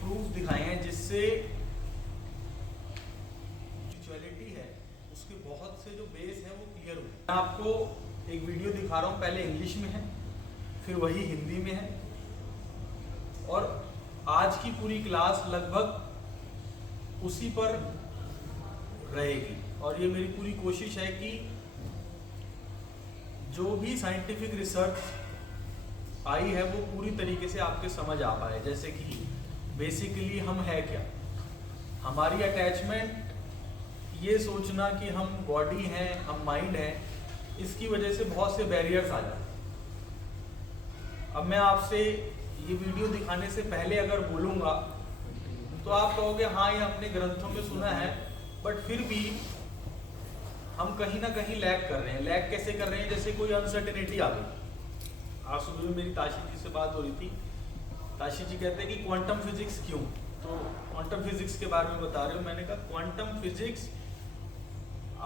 Proof दिखाए हैं जिससे स्पिरिचुअलिटी है उसके बहुत से जो बेस है वो क्लियर हुए। मैं आपको एक वीडियो दिखा रहा हूँ, पहले इंग्लिश में है फिर वही हिंदी में है, और आज की पूरी क्लास लगभग उसी पर रहेगी। और ये मेरी पूरी कोशिश है कि जो भी साइंटिफिक रिसर्च आई है वो पूरी तरीके से आपके समझ आ पाए। जैसे कि बेसिकली हम है क्या, हमारी अटैचमेंट ये सोचना कि हम बॉडी हैं, हम माइंड हैं, इसकी वजह से बहुत से बैरियर्स आ जाते हैं। अब मैं आपसे ये वीडियो दिखाने से पहले अगर बोलूँगा तो आप कहोगे हाँ ये हमने ग्रंथों में सुना है, बट फिर भी हम कहीं ना कहीं लैग कर रहे हैं। लैग कैसे कर रहे हैं? जैसे कोई अनसर्टेनिटी आ गई। आज सुबह में मेरी ताशी जी से बात हो रही थी, ताशी जी कहते हैं कि क्वांटम फिजिक्स क्यों, तो क्वांटम फिजिक्स के बारे में बता रहे हो। मैंने कहा क्वांटम फिजिक्स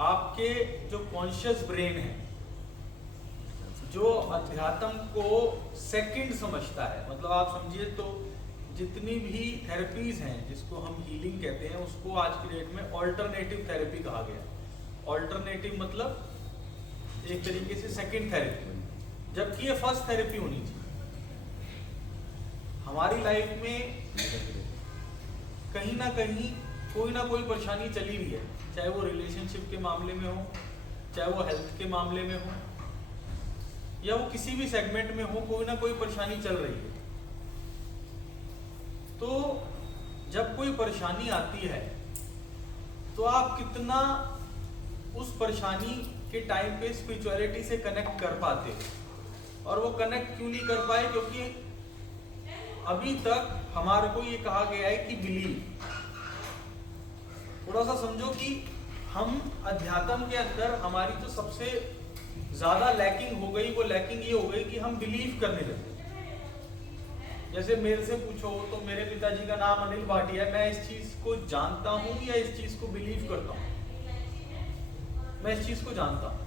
आपके जो कॉन्शियस ब्रेन है, जो अध्यात्म को सेकंड समझता है, मतलब आप समझिए तो जितनी भी थेरेपीज हैं जिसको हम हीलिंग कहते हैं उसको आज की डेट में ऑल्टरनेटिव थेरेपी कहा गया है। ऑल्टरनेटिव मतलब एक तरीके से सेकंड थेरेपी, जबकि ये फर्स्ट थेरेपी होनी चाहिए। हमारी लाइफ में कहीं ना कोई परेशानी चली हुई है, चाहे वो रिलेशनशिप के मामले में हो, चाहे वो हेल्थ के मामले में हो, या वो किसी भी सेगमेंट में हो, कोई ना कोई परेशानी चल रही है। तो जब कोई परेशानी आती है तो आप कितना उस परेशानी के टाइम पे स्पिरिचुअलिटी से कनेक्ट कर पाते हो। और वो कनेक्ट क्यों नहीं कर पाए? क्योंकि अभी तक हमारे को ये कहा गया है कि बिलीव। थोड़ा सा समझो कि हम अध्यात्म के अंदर हमारी जो सबसे ज्यादा लैकिंग हो गई, वो लैकिंग ये हो गई कि हम बिलीव करने लगे। जैसे मेरे से पूछो तो मेरे पिताजी का नाम अनिल भाटिया है, मैं इस चीज को जानता हूं या इस चीज को बिलीव करता हूं? मैं इस चीज को जानता हूं।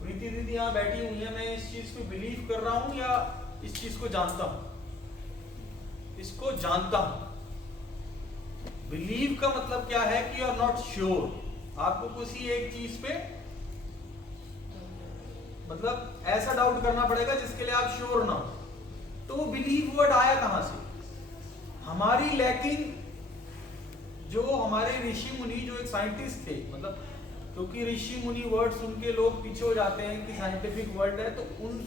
प्रीति दीदी यहाँ बैठी हुई है, मैं इस चीज को बिलीव कर रहा हूं या इस चीज को जानता हूं? इसको जानता हूं। बिलीव का मतलब क्या है कि यू आर नॉट श्योर। आपको किसी एक चीज पे मतलब ऐसा डाउट करना पड़ेगा जिसके लिए आप श्योर ना हो। तो वो बिलीव वर्ड आया कहां से? हमारी लैकिंग, जो हमारे ऋषि मुनि, जो एक साइंटिस्ट थे, मतलब क्योंकि ऋषि मुनि वर्ड सुन के लोग पीछे हो जाते हैं कि साइंटिफिक वर्ड है, तो उन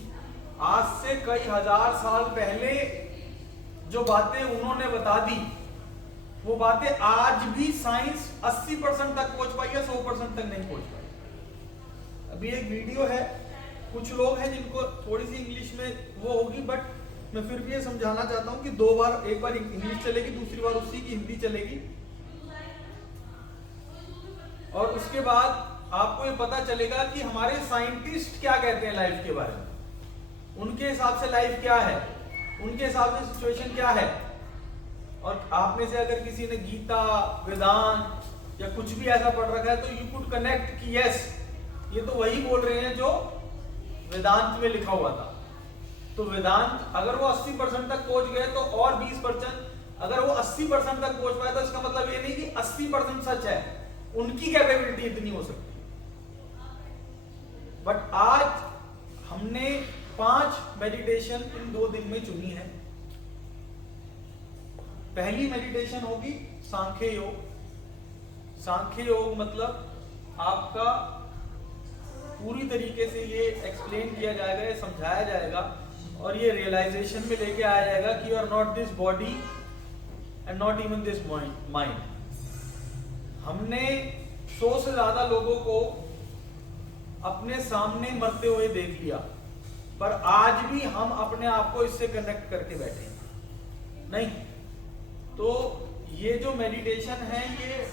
आज से कई हजार साल पहले जो बातें उन्होंने बता दी, वो बातें आज भी साइंस 80% तक पहुंच पाई है, 100% तक नहीं पहुंच पाई। अभी एक वीडियो है, कुछ लोग हैं जिनको थोड़ी सी इंग्लिश में वो होगी, बट मैं फिर भी ये समझाना चाहता हूं कि दो बार, एक बार इंग्लिश चलेगी, दूसरी बार उसी की हिंदी चलेगी, और उसके बाद आपको ये पता चलेगा कि हमारे साइंटिस्ट क्या कहते हैं लाइफ के बारे में। उनके हिसाब से लाइफ क्या है, उनके हिसाब से सिचुएशन क्या है। और आप में से अगर किसी ने गीता, वेदांत या कुछ भी ऐसा पढ़ रखा है तो यू कुड कनेक्ट कि यस, ये तो वही बोल रहे हैं जो वेदांत में लिखा हुआ था। तो वेदांत अगर वो 80% तक पहुंच गए तो और 20%, अगर वो 80% तक पहुंच पाए तो इसका मतलब ये नहीं कि 80% सच है, उनकी कैपेबिलिटी इतनी हो सकती है। बट आज हमने 5 मेडिटेशन इन 2 दिन में चुनी है। पहली मेडिटेशन होगी सांख्य योग। सांख्य योग मतलब आपका पूरी तरीके से ये एक्सप्लेन किया जाएगा, ये समझाया जाएगा, और ये रियलाइजेशन में लेके आया जाएगा कि you are not this body and not even this mind. हमने 100 से ज्यादा लोगों को अपने सामने मरते हुए देख लिया, पर आज भी हम अपने आप को इससे कनेक्ट करके बैठे हैं नहीं। तो ये जो मेडिटेशन है ये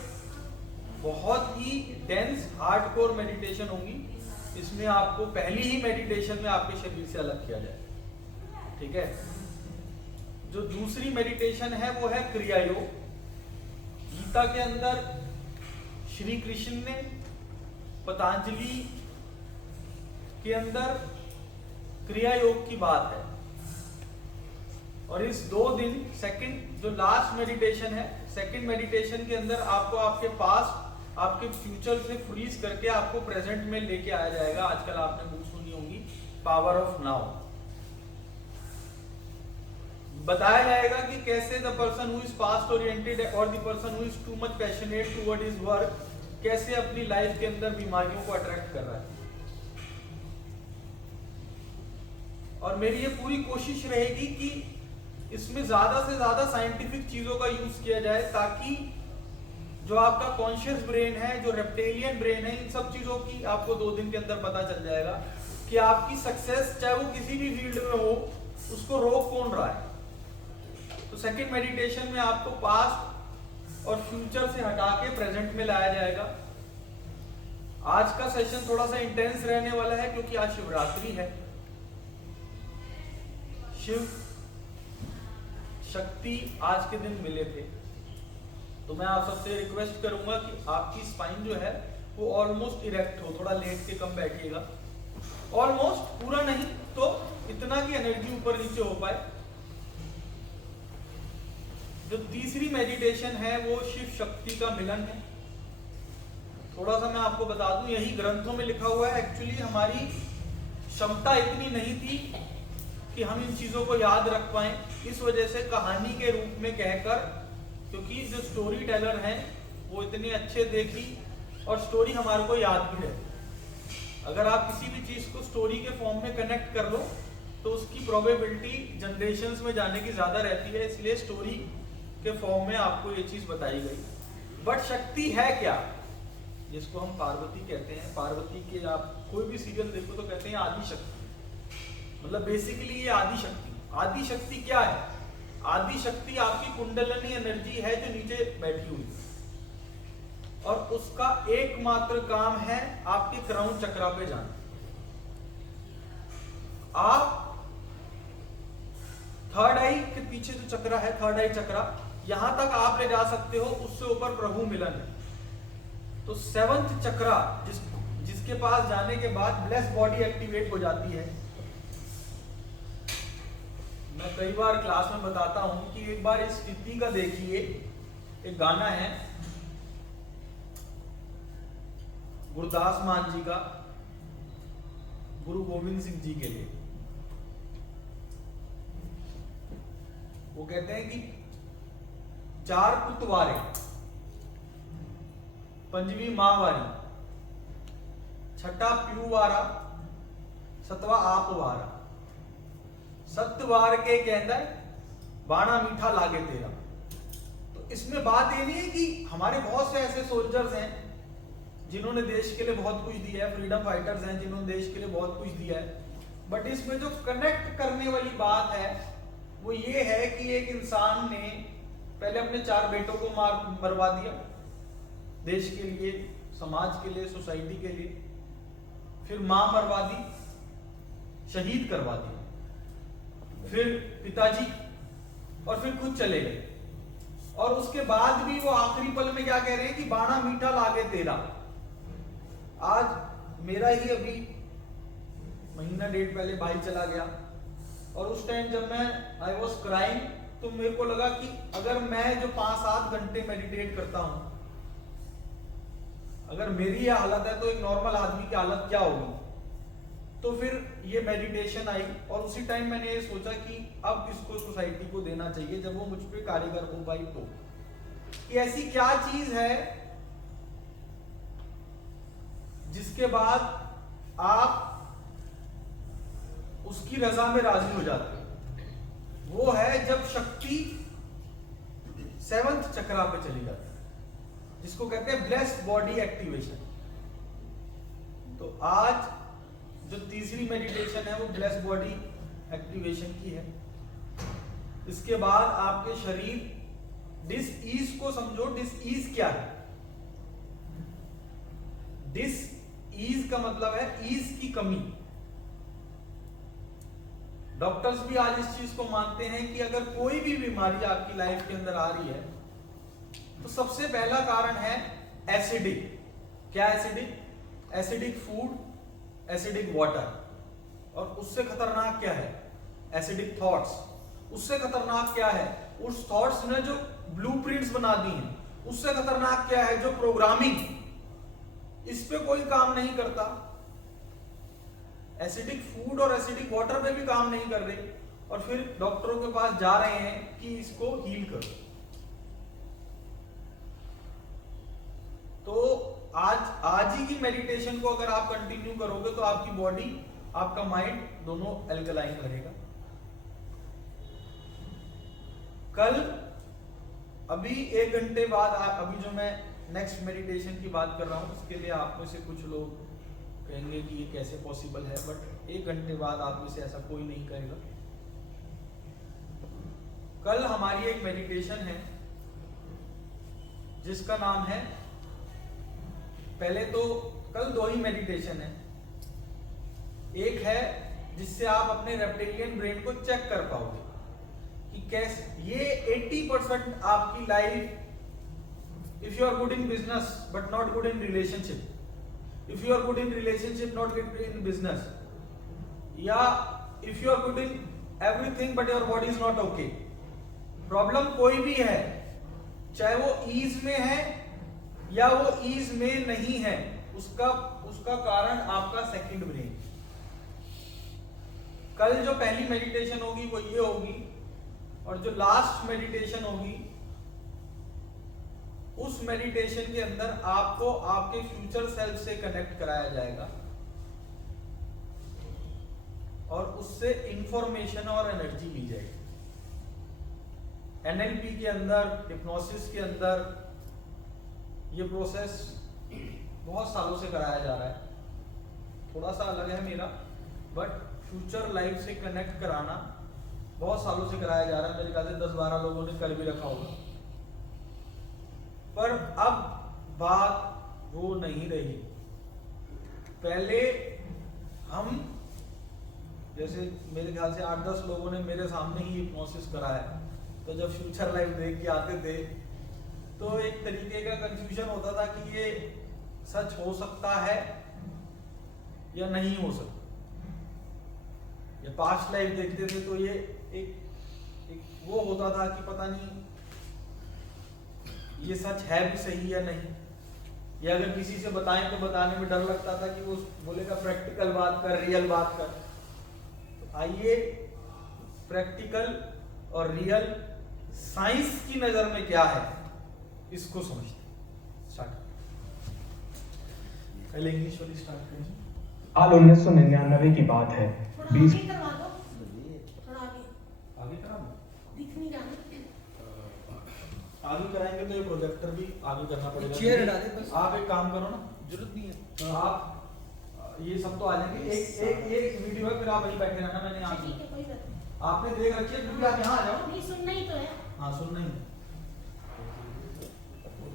बहुत ही डेंस हार्डकोर मेडिटेशन होगी। इसमें आपको पहली ही मेडिटेशन में आपके शरीर से अलग किया जाए, ठीक है। जो दूसरी मेडिटेशन है वो है क्रिया योग। गीता के अंदर श्री कृष्ण ने पतंजलि के अंदर क्रिया योग की बात है। और इस 2 दिन सेकंड जो लास्ट मेडिटेशन है, सेकंड मेडिटेशन के अंदर आपको आपके पास्ट आपके फ्यूचर से फ्रीज करके आपको प्रेजेंट में लेके आया जाएगा। आजकल आपने बुक सुनी होंगी पावर ऑफ नाउ। बताया जाएगा कि कैसे the person who is past oriented और the person who is too much passionate toward his work कैसे अपनी लाइफ के अंदर बीमारियों को अट्रैक्ट कर रहा है। और मेरी ये पूरी कोशिश रहेगी कि इसमें ज्यादा से ज्यादा साइंटिफिक चीजों का यूज किया जाए, ताकि जो आपका कॉन्शियस ब्रेन है, जो रेप्टेलियन ब्रेन है, इन सब चीजों की आपको 2 दिन के अंदर पता चल जाएगा कि आपकी सक्सेस चाहे वो किसी भी फील्ड में हो, उसको रोक कौन रहा है। तो सेकंड मेडिटेशन में आपको पास्ट और फ्यूचर से हटा के प्रेजेंट में लाया जाएगा। आज का सेशन थोड़ा सा इंटेंस रहने वाला है क्योंकि आज शिवरात्रि है। शिव शक्ति आज के दिन मिले थे, तो मैं आप सबसे रिक्वेस्ट करूंगा कि आपकी स्पाइन जो है वो ऑलमोस्ट इरेक्ट हो, थोड़ा लेट के कम बैठिएगा, ऑलमोस्ट, पूरा नहीं तो इतना की एनर्जी ऊपर नीचे हो पाए। जो तीसरी मेडिटेशन है वो शिव शक्ति का मिलन है। थोड़ा सा मैं आपको बता दूं, यही ग्रंथों में लिखा हुआ है। एक्चुअली हमारी क्षमता इतनी नहीं थी कि हम इन चीजों को याद रख पाए, इस वजह से कहानी के रूप में कहकर, क्योंकि जो स्टोरी टेलर हैं वो इतने अच्छे थे कि और स्टोरी हमारे को याद भी रहे। अगर आप किसी भी चीज को स्टोरी के फॉर्म में कनेक्ट कर लो तो उसकी प्रोबेबिलिटी जनरेशंस में जाने की ज्यादा रहती है, इसलिए स्टोरी के फॉर्म में आपको ये चीज बताई गई। बट शक्ति है क्या, जिसको हम पार्वती कहते हैं। पार्वती के आप कोई भी सीरियल देखो तो कहते हैं आदि शक्ति, मतलब बेसिकली ये आदि शक्ति। आदि शक्ति क्या है? आदि शक्ति आपकी कुंडलिनी एनर्जी है जो नीचे बैठी हुई, और उसका एकमात्र काम है आपके क्राउन चक्रा पे जाना। आप थर्ड आई के पीछे जो चक्रा है, थर्ड आई चक्रा, यहां तक आप ले जा सकते हो, उससे ऊपर प्रभु मिलन है। तो 7th चक्रा जिसके पास जाने के बाद ब्लेस बॉडी एक्टिवेट हो जाती है। मैं कई बार क्लास में बताता हूं कि एक बार इस स्थिति का देखिए, एक गाना है गुरदास मान जी का गुरु गोविंद सिंह जी के लिए। वो कहते हैं कि 4 पुतवारे, 5वीं मां वारी, 6ठा प्यू वारा, 7वां आप वारा, सत्वार के कहता है बाणा मीठा लागे तेरा। तो इसमें बात ये नहीं है कि हमारे बहुत से ऐसे सोल्जर्स हैं जिन्होंने देश के लिए बहुत कुछ दिया है, फ्रीडम फाइटर्स हैं जिन्होंने देश के लिए बहुत कुछ दिया है, बट इसमें जो कनेक्ट करने वाली बात है वो ये है कि एक इंसान ने पहले अपने 4 बेटों को मरवा दिया देश के लिए, समाज के लिए, सोसाइटी के लिए, फिर मां मरवा दी, शहीद करवा दी, फिर पिताजी, और फिर खुद चले गए। और उसके बाद भी वो आखिरी पल में क्या कह रहे हैं कि बाणा मीठा लागे तेरा। आज मेरा ही अभी महीना 1.5 पहले भाई चला गया, और उस टाइम जब मैं आई वॉज क्राइंग, तो मेरे को लगा कि अगर मैं जो 5-7 घंटे मेडिटेट करता हूं, अगर मेरी यह हालत है तो एक नॉर्मल आदमी की हालत क्या होगी। तो फिर ये मेडिटेशन आई, और उसी टाइम मैंने ये सोचा कि अब इसको सोसाइटी को देना चाहिए, जब वो मुझ पे कारीगर हो पाई तो। कि ऐसी क्या चीज है जिसके बाद आप उसकी रजा में राजी हो जाते हो। वो है जब शक्ति 7th चक्रा पे चली जाती है, जिसको कहते हैं ब्लेस्ड बॉडी एक्टिवेशन। तो आज जो तीसरी मेडिटेशन है वो ब्लेस्ड बॉडी एक्टिवेशन की है। इसके बाद आपके शरीर डिस ईज को समझो। डिस ईज क्या है? डिस ईज का मतलब है ईज की कमी। डॉक्टर्स भी आज इस चीज को मानते हैं कि अगर कोई भी बीमारी आपकी लाइफ के अंदर आ रही है तो सबसे पहला कारण है एसिडिक। क्या acidic? Acidic food, acidic water, और उससे खतरनाक क्या है? Acidic thoughts. उससे खतरनाक क्या है उस थॉट्स ने जो ब्लूप्रिंट्स बना दी हैं, उससे खतरनाक क्या है जो प्रोग्रामिंग इस पे कोई काम नहीं करता। एसिडिक फूड और एसिडिक वाटर पे भी काम नहीं कर रहे और फिर डॉक्टरों के पास जा रहे हैं कि इसको हील करो। तो आज ही की मेडिटेशन को अगर आप कंटिन्यू करोगे तो आपकी बॉडी, आपका माइंड दोनों एल्कलाइन रहेगा। कल अभी 1 घंटे बाद, अभी जो मैं नेक्स्ट मेडिटेशन की बात कर रहा हूं उसके लिए आप में से कुछ लोग कहेंगे कि ये कैसे पॉसिबल है, बट 1 घंटे बाद आप में से ऐसा कोई नहीं कहेगा। कल हमारी एक मेडिटेशन है जिसका नाम है, पहले तो कल 2 ही मेडिटेशन है। एक है जिससे आप अपने रेप्टिलियन ब्रेन को चेक कर पाओगे कि कैसे ये 80% आपकी life, if you are good in business but not good in relationship, if you are good in relationship not good in business, या if you are good in everything but your body is not okay, problem कोई भी है, चाहे वो ease में है या वो ईज में नहीं है, उसका कारण आपका सेकंड ब्रेन। कल जो पहली मेडिटेशन होगी वो ये होगी और जो लास्ट मेडिटेशन होगी उस मेडिटेशन के अंदर आपको आपके फ्यूचर सेल्फ से कनेक्ट कराया जाएगा और उससे इंफॉर्मेशन और एनर्जी ली जाएगी। एनएलपी के अंदर, हिप्नोसिस के अंदर ये प्रोसेस बहुत सालों से कराया जा रहा है। थोड़ा सा अलग है मेरा, बट फ्यूचर लाइफ से कनेक्ट कराना बहुत सालों से कराया जा रहा है। मेरे ख्याल से 10-12 लोगों ने कर भी रखा होगा, पर अब बात वो नहीं रही। पहले हम, जैसे मेरे ख्याल से 8-10 लोगों ने मेरे सामने ही हिप्नोसिस कराया, तो जब फ्यूचर लाइफ देख के आते थे तो एक तरीके का कंफ्यूजन होता था कि ये सच हो सकता है या नहीं हो सकता। या पास्ट लाइफ देखते थे तो ये एक वो होता था कि पता नहीं ये सच है भी सही या नहीं, या अगर किसी से बताएं तो बताने में डर लगता था कि वो बोलेगा प्रैक्टिकल बात कर, रियल बात कर। तो आइए प्रैक्टिकल और रियल साइंस की नजर में क्या है इसको समझते। स्टार्ट, पहले इंग्लिश वाली स्टार्ट करें। साल 1999 की बात है। आगे कराएंगे तो ये प्रोजेक्टर भी आगे करना पड़ेगा। चेयर हटा दे बस। आप एक काम करो ना, जरूरत नहीं है। आप ये सब तो आ जाएंगे, एक वीडियो है, फिर आप वहीं बैठे रहना। मैंने आपने देख रखी है, फिर भी आप यहाँ आ जाओ। नहीं, सुनना ही तो है। हाँ, सुनना ही है।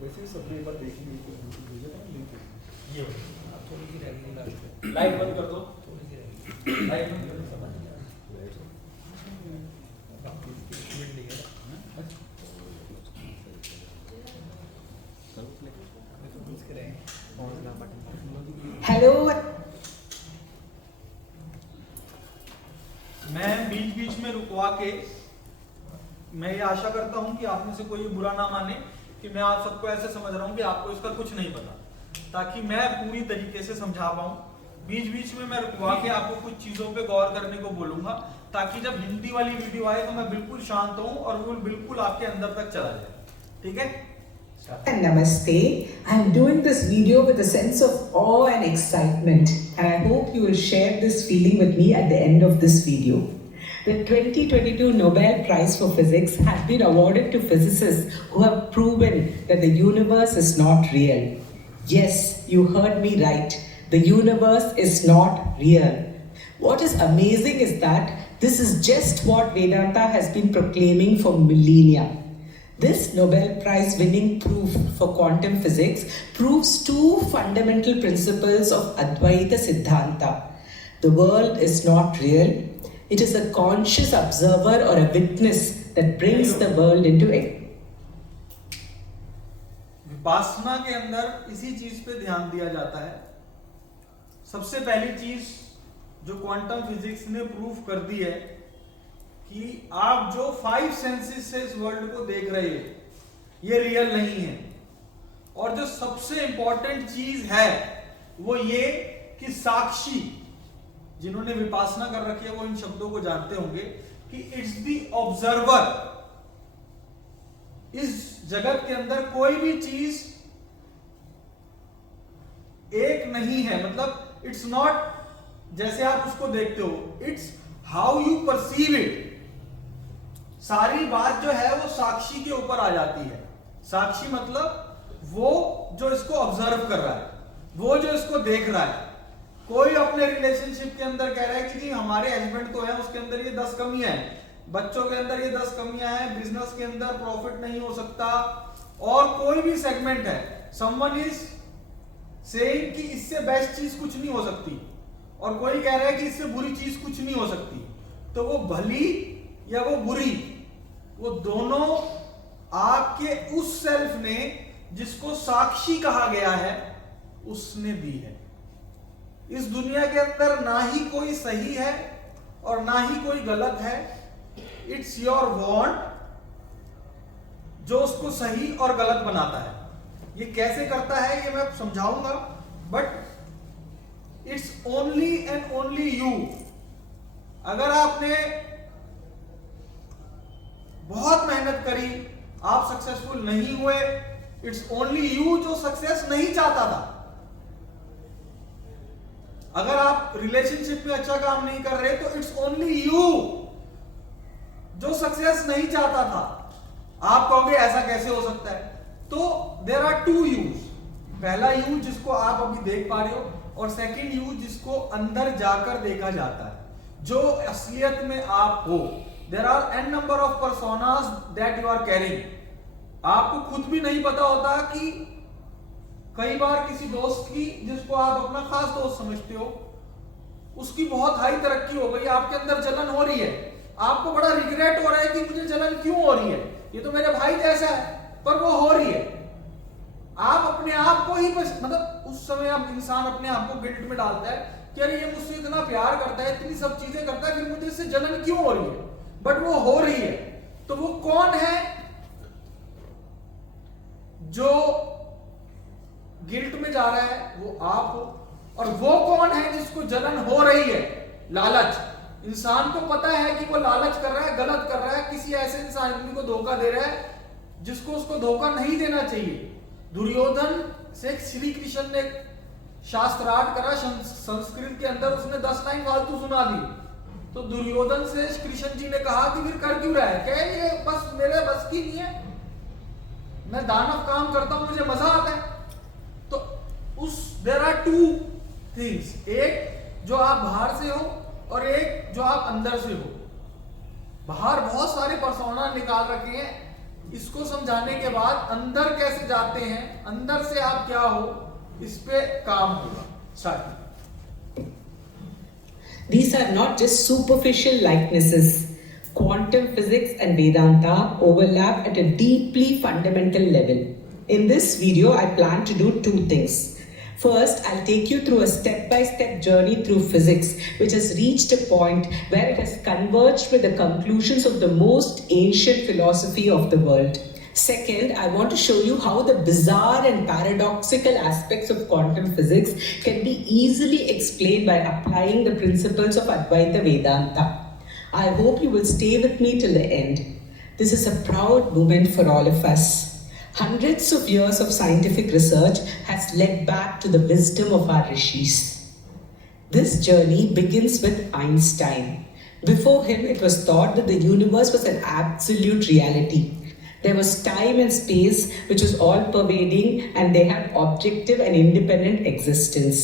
वैसे सब एक बार देखेंगे ये थोड़ी सी रह गई लास्ट में। लाइट बंद कर दो, थोड़ी सी रह गई। लाइट बंद कर दो। हेलो, मैं बीच बीच में रुकवा के, मैं ये आशा करता हूं कि आप में से कोई बुरा ना माने कि मैं आप सबको ऐसे समझ रहा हूं कि आपको इसका कुछ नहीं पता, ताकि मैं पूरी तरीके से समझा पाऊं। बीच बीच में मैं रुकवा के आपको कुछ चीजों पे गौर करने को बोलूंगा, ताकि जब हिंदी वाली वीडियो आए तो मैं बिल्कुल शांत हूं और वो बिल्कुल आपके अंदर तक चला जाए। ठीक है? Namaste. I am doing this video with a sense of awe and excitement, and I hope you will share this feeling with me at the end of this video. The 2022 Nobel Prize for Physics has been awarded to physicists who have proven that the universe is not real. Yes, you heard me right. The universe is not real. What is amazing is that this is just what Vedanta has been proclaiming for millennia. This Nobel Prize winning proof for quantum physics proves 2 fundamental principles of Advaita Siddhanta. The world is not real. It is a conscious observer or a witness that brings the world into it. Vipassana के अंदर इसी चीज पे ध्यान दिया जाता है। सबसे पहली चीज जो क्वांटम फिजिक्स ने प्रूफ कर दी है कि आप जो 5 सेंसेस से इस वर्ल्ड को देख रहे हो ये रियल नहीं है। और जो सबसे इंपॉर्टेंट चीज है वो ये कि साक्षी, जिन्होंने विपासना कर रखी है वो इन शब्दों को जानते होंगे कि इट्स द ऑब्जर्वर। इस जगत के अंदर कोई भी चीज एक नहीं है, मतलब इट्स नॉट जैसे आप उसको देखते हो, it's how you perceive it. सारी बात जो है वो साक्षी के ऊपर आ जाती है। साक्षी मतलब वो जो इसको ऑब्जर्व कर रहा है, वो जो इसको देख रहा है। कोई अपने रिलेशनशिप के अंदर कह रहा है कि जी हमारे हस्बैंड तो है, उसके अंदर ये 10 कमियां हैं, बच्चों के अंदर ये 10 कमियां हैं, बिजनेस के अंदर प्रॉफिट नहीं हो सकता, और कोई भी सेगमेंट है, समवन इज सेइंग कि इससे बेस्ट चीज कुछ नहीं हो सकती, और कोई कह रहा है कि इससे बुरी चीज कुछ नहीं हो सकती। तो वो भली या वो बुरी, वो दोनों आपके उस सेल्फ ने, जिसको साक्षी कहा गया है, उसने दी है। इस दुनिया के अंदर ना ही कोई सही है और ना ही कोई गलत है। इट्स योर वांट जो उसको सही और गलत बनाता है। ये कैसे करता है ये मैं समझाऊंगा, but it's only and only you. अगर आपने बहुत मेहनत करी, आप सक्सेसफुल नहीं हुए, इट्स ओनली यू जो सक्सेस नहीं चाहता था। अगर आप रिलेशनशिप में अच्छा काम नहीं कर रहे तो इट्स ओनली यू जो सक्सेस नहीं चाहता था। आप कहोगे ऐसा कैसे हो सकता है? तो देयर आर 2 यूज। पहला यू जिसको आप अभी देख पा रहे हो, और सेकंड यू जिसको अंदर जाकर देखा जाता है, जो असलियत में आप हो। There are n number of personas that you are carrying. आपको खुद भी नहीं पता होता कि कई बार किसी दोस्त की, जिसको आप अपना खास दोस्त समझते हो, उसकी बहुत हाई तरक्की हो गई, आपके अंदर जलन हो रही है, आपको बड़ा रिग्रेट हो रहा है कि मुझे जलन क्यों हो रही है, ये तो मेरे भाई जैसा है, पर वो हो रही है। आप अपने आप को ही बस, मतलब उस समय आप इंसान अपने आप को गिल्ट में डालता है कि अरे ये मुझसे इतना प्यार करता है, इतनी सब चीजें करता है, फिर मुझे इससे जलन क्यों हो रही है? बट वो हो रही है। तो वो कौन है जो गिल्ट में जा रहा है? वो आप हो। और वो कौन है जिसको जलन हो रही है? लालच। इंसान को पता है कि वो लालच कर रहा है, गलत कर रहा है, किसी ऐसे इंसान को धोखा दे रहा है जिसको उसको धोखा नहीं देना चाहिए। दुर्योधन से श्री कृष्ण ने शास्त्रार्थ करा संस्कृत के अंदर, उसने 10 लाइन फालतू सुना दी। तो दुर्योधन से कृष्ण जी ने कहा कि फिर कर क्यों रहा है? कहे ये बस मेरे बस की नहीं है, मैं दानव काम करता हूं, मुझे मजा आता है। तो देयर आर 2 थिंग्स, एक जो आप बाहर से हो और एक जो आप अंदर से हो। बाहर बहुत सारे पर्सोना निकाल रखे हैं, इसको समझाने के बाद अंदर कैसे जाते हैं, अंदर से आप क्या हो, इस पे काम होगा। Start. These are not just superficial likenesses. Quantum physics and Vedanta overlap at a deeply fundamental level. In this video, I plan to do 2 things. First, I'll take you through a step-by-step journey through physics, which has reached a point where it has converged with the conclusions of the most ancient philosophy of the world. Second, I want to show you how the bizarre and paradoxical aspects of quantum physics can be easily explained by applying the principles of Advaita Vedanta. I hope you will stay with me till the end. This is a proud moment for all of us. Hundreds of years of scientific research has led back to the wisdom of our rishis. This journey begins with Einstein. Before him, it was thought that the universe was an absolute reality. There was time and space which was all-pervading, and they had objective and independent existence.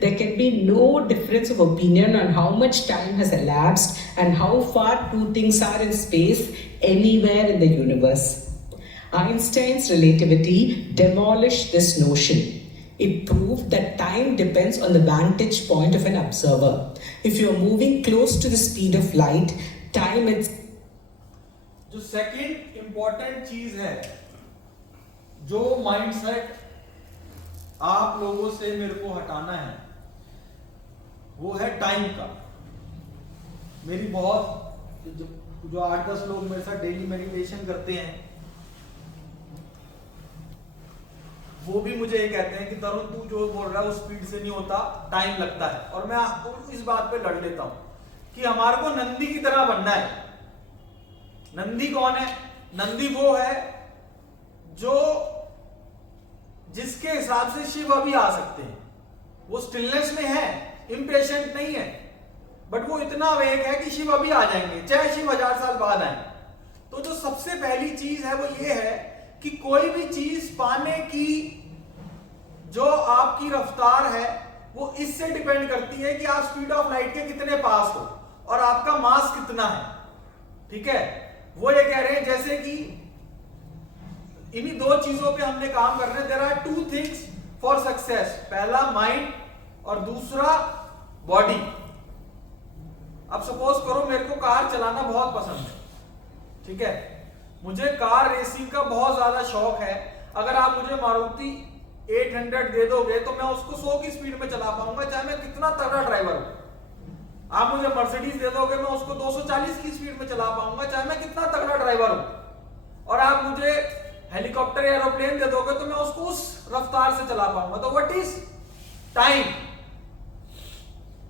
There can be no difference of opinion on how much time has elapsed and how far 2 things are in space anywhere in the universe. Einstein's relativity demolished this notion. It proved that time depends on the vantage point of an observer. If you are moving close to the speed of light, time is... जो second important चीज है, जो mindset आप लोगों से मेरे को हटाना है, वो है टाइम का। मेरी बहुत जो 8-10 लोग मेरे साथ डेली मेडिटेशन करते हैं, वो भी मुझे ये कहते हैं कि तरुण तू जो बोल रहा है वो स्पीड से नहीं होता, टाइम लगता है। और मैं आपको इस बात पे लड़ लेता हूं कि हमारे को नंदी की तरह बनना है। नंदी कौन है? नंदी वो है जो जिसके हिसाब से शिव अभी आ सकते हैं। वो स्टिलनेस में है, इम्पेशेंट नहीं है, बट वो इतना वेग है कि शिव अभी आ जाएंगे, चाहे शिव 1000 साल बाद आए। तो जो सबसे पहली चीज है वो ये है कि कोई भी चीज पाने की जो आपकी रफ्तार है वो इससे डिपेंड करती है कि आप स्पीड ऑफ लाइट के कितने पास हो और आपका मास कितना है। ठीक है, वो ये कह रहे हैं जैसे कि इन्हीं दो चीजों पे हमने काम करना है। There are 2 things for success, पहला माइंड और दूसरा बॉडी। अब सपोज करो मेरे को कार चलाना बहुत पसंद है, ठीक है, मुझे कार रेसिंग का बहुत ज्यादा शौक है। अगर आप मुझे मारुति 800 दे दोगे तो मैं उसको 100 की स्पीड में चला पाऊंगा, चाहे मैं कितना तगड़ा ड्राइवर हूं। आप मुझे मर्सिडीज दे दोगे, मैं उसको 240 की स्पीड में चला पाऊंगा, चाहे मैं कितना तगड़ा ड्राइवर हूं। और आप मुझे हेलीकॉप्टर या एरोप्लेन दे दोगे तो मैं उसको उस रफ्तार से चला पाऊंगा। तो व्हाट इज टाइम?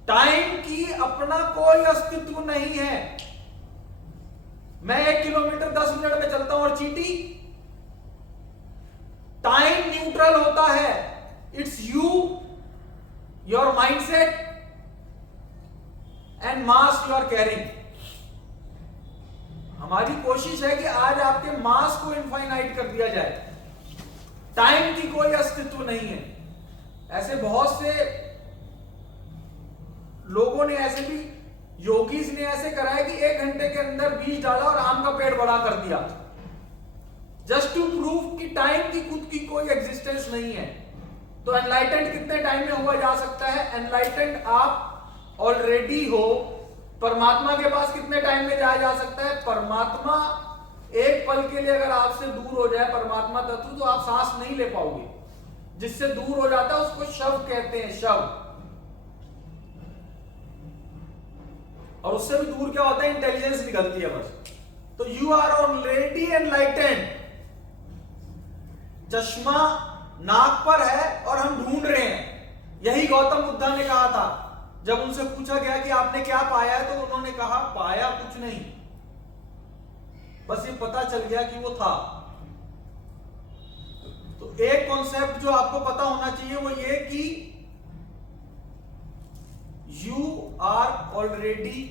टाइम की अपना कोई अस्तित्व नहीं है। मैं 1 किलोमीटर 10 मिनट में चलता हूं और चींटी। टाइम न्यूट्रल होता है। It's you, your mindset and mass you are carrying. हमारी कोशिश है कि आज आपके मास को इनफाइनाइट कर दिया जाए। टाइम की कोई अस्तित्व नहीं है। ऐसे बहुत से लोगों ने, ऐसे भी योगीज ने ऐसे करा है कि 1 घंटे के अंदर बीज डाला और आम का पेड़ बड़ा कर दिया, जस्ट टू प्रूव कि टाइम की खुद की कोई एग्जिस्टेंस नहीं है। तो एनलाइटेंड कितने टाइम में हुआ जा सकता है? एनलाइटेंड आप ऑलरेडी हो। परमात्मा के पास कितने टाइम में जाया जा सकता है? परमात्मा एक पल के लिए अगर आपसे दूर हो जाए परमात्मा तत्व, तो आप सांस नहीं ले पाओगे। जिससे दूर हो जाता है उसको शव कहते हैं, शव। और उससे भी दूर क्या होता है? इंटेलिजेंस निकलती है बस। तो यू आर ऑलरेडी एनलाइटेंड। चश्मा नाक पर है और हम ढूंढ रहे हैं। यही गौतम बुद्धा ने कहा था। जब उनसे पूछा गया कि आपने क्या पाया है, तो उन्होंने कहा पाया कुछ नहीं, बस ये पता चल गया कि वो था। तो एक कॉन्सेप्ट जो आपको पता होना चाहिए वो ये कि यू आर ऑलरेडी,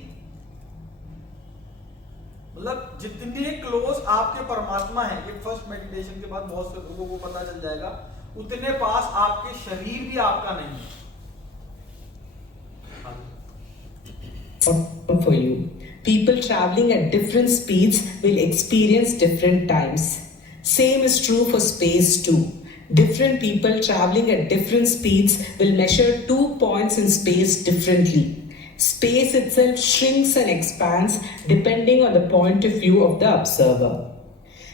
मतलब जितने क्लोज आपके परमात्मा है, ये फर्स्ट मेडिटेशन के बाद बहुत से लोगों को पता चल जाएगा, उतने पास आपके शरीर भी आपका नहीं है। For you, people traveling at different speeds will experience different times. Same is true for space too. Different people traveling at different speeds will measure 2 points in space differently. Space itself shrinks and expands depending on the point of view of the observer.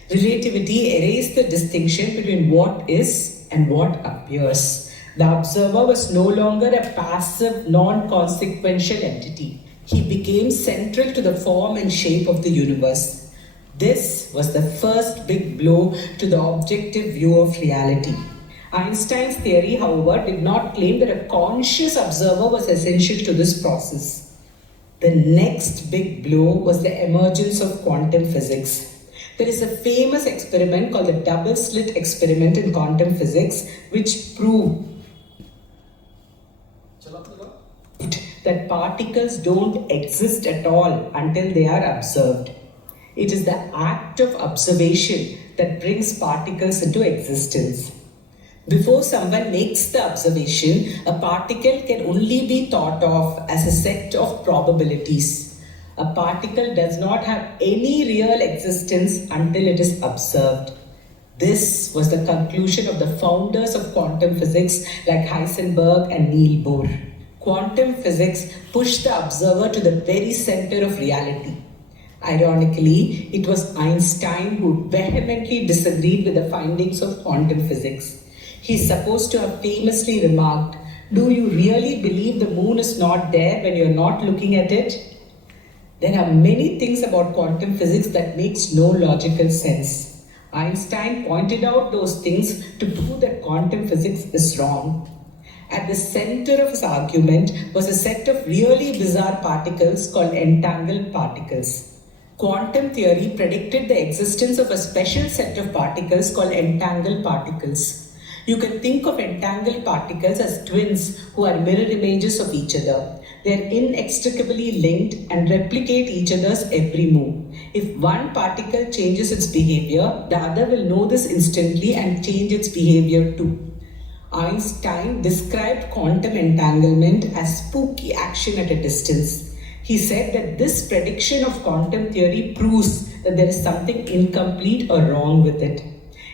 Relativity erases the distinction between what is and what appears. The observer was no longer a passive, non-consequential entity. He became central to the form and shape of the universe. This was the first big blow to the objective view of reality. Einstein's theory, however, did not claim that a conscious observer was essential to this process. The next big blow was the emergence of quantum physics. There is a famous experiment called the double slit experiment in quantum physics, which proved that particles don't exist at all until they are observed. It is the act of observation that brings particles into existence. Before someone makes the observation, a particle can only be thought of as a set of probabilities. A particle does not have any real existence until it is observed. This was the conclusion of the founders of quantum physics like Heisenberg and Niels Bohr. Quantum physics pushed the observer to the very center of reality. Ironically, it was Einstein who vehemently disagreed with the findings of quantum physics. He is supposed to have famously remarked, "Do you really believe the moon is not there when you are not looking at it?" There are many things about quantum physics that makes no logical sense. Einstein pointed out those things to prove that quantum physics is wrong. At the center of his argument was a set of really bizarre particles called entangled particles. Quantum theory predicted the existence of a special set of particles called entangled particles. You can think of entangled particles as twins who are mirror images of each other. They are inextricably linked and replicate each other's every move. If one particle changes its behavior, the other will know this instantly and change its behavior too. Einstein described quantum entanglement as spooky action at a distance. He said that this prediction of quantum theory proves that there is something incomplete or wrong with it.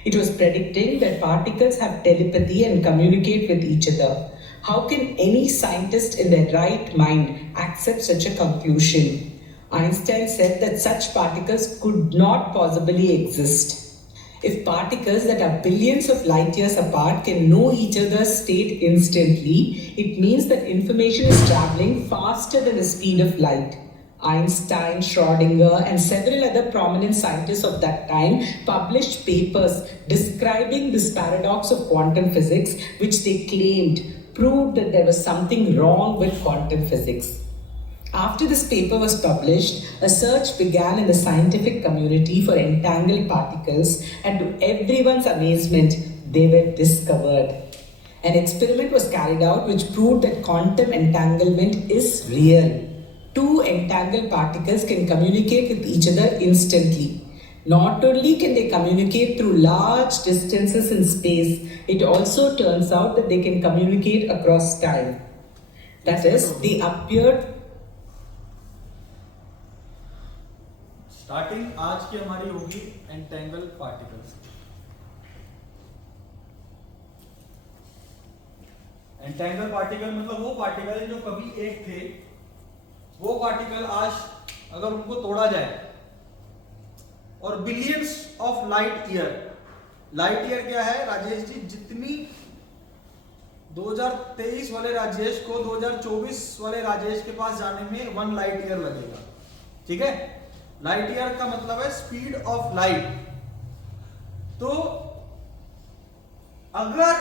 It was predicting that particles have telepathy and communicate with each other. How can any scientist in their right mind accept such a conclusion? Einstein said that such particles could not possibly exist. If particles that are billions of light years apart can know each other's state instantly, it means that information is traveling faster than the speed of light. Einstein, Schrödinger, and several other prominent scientists of that time published papers describing this paradox of quantum physics, which they claimed proved that there was something wrong with quantum physics. After this paper was published, a search began in the scientific community for entangled particles, and to everyone's amazement, they were discovered. An experiment was carried out which proved that quantum entanglement is real. Two entangled particles can communicate with each other instantly. Not only can they communicate through large distances in space, it also turns out that they can communicate across time. That is, they appear. Starting आज की हमारी होगी entangle particles. Entangle particle मतलब वो particle जो कभी एक थे, वो पार्टिकल आज अगर उनको तोड़ा जाए और बिलियंस ऑफ लाइट ईयर क्या है राजेश जी, जितनी 2023 वाले राजेश को 2024 वाले राजेश के पास जाने में 1 लाइट ईयर लगेगा। ठीक है, लाइट ईयर का मतलब है स्पीड ऑफ लाइट। तो अगर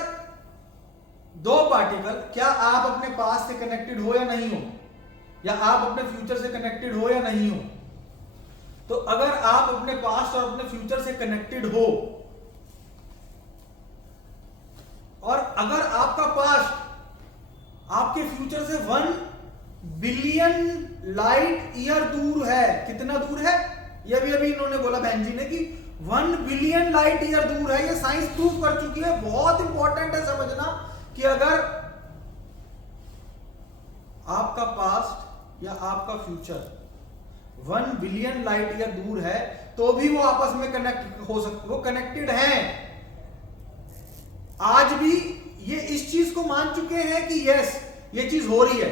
दो पार्टिकल, क्या आप अपने पास से कनेक्टेड हो या नहीं हो, या आप अपने फ्यूचर से कनेक्टेड हो या नहीं हो, तो अगर आप अपने पास्ट और अपने फ्यूचर से कनेक्टेड हो, और अगर आपका पास्ट आपके फ्यूचर से 1 बिलियन लाइट ईयर दूर है, कितना दूर है, ये भी अभी इन्होंने बोला बहन जी ने कि 1 बिलियन लाइट ईयर दूर है, ये साइंस प्रूव कर चुकी है। बहुत इंपॉर्टेंट है समझना कि अगर आपका पास्ट या आपका फ्यूचर 1 बिलियन लाइट ईयर दूर है तो भी वो आपस में कनेक्ट हो सकते, वो कनेक्टेड हैं। आज भी ये इस चीज को मान चुके हैं कि यस ये चीज हो रही है,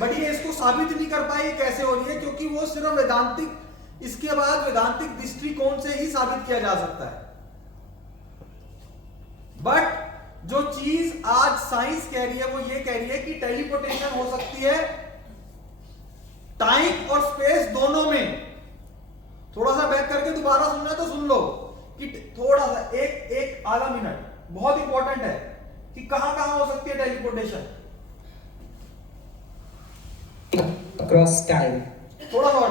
बट ये इसको साबित नहीं कर पाए कैसे हो रही है, क्योंकि वो सिर्फ वेदांतिक, इसके बाद वेदांतिक दृष्टिकोण से ही साबित किया जा सकता है। बट जो चीज आज साइंस कह रही है वो ये कह रही है कि टेलीपोर्टेशन हो सकती है टाइम और स्पेस दोनों में। थोड़ा सा बैक करके दोबारा सुनना तो सुन लो कि थोड़ा सा एक आधा मिनट बहुत इंपॉर्टेंट है कि कहां कहां हो सकती है teleportation across time.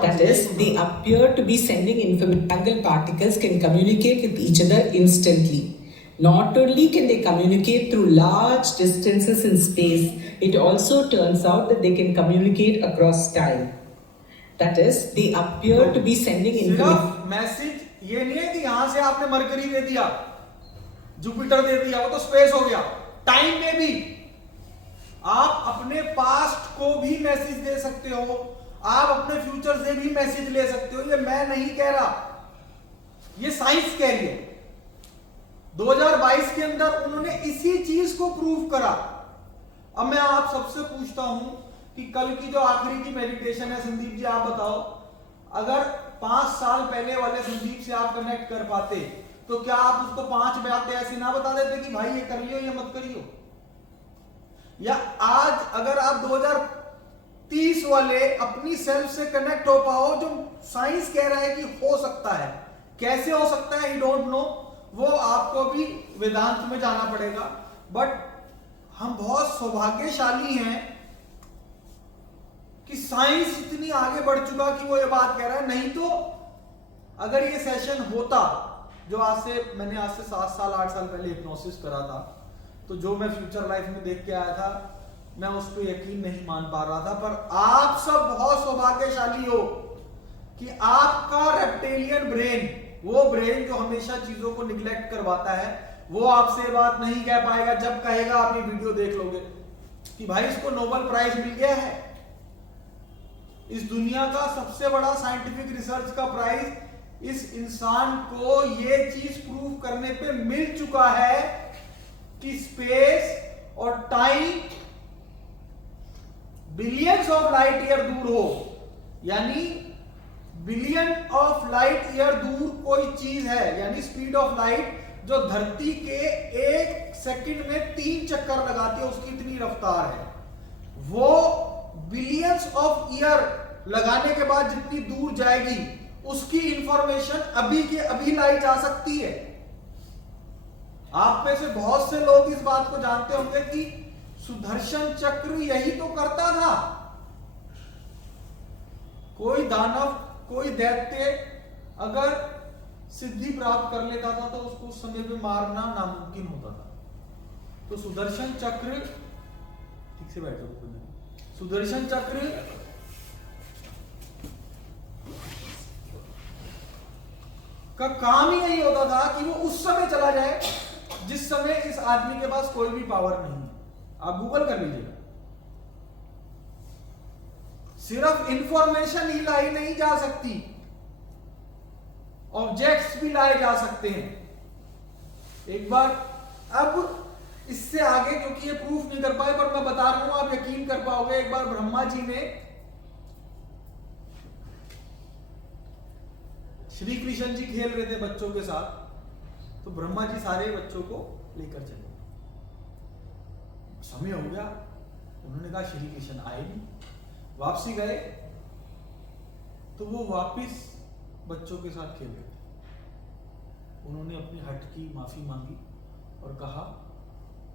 That is, they appear to be sending entangled particles can communicate with each other instantly. Not only can they communicate through large distances in space, it also turns out that they can communicate across time. That is, they appear to be sending message ये नहीं है कि यहां से आपने mercury दे दिया, Jupiter दे दिया, वो तो स्पेस हो गया। टाइम में भी आप अपने पास्ट को भी मैसेज दे सकते हो, आप अपने फ्यूचर से भी मैसेज ले सकते हो। ये मैं नहीं कह रहा, ये साइंस कह रही है। 2022 के अंदर उन्होंने इसी चीज को प्रूव करा। अब मैं आप सबसे पूछता हूं कि कल की जो आखिरी की मेडिटेशन है, संदीप जी आप बताओ, अगर 5 साल पहले वाले संदीप से आप कनेक्ट कर पाते तो क्या आप उसको 5 बातें ऐसी ना बता देते कि भाई ये करियो या मत करियो? या आज अगर आप 30 वाले अपनी सेल्फ से कनेक्ट हो पाओ, जो साइंस कह रहा है कि हो सकता है। कैसे हो सकता है, यू डोंट नो, वो आपको भी वेदांत में जाना पड़ेगा। बट हम बहुत सौभाग्यशाली हैं कि साइंस इतनी आगे बढ़ चुका कि वो ये बात कह रहा है। नहीं तो अगर ये सेशन होता, जो मैंने आज से 7 साल 8 साल पहले हिप्नोसिस करा था, तो जो मैं फ्यूचर लाइफ में देख के आया था, मैं उस पर यकीन नहीं मान पा रहा था। पर आप सब बहुत सौभाग्यशाली हो कि आपका रेप्टेलियन ब्रेन, वो ब्रेन जो हमेशा चीजों को निग्लेक्ट करवाता है, वो आपसे बात नहीं कह पाएगा। जब कहेगा आप ये वीडियो देख लोगे कि भाई इसको नोबेल प्राइज मिल गया है, इस दुनिया का सबसे बड़ा साइंटिफिक रिसर्च का प्राइज इस इंसान को ये चीज प्रूव करने पे मिल चुका है कि स्पेस और time billions of light year दूर हो, यानी बिलियन ऑफ लाइट ईयर दूर कोई चीज है, यानी स्पीड ऑफ लाइट जो धरती के 1 सेकंड में 3 चक्कर लगाती है, उसकी इतनी रफ्तार है। वो बिलियंस ऑफ ईयर लगाने के बाद जितनी दूर जाएगी, उसकी इंफॉर्मेशन अभी के अभी लाई जा सकती है। आप में से बहुत से लोग इस बात को जानते होंगे कि सुदर्शन चक्र यही तो करता था। कोई दानव, कोई दैत्य अगर सिद्धि प्राप्त कर लेता था तो उसको उस समय पे मारना नामुमकिन होता था। तो सुदर्शन चक्र, ठीक से बैठो, सुदर्शन चक्र का काम ही यही होता था कि वो उस समय चला जाए जिस समय इस आदमी के पास कोई भी पावर नहीं है। आप गूगल कर लीजिएगा, सिर्फ इंफॉर्मेशन ही लाई नहीं जा सकती, ऑब्जेक्ट्स भी लाए जा सकते हैं। एक बार, अब इससे आगे क्योंकि ये प्रूफ नहीं कर पाए, पर मैं बता रहा हूं, आप यकीन कर पाओगे। एक बार ब्रह्मा जी ने श्री कृष्ण जी खेल रहे थे बच्चों के साथ, तो ब्रह्मा जी सारे बच्चों को लेकर चले। समय हो गया, उन्होंने कहा श्री कृष्ण आए नहीं, वापसी गए तो वो वापिस बच्चों के साथ खेल रहे थे। उन्होंने अपनी हट की माफी मांगी और कहा,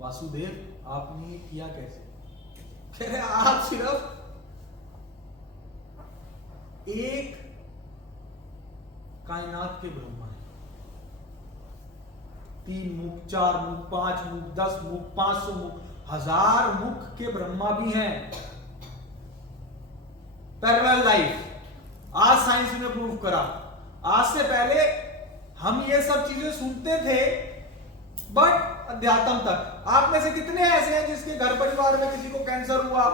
वासुदेव आपने ये किया कैसे? कह रहे आप सिर्फ एक कायनात के ब्रह्मा है। 3 मुख, 4 मुख, 5 मुख, 10 मुख, 500 मुख, 1000 मुख के ब्रह्मा भी हैं। पैरेलल लाइफ आज साइंस ने प्रूव करा। आज से पहले हम ये सब चीजें सुनते थे, बट अध्यात्म तक। आप में से कितने ऐसे हैं जिसके घर परिवार में किसी को कैंसर हुआ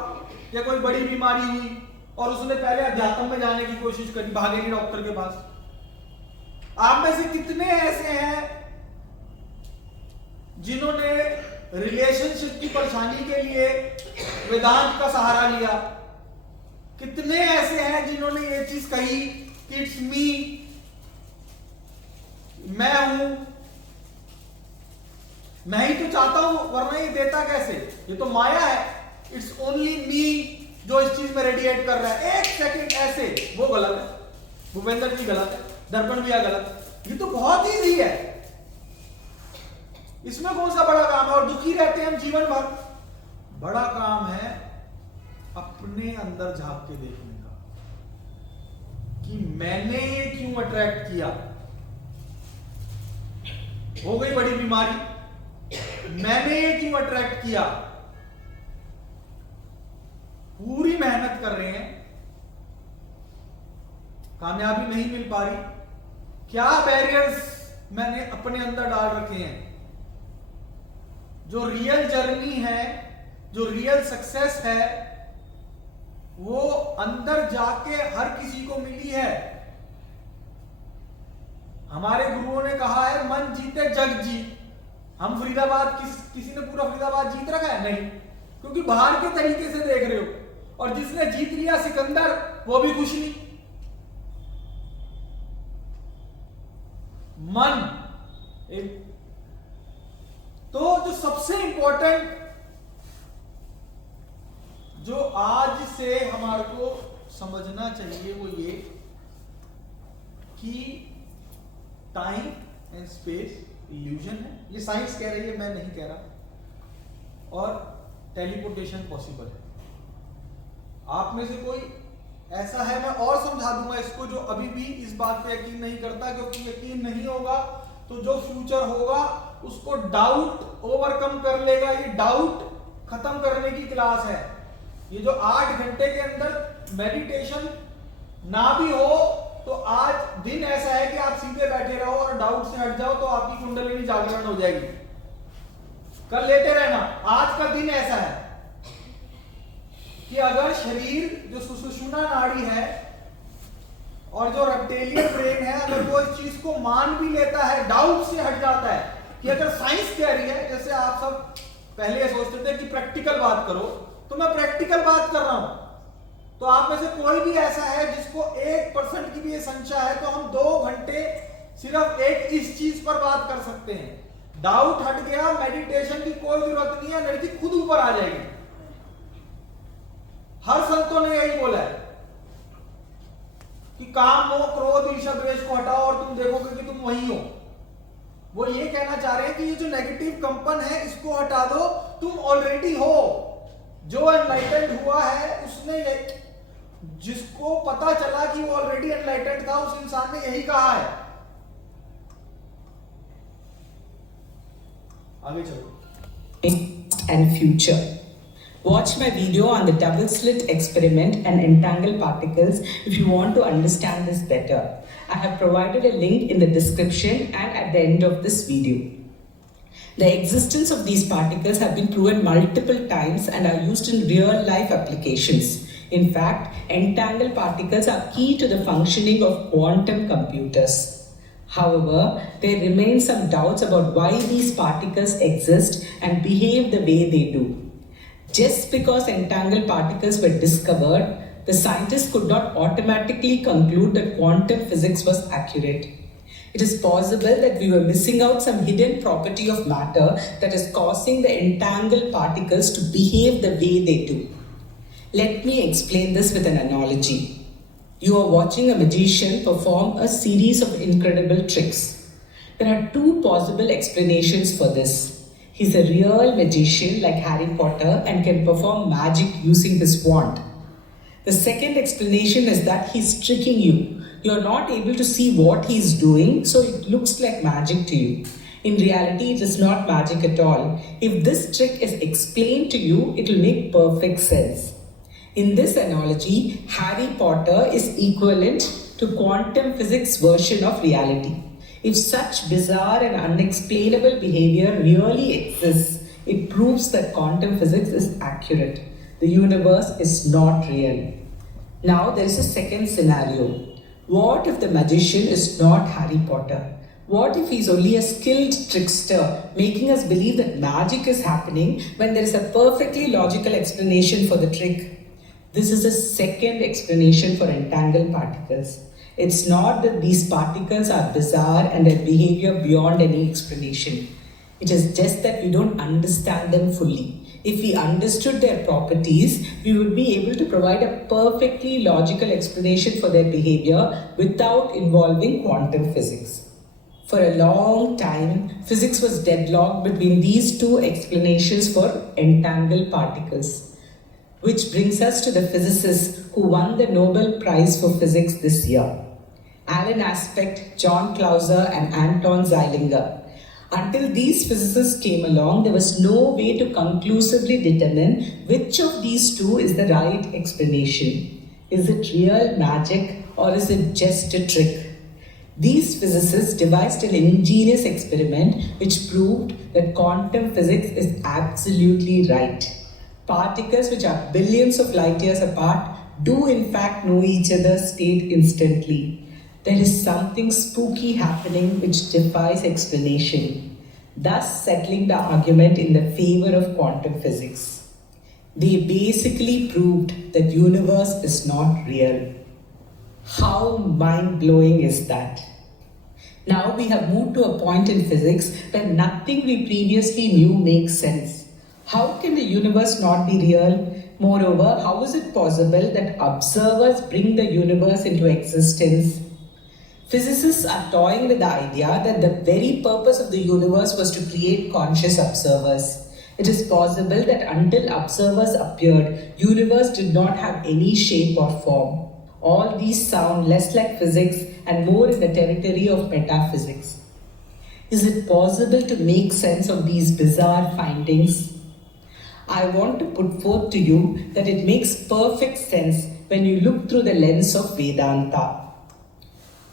या कोई बड़ी बीमारी हुई और उसने पहले अध्यात्म में जाने की कोशिश करी, भागे नहीं डॉक्टर के पास? आप में से कितने ऐसे हैं जिन्होंने रिलेशनशिप की परेशानी के लिए वेदांत का सहारा लिया? कितने ऐसे हैं जिन्होंने ये चीज कही कि इट्स मी, मैं हूं, मैं ही तो चाहता हूं, वरना ये देता कैसे? ये तो माया है। इट्स ओनली मी जो इस चीज में रेडिएट कर रहा है। 1 सेकंड ऐसे, वो गलत है। भूपेंद्र जी गलत है, दर्पण भैया गलत। ये तो बहुत ईजी है, इसमें कौन सा बड़ा काम है? और दुखी रहते हैं हम जीवन भर। बड़ा काम है अपने अंदर झांक के देखने का कि मैंने ये क्यों अट्रैक्ट किया। हो गई बड़ी बीमारी, मैंने ये क्यों अट्रैक्ट किया? पूरी मेहनत कर रहे हैं, कामयाबी नहीं मिल पा रही। क्या बैरियर्स मैंने अपने अंदर डाल रखे हैं? जो रियल जर्नी है, जो रियल सक्सेस है, वो अंदर जाके हर किसी को मिली है। हमारे गुरुओं ने कहा है, मन जीते जग जीत। हम फरीदाबाद किसी ने पूरा फरीदाबाद जीत रखा है? नहीं, क्योंकि बाहर के तरीके से देख रहे हो। और जिसने जीत लिया सिकंदर, वो भी खुश नहीं। मन एक तो जो सबसे इंपॉर्टेंट, जो आज से हमारे को समझना चाहिए वो ये कि टाइम एंड स्पेस इल्यूजन है, ये साइंस कह रही है, मैं नहीं कह रहा, और टेलीपोर्टेशन पॉसिबल है। आप में से कोई ऐसा है, मैं और समझा दूंगा इसको, जो अभी भी इस बात पे यकीन नहीं करता, क्योंकि यकीन नहीं होगा तो जो फ्यूचर होगा उसको डाउट ओवरकम कर लेगा। ये डाउट खत्म करने की क्लास है। ये जो 8 घंटे के अंदर मेडिटेशन ना भी हो तो आज दिन ऐसा है कि आप सीधे बैठे रहो और डाउट से हट जाओ तो आपकी कुंडलिनी जागरण हो जाएगी। कल लेटे रहना, आज का दिन ऐसा है कि अगर शरीर जो सुषुम्ना नाड़ी है और जो रेप्टिलियन ब्रेन है, अगर वो इस चीज को मान भी लेता है, डाउट से हट जाता है कि अगर साइंस कह रही है, जैसे आप सब पहले ये सोचते थे कि प्रैक्टिकल बात करो, तो मैं प्रैक्टिकल बात कर रहा हूं। तो आप में से कोई भी ऐसा है जिसको 1% की भी ये संशय है, तो हम 2 घंटे सिर्फ एक इस चीज पर बात कर सकते हैं। डाउट हट गया, मेडिटेशन की कोई जरूरत नहीं है, एनर्जी खुद ऊपर आ जाएगी। हर संतों ने यही बोला है कि काम मोह क्रोध ईर्ष्या द्वेष को हटाओ और तुम देखोगे कि तुम वही हो। वो ये कहना चाह रहे हैं कि ये जो नेगेटिव कंपन है इसको हटा दो, तुम ऑलरेडी हो। जो एनलाइटेंड हुआ है उसने जिसको पता चला कि वो ऑलरेडी एनलाइटेंड था, उस इंसान ने यही कहा है। आगे चलो। And future. Watch my video on the double slit experiment and entangled particles if you want to understand this better. I have provided a link in the description and at the end of this video. The existence of these particles have been proven multiple times and are used in real life applications. In fact, entangled particles are key to the functioning of quantum computers. However, there remain some doubts about why these particles exist and behave the way they do. Just because entangled particles were discovered, the scientists could not automatically conclude that quantum physics was accurate. It is possible that we were missing out some hidden property of matter that is causing the entangled particles to behave the way they do. Let me explain this with an analogy. You are watching a magician perform a series of incredible tricks. There are 2 possible explanations for this. He's a real magician like Harry Potter and can perform magic using his wand. The second explanation is that he's tricking you. You're not able to see what he's doing, so it looks like magic to you. In reality, it is not magic at all. If this trick is explained to you, it will make perfect sense. In this analogy, Harry Potter is equivalent to quantum physics version of reality. If such bizarre and unexplainable behavior really exists, it proves that quantum physics is accurate. The universe is not real. Now there is a second scenario. What if the magician is not Harry Potter? What if he's only a skilled trickster, making us believe that magic is happening when there is a perfectly logical explanation for the trick? This is a second explanation for entangled particles. It's not that these particles are bizarre and their behavior beyond any explanation. It is just that we don't understand them fully. If we understood their properties, we would be able to provide a perfectly logical explanation for their behavior without involving quantum physics. For a long time, physics was deadlocked between these 2 explanations for entangled particles. Which brings us to the physicists who won the Nobel Prize for Physics this year. Alan Aspect, John Clauser and Anton Zeilinger. Until these physicists came along, there was no way to conclusively determine which of these 2 is the right explanation. Is it real magic or is it just a trick? These physicists devised an ingenious experiment which proved that quantum physics is absolutely right. Particles which are billions of light years apart do in fact know each other's state instantly. There is something spooky happening which defies explanation, thus settling the argument in the favor of quantum physics. They basically proved that the universe is not real. How mind-blowing is that? Now we have moved to a point in physics where nothing we previously knew makes sense. How can the universe not be real? Moreover, how is it possible that observers bring the universe into existence? Physicists are toying with the idea that the very purpose of the universe was to create conscious observers. It is possible that until observers appeared, universe did not have any shape or form. All these sound less like physics and more in the territory of metaphysics. Is it possible to make sense of these bizarre findings? I want to put forth to you that it makes perfect sense when you look through the lens of Vedanta.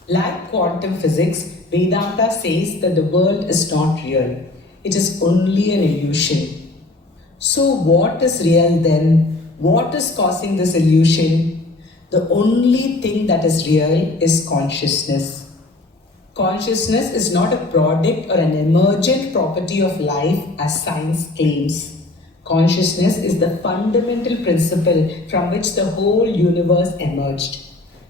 Like quantum physics, Vedanta says that the world is not real. It is only an illusion. So what is real then? What is causing this illusion? The only thing that is real is consciousness. Consciousness is not a product or an emergent property of life as science claims. Consciousness is the fundamental principle from which the whole universe emerged.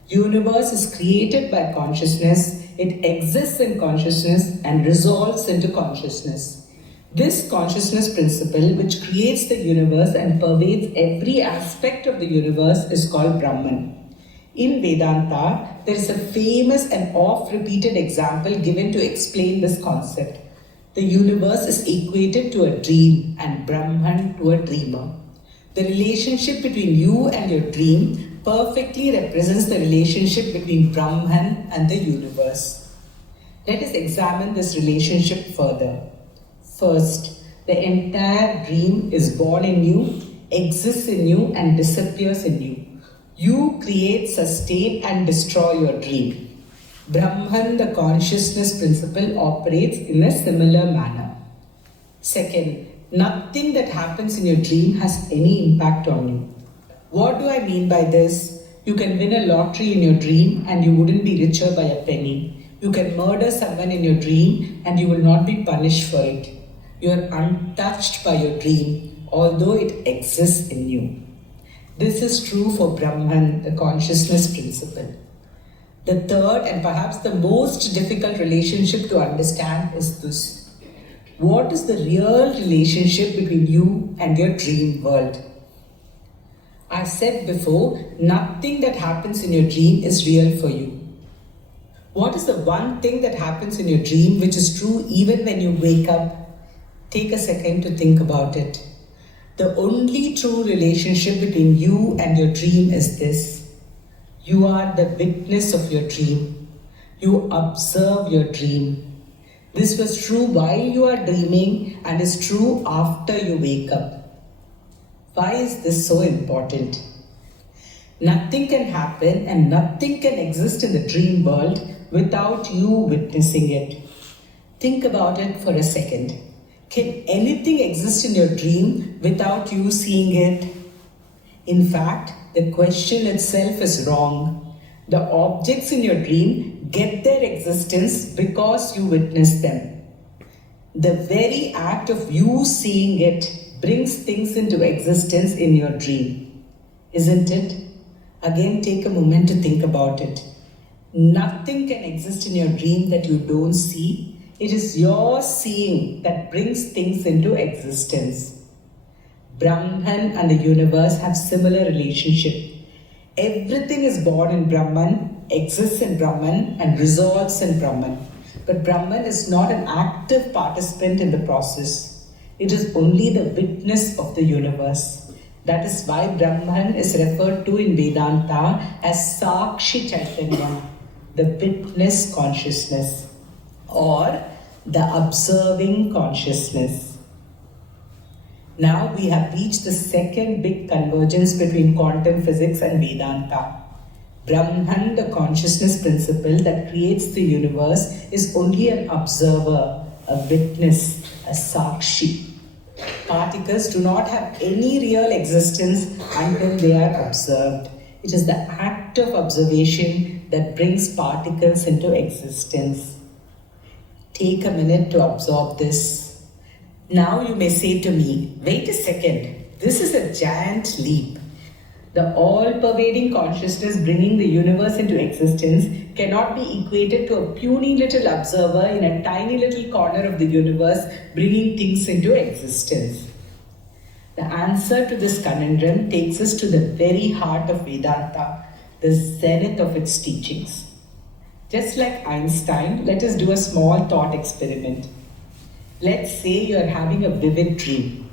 Universe is created by consciousness, it exists in consciousness and resolves into consciousness. This consciousness principle, which creates the universe and pervades every aspect of the universe, is called Brahman. In Vedanta, there is a famous and oft-repeated example given to explain this concept. The universe is equated to a dream and Brahman to a dreamer. The relationship between you and your dream perfectly represents the relationship between Brahman and the universe. Let us examine this relationship further. First, the entire dream is born in you, exists in you, and disappears in you. You create, sustain, and destroy your dream. Brahman, the consciousness principle, operates in a similar manner. Second, nothing that happens in your dream has any impact on you. What do I mean by this? You can win a lottery in your dream and you wouldn't be richer by a penny. You can murder someone in your dream and you will not be punished for it. You are untouched by your dream, although it exists in you. This is true for Brahman, the consciousness principle. The third and perhaps the most difficult relationship to understand is this. What is the real relationship between you and your dream world? I said before, nothing that happens in your dream is real for you. What is the one thing that happens in your dream which is true even when you wake up? Take a second to think about it. The only true relationship between you and your dream is this. You are the witness of your dream. You observe your dream. This was true while you are dreaming and is true after you wake up. Why is this so important? Nothing can happen and nothing can exist in the dream world without you witnessing it. Think about it for a second. Can anything exist in your dream without you seeing it? In fact, the question itself is wrong. The objects in your dream get their existence because you witness them. The very act of you seeing it brings things into existence in your dream. Isn't it? Again, take a moment to think about it. Nothing can exist in your dream that you don't see. It is your seeing that brings things into existence. Brahman and the universe have similar relationship. Everything is born in Brahman, exists in Brahman, and resolves in Brahman. But Brahman is not an active participant in the process. It is only the witness of the universe. That is why Brahman is referred to in Vedanta as Sakshi Chaitanya, the witness consciousness, or the observing consciousness. Now we have reached the second big convergence between quantum physics and Vedanta. Brahman, the consciousness principle that creates the universe, is only an observer, a witness, a Sakshi. Particles do not have any real existence until they are observed. It is the act of observation that brings particles into existence. Take a minute to absorb this. Now you may say to me, wait a second, this is a giant leap. The all-pervading consciousness bringing the universe into existence cannot be equated to a puny little observer in a tiny little corner of the universe bringing things into existence. The answer to this conundrum takes us to the very heart of Vedanta, the zenith of its teachings. Just like Einstein, let us do a small thought experiment. Let's say you are having a vivid dream.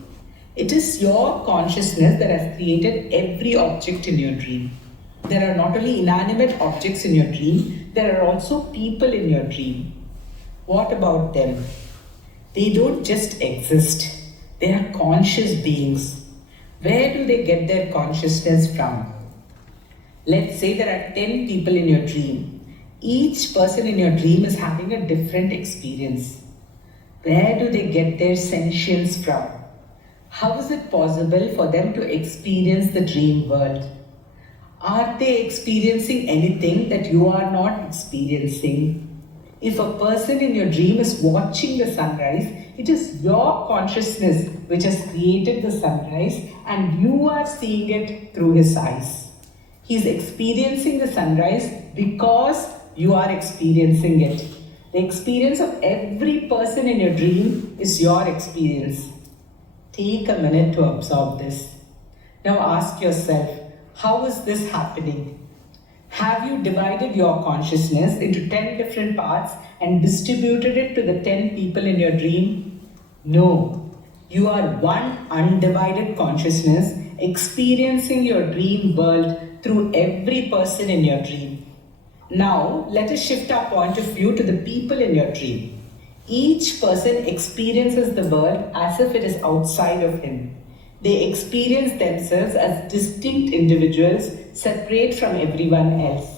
It is your consciousness that has created every object in your dream. There are not only inanimate objects in your dream, there are also people in your dream. What about them? They don't just exist. They are conscious beings. Where do they get their consciousness from? Let's say there are 10 people in your dream. Each person in your dream is having a different experience. Where do they get their sentience from? How is it possible for them to experience the dream world? Are they experiencing anything that you are not experiencing? If a person in your dream is watching the sunrise, it is your consciousness which has created the sunrise and you are seeing it through his eyes. He is experiencing the sunrise because you are experiencing it. The experience of every person in your dream is your experience. Take a minute to absorb this. Now ask yourself, how is this happening? Have you divided your consciousness into 10 different parts and distributed it to the 10 people in your dream? No. You are one undivided consciousness experiencing your dream world through every person in your dream. Now, let us shift our point of view to the people in your dream. Each person experiences the world as if it is outside of him. They experience themselves as distinct individuals, separate from everyone else.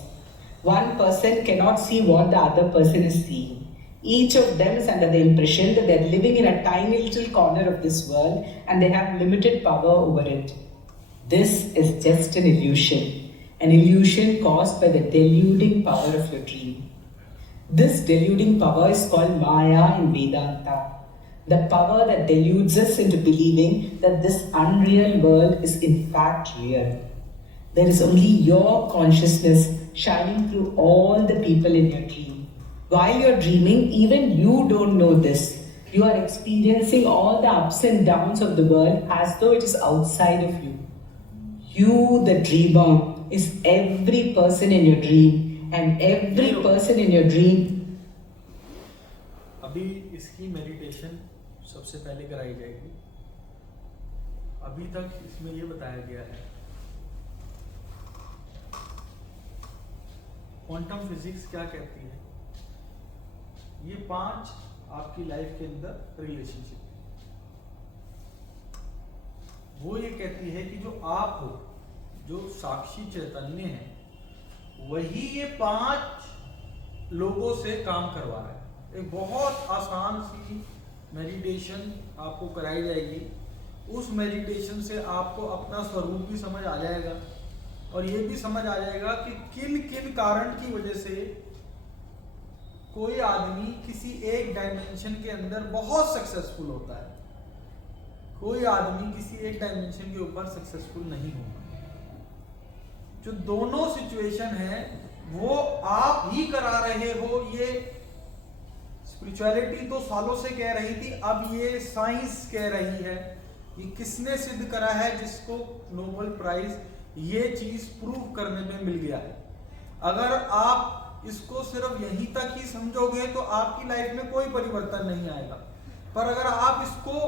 One person cannot see what the other person is seeing. Each of them is under the impression that they are living in a tiny little corner of this world and they have limited power over it. This is just an illusion caused by the deluding power of your dream. This deluding power is called Maya in Vedanta. The power that deludes us into believing that this unreal world is in fact real. There is only your consciousness shining through all the people in your dream. While you're dreaming, even you don't know this. You are experiencing all the ups and downs of the world as though it is outside of you. You, the dreamer, is every person in your dream, and every person in your dream. अभी इसकी meditation सबसे पहले कराई जाएगी। अभी तक इसमें ये बताया गया है क्वांटम फिजिक्स क्या कहती है। ये 5 आपकी लाइफ के अंदर रिलेशनशिप, वो ये कहती है कि जो आप हो, जो साक्षी चैतन्य है, वही ये 5 लोगों से काम करवा रहा है। एक बहुत आसान सी मेडिटेशन आपको कराई जाएगी। उस मेडिटेशन से आपको अपना स्वरूप भी समझ आ जाएगा और ये भी समझ आ जाएगा कि किन किन कारण की वजह से कोई आदमी किसी एक डायमेंशन के अंदर बहुत सक्सेसफुल होता है, कोई आदमी किसी एक डायमेंशन के ऊपर सक्सेसफुल नहीं होगा। जो दोनों सिचुएशन है वो आप ही करा रहे हो। ये स्पिरिचुअलिटी तो सालों से कह रही थी, अब ये साइंस कह रही है। ये किसने सिद्ध करा है? जिसको नोबेल प्राइज ये चीज प्रूव करने में मिल गया है। अगर आप इसको सिर्फ यहीं तक ही समझोगे तो आपकी लाइफ में कोई परिवर्तन नहीं आएगा, पर अगर आप इसको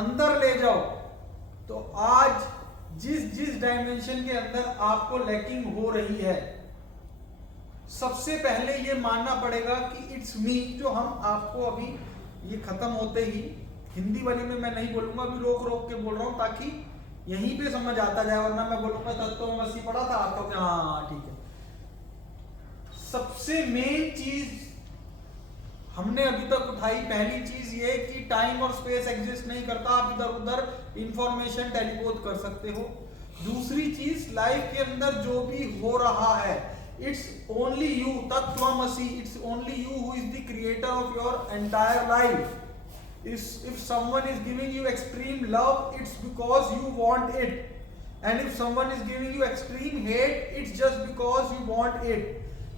अंदर ले जाओ तो आज जिस डायमेंशन के अंदर आपको लैकिंग हो रही है, सबसे पहले ये मानना पड़ेगा कि इट्स मी। जो हम आपको अभी ये खत्म होते ही हिंदी वाली में मैं नहीं बोलूंगा, अभी रोक रोक के बोल रहा हूं ताकि यहीं पे समझ आता जाए, वरना मैं बोलूंगा तत्वमसी पढ़ा था आपको कि हाँ ठीक है। सबसे मेन चीज हमने अभी तक उठाई, पहली चीज ये कि टाइम और स्पेस एग्जिस्ट नहीं करता, आप इधर उधर इंफॉर्मेशन टेलीपोर्ट कर सकते हो। दूसरी चीज, लाइफ के अंदर जो भी हो रहा है, इट्स ओनली यू, तत्वमसी, it's only you who is the creator of your entire life. If someone is giving you extreme love, it's because you want it, and if someone is giving you extreme hate, it's just because you want it.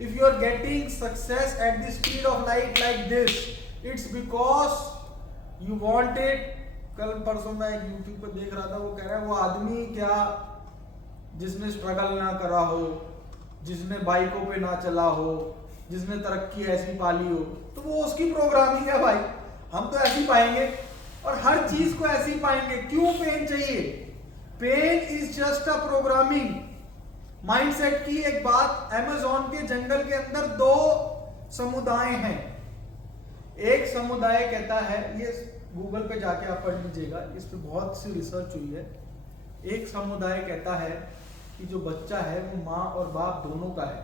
If you are getting success at the speed of light like this, it's because you want it, कल परसों मैं एक YouTube पर देख रहा था, वो कह रहा है वो आदमी क्या जिसने स्ट्रगल ना करा हो, जिसने बाइकों पे ना चला हो, जिसने तरक्की ऐसी पाली हो, तो वो उसकी प्रोग्रामिंग है भाई। हम तो ऐसी पाएंगे और हर चीज को ऐसी पाएंगे। क्यों पेन चाहिए? Pain is just a programming mindset की एक बात। अमेज़न के जंगल के अंदर दो समुदाय हैं। एक समुदाय कहता है, ये गूगल पे जाके आप पढ़ लीजिएगा, इस पे बहुत सी रिसर्च हुई है। एक समुदाय कहता है कि जो बच्चा है वो माँ और बाप दोनों का है,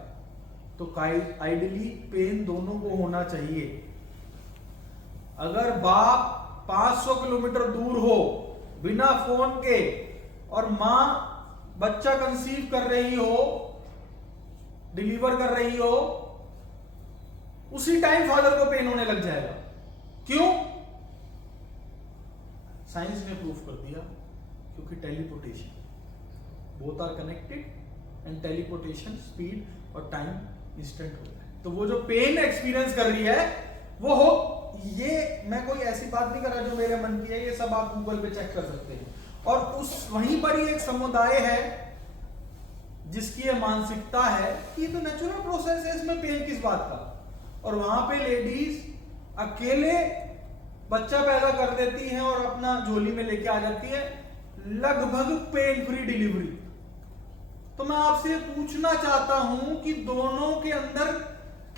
तो आइडियली पेन दोनों को होना चाहिए। अगर बाप 500 किलोमीटर दूर हो बिना फोन के और माँ बच्चा कंसीव कर रही हो, डिलीवर कर रही हो, उसी टाइम फादर को पेन होने लग जाएगा। क्यों? साइंस ने प्रूफ कर दिया, क्योंकि teleportation, both are connected and teleportation speed और टाइम इंस्टेंट होता है। तो वो जो पेन एक्सपीरियंस कर रही है वो हो, ये मैं कोई ऐसी बात नहीं कर रहा जो मेरे मन की है, ये सब आप गूगल पे चेक कर सकते हैं। और उस वहीं पर ही एक समुदाय है जिसकी ये मानसिकता है कि ये तो नेचुरल प्रोसेस है, इसमें पेन किस बात का। और वहां पे लेडीज अकेले बच्चा पैदा कर देती हैं और अपना झोली में लेके आ जाती है, लगभग पेन फ्री डिलीवरी। तो मैं आपसे पूछना चाहता हूं कि दोनों के अंदर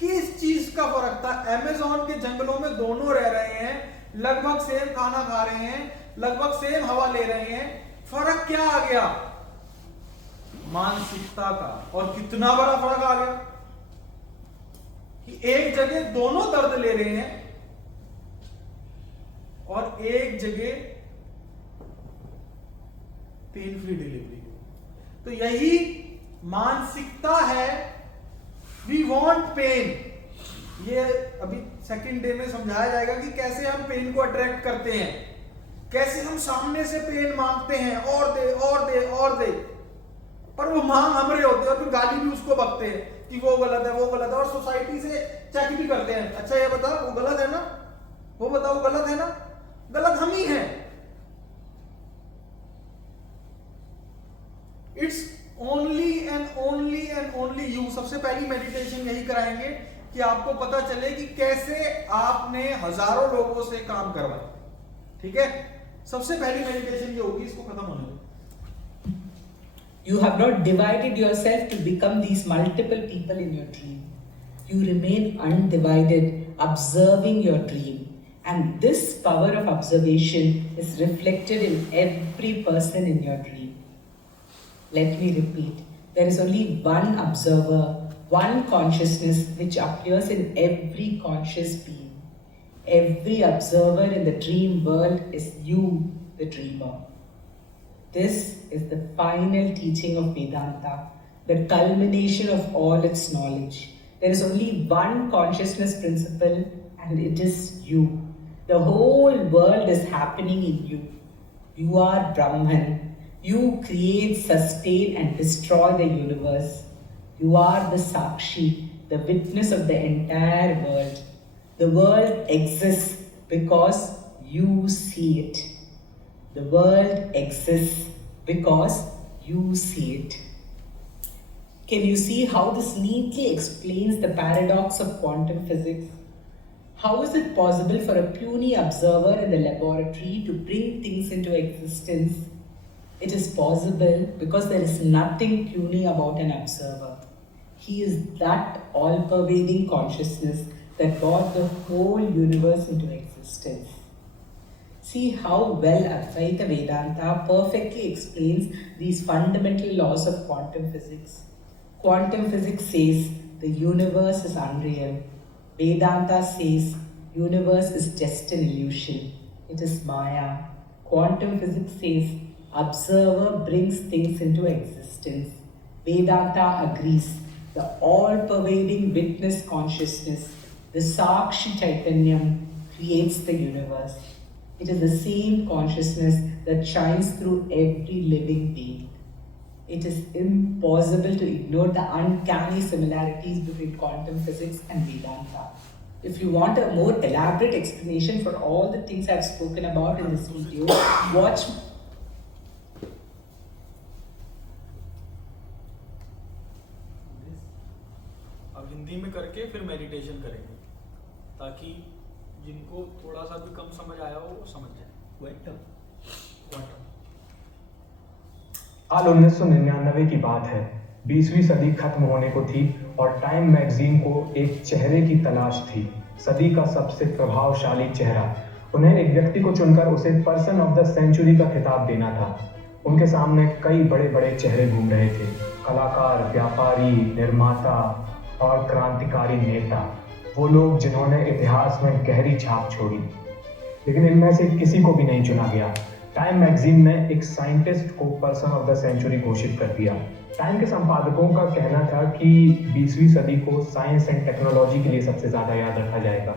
किस चीज का फर्क था? अमेज़न के जंगलों में दोनों रह रहे हैं, लगभग सेम खाना खा रहे हैं, लगभग सेम हवा ले रहे हैं, फर्क क्या आ गया? मानसिकता का। और कितना बड़ा फर्क आ गया कि एक जगह दोनों दर्द ले रहे हैं और एक जगह पेन फ्री डिलीवरी। तो यही मानसिकता है। We want pain. ये अभी सेकंड डे में समझाया जाएगा कि कैसे हम पेन को अट्रैक्ट करते हैं, कैसे हम सामने से पेन मांगते हैं, और दे और दे और दे, पर वो मांग हम रहे होते हैं और फिर गाली भी उसको बकते हैं कि वो गलत है, वो गलत है। और सोसाइटी से चेक भी करते हैं, अच्छा ये बता वो गलत है ना, वो बता वो गलत है ना, गलत हम ही हैं। It's only and only you. सबसे पहली मेडिटेशन यही कराएंगे कि आपको पता चले कि कैसे आपने हजारों लोगों से काम करवाए। ठीक है, सबसे पहली मेडिटेशन ये होगी, इसको खत्म होने दो। You have not divided yourself to become these multiple people in your dream. You remain undivided, observing your dream. And this power of observation is reflected in every person in your dream. Let me repeat. There is only one observer, one consciousness which appears in every conscious being. Every observer in the dream world is you, the dreamer. This is the final teaching of Vedanta, the culmination of all its knowledge. There is only one consciousness principle, and it is you. The whole world is happening in you. You are Brahman. You create, sustain, and destroy the universe. You are the Sakshi, the witness of the entire world. The world exists because you see it. The world exists because you see it. Can you see how this neatly explains the paradox of quantum physics? How is it possible for a puny observer in the laboratory to bring things into existence? It is possible because there is nothing puny about an observer. He is that all-pervading consciousness that brought the whole universe into existence. See how well Advaita Vedanta perfectly explains these fundamental laws of quantum physics. Quantum physics says the universe is unreal. Vedanta says universe is just an illusion. It is Maya. Quantum physics says observer brings things into existence. Vedanta agrees. The all-pervading witness consciousness, the Sakshi Chaitanyam, creates the universe. It is the same consciousness that shines through every living being. It is impossible to ignore the uncanny similarities between quantum physics and Vedanta. If you want a more elaborate explanation for all the things I've spoken about in this video, watch. अब हिंदी में करके फिर meditation करेंगे ताकि जिनको थोड़ा सा भी कम समझ आया हो वो समझ जाए। क्वांटम क्वांटम साल 1999 की बात है। 20वीं सदी खत्म होने को थी और टाइम मैगजीन को एक चेहरे की तलाश थी, सदी का सबसे प्रभावशाली चेहरा। उन्हें एक व्यक्ति को चुनकर उसे पर्सन ऑफ द सेंचुरी का खिताब देना था। उनके सामने कई बड़े बड़े चेहरे घूम रहे थे, कलाकार, व्यापारी, निर्माता और क्रांतिकारी नेता, वो लोग जिन्होंने इतिहास में गहरी छाप छोड़ी। लेकिन इनमें से किसी को भी नहीं चुना गया। टाइम मैगजीन ने एक साइंटिस्ट को पर्सन ऑफ द सेंचुरी घोषित कर दिया। टाइम के संपादकों का कहना था कि 20वीं सदी को साइंस एंड टेक्नोलॉजी के लिए सबसे ज़्यादा याद रखा जाएगा,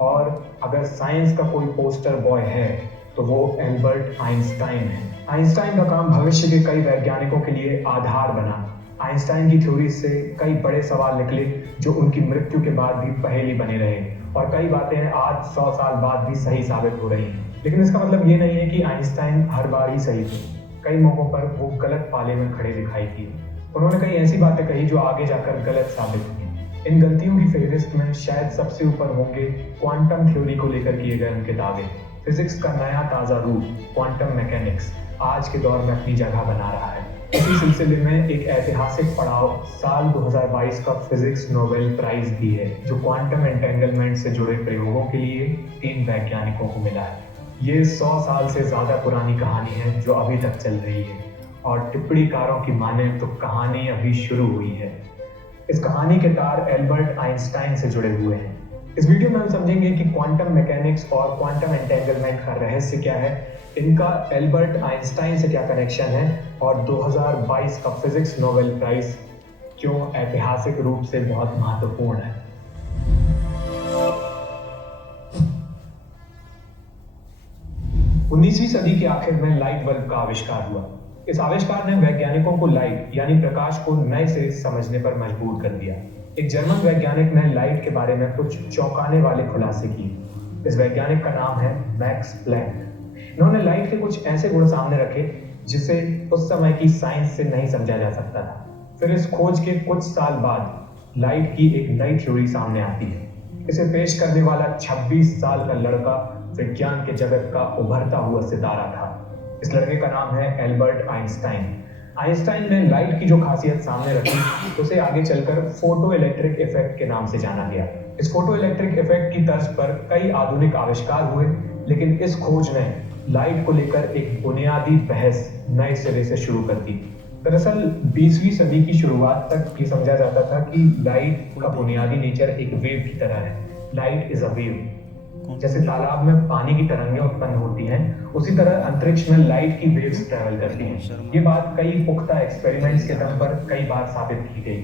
और अगर साइंस का कोई पोस्टर बॉय है तो वो एल्बर्ट आइंस्टाइन है। आइंस्टाइन का काम भविष्य के कई वैज्ञानिकों के लिए आधार बना। आइंस्टाइन की थ्योरी से कई बड़े सवाल निकले जो उनकी मृत्यु के बाद भी पहेली बने रहे, और कई बातें आज 100 साल बाद भी सही साबित हो रही हैं। लेकिन इसका मतलब ये नहीं है कि आइंस्टाइन हर बार ही सही थे। कई मौकों पर वो गलत पाले में खड़े दिखाई दिए। उन्होंने कई ऐसी बातें कही जो आगे जाकर गलत साबित हुई। इन गलतियों की फहरिस्त में शायद सबसे ऊपर होंगे क्वांटम थ्योरी को लेकर किए गए उनके दावे। फिजिक्स का नया ताज़ा रूप क्वांटम मैकेनिक्स आज के दौर में अपनी जगह बना रहा है। इसी सिलसिले में एक ऐतिहासिक पड़ाव साल 2022 का फिजिक्स नोबेल प्राइज भी है, जो क्वांटम एंटेंगलमेंट से जुड़े प्रयोगों के लिए 3 वैज्ञानिकों को मिला है। ये 100 साल से ज़्यादा पुरानी कहानी है जो अभी तक चल रही है, और टिप्पणीकारों की माने तो कहानी अभी शुरू हुई है। इस कहानी के तार एल्बर्ट आइंस्टाइन से जुड़े हुए हैं। इस वीडियो में हम समझेंगे कि क्वांटम मैकेनिक्स और क्वांटम एंटेंगलमेंट का रहस्य क्या है, इनका एल्बर्ट आइंस्टाइन से क्या कनेक्शन है, और 2022 का फिजिक्स नोबेल प्राइज क्यों ऐतिहासिक रूप से बहुत महत्वपूर्ण है। उन्नीसवीं सदी के आखिर में लाइट बल्ब का आविष्कार हुआ। इस आविष्कार ने वैज्ञानिकों को लाइट यानी प्रकाश को नए सिरे से समझने पर मजबूर कर दिया। एक जर्मन वैज्ञानिक ने लाइट के बारे में कुछ चौंकाने वाले खुलासे किए। इस वैज्ञानिक का नाम है मैक्स प्लैंक। इन्होंने लाइट के कुछ ऐसे गुण सामने रखे जिसे उस समय की साइंस से नहीं समझा जा सकता था। फिर इस खोज के कुछ साल बाद लाइट की एक नई थ्योरी सामने आती है। इसे पेश करने वाला 26 साल का लड़का विज्ञान के जगत का उभरता हुआ सितारा था। इस लड़के का नाम है एल्बर्ट आइंस्टाइन। आइंस्टाइन ने लाइट की जो खासियत सामने रखी उसे आगे चलकर फोटो इलेक्ट्रिक इफेक्ट के नाम से जाना गया। इस फोटो इलेक्ट्रिक इफेक्ट की तर्ज पर कई आधुनिक आविष्कार हुए, लेकिन इस खोज ने लाइट को लेकर एक बुनियादी बहस नए सिरे से शुरू कर दी। दरअसल 20वीं सदी की शुरुआत तक ये समझा जाता था कि लाइट का बुनियादी नेचर एक वेव की तरह है। Light is a wave. जैसे तालाब में पानी की तरंगें उत्पन्न होती हैं, उसी तरह अंतरिक्ष में लाइट की वेव्स ट्रैवल करती हैं। ये बात कई पुख्ता एक्सपेरिमेंट्स के दम पर कई बार साबित की गई,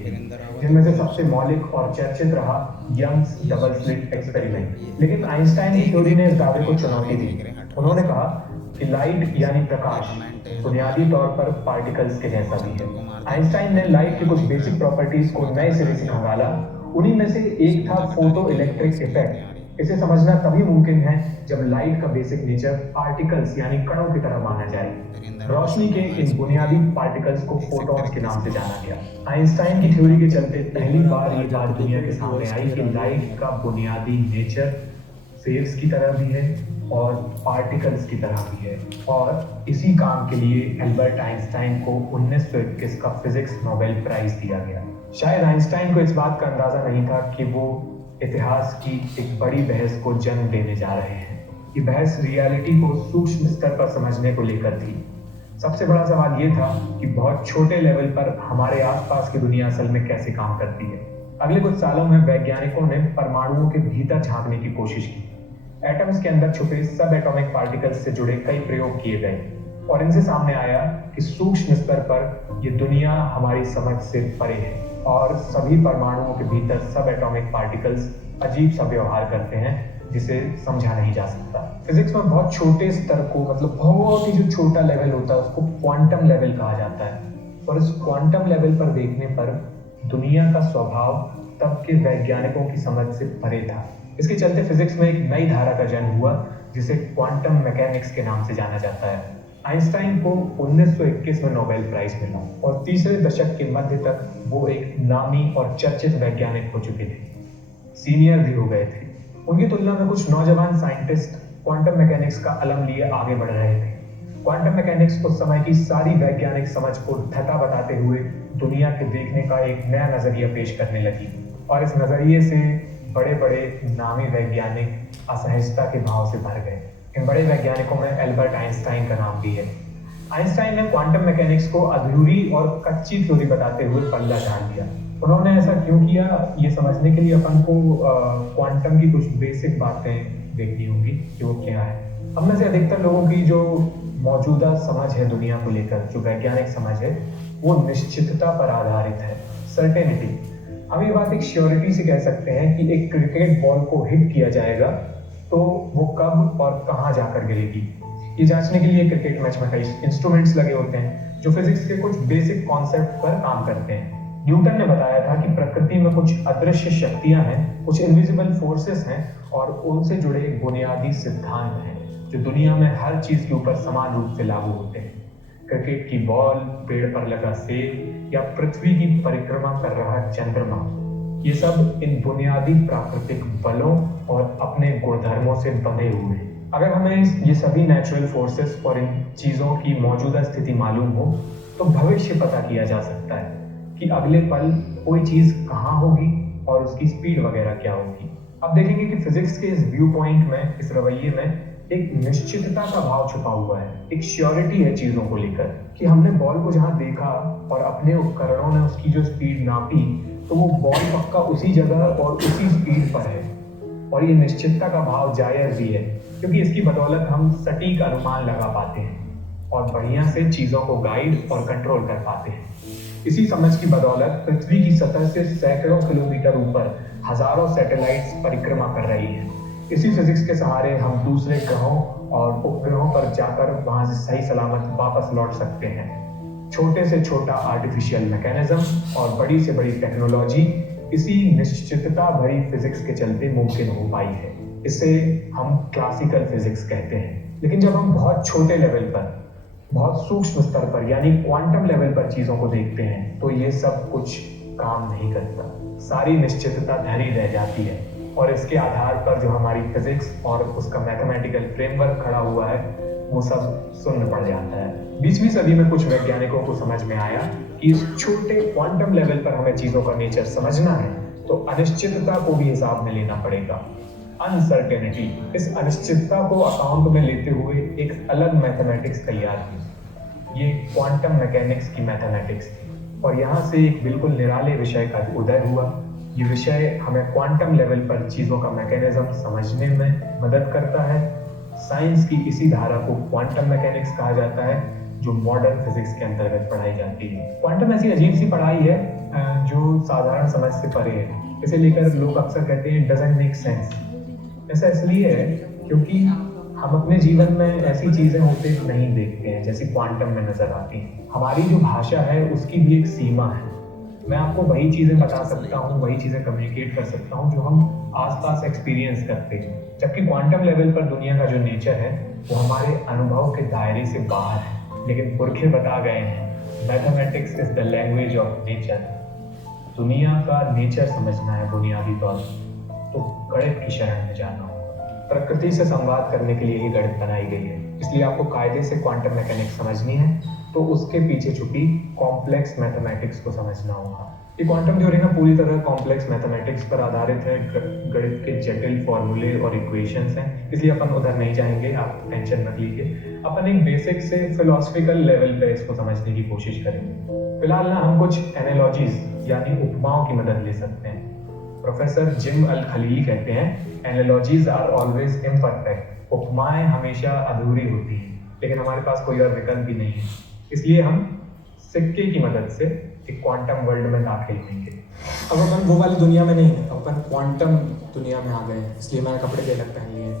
जिनमें से सबसे मौलिक और चर्चित रहा यंग्स डबल स्लिट एक्सपेरिमेंट। लेकिन आइंस्टाइन की थ्योरी ने इस दावे को चुनौती दी। उन्होंने कहा कि लाइट यानी प्रकाश बुनियादी तौर पर पार्टिकल्स के जैसा भी है। आइंस्टाइन ने लाइट की कुछ बेसिक प्रॉपर्टीज को नए सिरे से खंगाला। उन्हीं में से एक था फोटो इलेक्ट्रिक इफेक्ट। इसे समझना तभी मुमकिन है जब लाइट का बेसिक नेचर पार्टिकल्स यानी कणों की तरह माना जाए। रोशनी के इन बुनियादी पार्टिकल्स को फोटॉन्स के नाम से जाना गया। आइंस्टाइन की थ्योरी के चलते पहली बार ये बात दुनिया के सामने आई कि लाइट का बुनियादी नेचर वेव्स की तरह भी है और पार्टिकल्स की तरह भी है। और इसी काम के लिए एल्बर्ट आइंस्टाइन को 1921 का फिजिक्स नोबेल प्राइज दिया गया। शायद आइंस्टाइन को इस बात का अंदाजा नहीं था कि वो इतिहास की एक बड़ी बहस को जन्म देने जा रहे हैं। ये बहस रियलिटी को सूक्ष्म स्तर पर समझने को लेकर थी। सबसे बड़ा सवाल ये था कि बहुत छोटे लेवल पर हमारे आसपास की दुनिया असल में कैसे काम करती है। अगले कुछ सालों में वैज्ञानिकों ने परमाणुओं के भीतर झांकने की कोशिश की। एटम्स के अंदर छुपे सब एटॉमिक पार्टिकल्स से जुड़े कई प्रयोग किए गए, और इनसे सामने आया कि सूक्ष्म स्तर पर ये दुनिया हमारी समझ से परे है, और सभी परमाणुओं के भीतर सब एटॉमिक पार्टिकल्स अजीब सा व्यवहार करते हैं जिसे समझा नहीं जा सकता। फिजिक्स में बहुत छोटे स्तर को, मतलब बहुत ही जो छोटा लेवल होता है, उसको क्वांटम लेवल कहा जाता है। और इस क्वांटम लेवल पर देखने पर दुनिया का स्वभाव तब के वैज्ञानिकों की समझ से परे था। इसके चलते फिजिक्स में एक नई धारा का जन्म हुआ जिसे क्वांटम मैकेनिक्स के नाम से जाना जाता है। आइंस्टाइन को 1921 में नोबेल प्राइज मिला और तीसरे दशक के मध्य तक वो एक नामी और चर्चित वैज्ञानिक हो चुके थे, सीनियर भी हो गए थे। उनकी तुलना में कुछ नौजवान साइंटिस्ट क्वांटम मैकेनिक्स का अलम लिए आगे बढ़ रहे थे। क्वांटम मैकेनिक्स उस समय की सारी वैज्ञानिक समझ को धता बताते हुए दुनिया के देखने का एक नया नजरिया पेश करने लगी और इस नजरिए से बड़े बड़े नामी वैज्ञानिक असहजता के भाव से भर गए। इन बड़े वैज्ञानिकों में एल्बर्ट आइंस्टाइन का नाम भी है। आइंस्टाइन ने क्वांटम मैकेनिक्स को अधूरी और कच्ची थ्योरी बताते हुए पल्ला झाड़ दिया। उन्होंने ऐसा क्यों किया, ये समझने के लिए अपन को क्वांटम की कुछ बेसिक बातें देखनी होंगी कि वो क्या है। हम में से अधिकतर लोगों की जो मौजूदा समझ है दुनिया को लेकर, जो वैज्ञानिक समझ है, वो निश्चितता पर आधारित है, सर्टेनिटी। हम ये बात एक श्योरिटी से कह सकते हैं कि एक क्रिकेट बॉल को हिट किया जाएगा तो वो कब और कहाँ जाकर गिरेगी। ये जांचने के लिए क्रिकेट मैच में कई इंस्ट्रूमेंट्स लगे होते हैं जो फिजिक्स के कुछ बेसिक कॉन्सेप्ट पर काम करते हैं। न्यूटन ने बताया था कि प्रकृति में कुछ अदृश्य शक्तियां हैं, कुछ इनविजिबल फोर्सेस हैं और उनसे जुड़े एक बुनियादी सिद्धांत हैं जो दुनिया में हर चीज के ऊपर समान रूप से लागू होते हैं। क्रिकेट की बॉल, पेड़ पर लगा सेब या पृथ्वी की परिक्रमा कर रहा चंद्रमा, ये सब इन बुनियादी प्राकृतिक बलों और अपने गुणधर्मों से बंधे हुए हैं। अगर हमें ये सभी नेचुरल फोर्सेस और इन चीजों की मौजूदा स्थिति मालूम हो तो भविष्य पता किया जा सकता है कि अगले पल कोई चीज कहाँ होगी और उसकी स्पीड वगैरह क्या होगी। अब देखेंगे कि फिजिक्स के इस व्यू पॉइंट में, इस रवैये में एक निश्चितता का भाव छुपा हुआ है, एक श्योरिटी है चीजों को लेकर कि हमने बॉल को जहां देखा और अपने उपकरणों ने उसकी जो स्पीड नापी तो वो बॉल पक्का उसी जगह और उसी स्पीड पर है। और ये निश्चितता का भाव जायज भी है क्योंकि इसकी बदौलत हम सटीक अनुमान लगा पाते हैं और बढ़िया से चीजों को गाइड और कंट्रोल कर पाते हैं। इसी समझ की बदौलत पृथ्वी की सतह से सैकड़ों किलोमीटर ऊपर हजारों सैटेलाइट्स परिक्रमा कर रही हैं। इसी फिजिक्स के सहारे हम दूसरे ग्रहों और उपग्रहों पर जाकर वहां से सही सलामत वापस लौट सकते हैं। छोटे से छोटा आर्टिफिशियल मैकेनिज्म और बड़ी से बड़ी टेक्नोलॉजी इसी निश्चितता भरी फिजिक्स के चलते मुमकिन हो पाई है। इसे हम क्लासिकल फिजिक्स कहते हैं। लेकिन जब हम बहुत छोटे लेवल पर, बहुत सूक्ष्म स्तर पर यानी क्वांटम लेवल पर चीजों को देखते हैं तो ये सब कुछ काम नहीं करता। सारी निश्चितता धरी रह जाती है और इसके आधार पर जो हमारी फिजिक्स और उसका मैथमेटिकल फ्रेमवर्क खड़ा हुआ है वो सब शून्य पड़ जाता है। 20वीं सदी में कुछ वैज्ञानिकों को समझ में आया कि इस छोटे क्वांटम लेवल पर हमें चीजों का नेचर समझना है तो अनिश्चितता को भी हिसाब में लेना पड़ेगा, अनसर्टेनिटी। इस अनिश्चितता को अकाउंट में लेते हुए एक अलग मैथमेटिक्स तैयार की। ये क्वांटम मैकेनिक्स की मैथमेटिक्स थी और यहाँ से एक बिल्कुल निराले विषय का उदय हुआ। ये विषय हमें क्वांटम लेवल पर चीजों का मैकेनिज्म समझने में मदद करता है। साइंस की इसी धारा को क्वांटम मैकेनिक्स कहा जाता है जो मॉडर्न फिजिक्स के अंतर्गत पढ़ाई जाती है। क्वांटम ऐसी अजीब सी पढ़ाई है जो साधारण समझ से परे है। इसे लेकर लोग अक्सर कहते हैं डजंट मेक सेंस। ऐसा इसलिए है क्योंकि हम अपने जीवन में ऐसी चीजें होते नहीं देखते हैं जैसी क्वांटम में नजर आती हैं। हमारी जो भाषा है उसकी भी एक सीमा है। मैं आपको वही चीजें बता सकता हूँ, वही चीजें कम्युनिकेट कर सकता हूँ जो हम आसपास एक्सपीरियंस करते हैं। जबकि क्वांटम लेवल पर दुनिया का जो नेचर है वो हमारे अनुभव के दायरे से बाहर है। लेकिन पुरखे बता गए हैं mathematics is the language of nature. दुनिया का नेचर समझना है बुनियादी तौर पर तो गणित की शरण में जाना होगा। प्रकृति से संवाद करने के लिए ही गणित बनाई गई है। इसलिए आपको कायदे से क्वांटम मैकेनिक्स समझनी है तो उसके पीछे छुपी कॉम्प्लेक्स मैथमेटिक्स को समझना होगा। ये क्वांटम थ्योरी ना पूरी तरह कॉम्प्लेक्स मैथमेटिक्स पर आधारित है। गणित के जटिल फॉर्मूले और इक्वेशंस हैं, इसलिए अपन उधर नहीं जाएंगे, आप टेंशन मत लीजिए। अपन एक बेसिक से फिलोसफिकल लेवल पे इसको समझने की कोशिश करेंगे। फिलहाल ना हम कुछ एनालॉजीज यानी उपमाओं की मदद ले सकते हैं। प्रोफेसर जिम अल खलीली कहते हैं एनालॉजीज आर ऑलवेज इम्परफेक्ट। उपमाएं हमेशा अधूरी होती हैं, लेकिन हमारे पास कोई और विकल्प भी नहीं है। इसलिए हम सिक्के की मदद से एक क्वांटम वर्ल्ड में दाखिल होंगे। अब अपन वो वाली दुनिया में नहीं है, अपन क्वांटम दुनिया में आ गए हैं। इसलिए मैंने कपड़े भी अलग पहन लिए।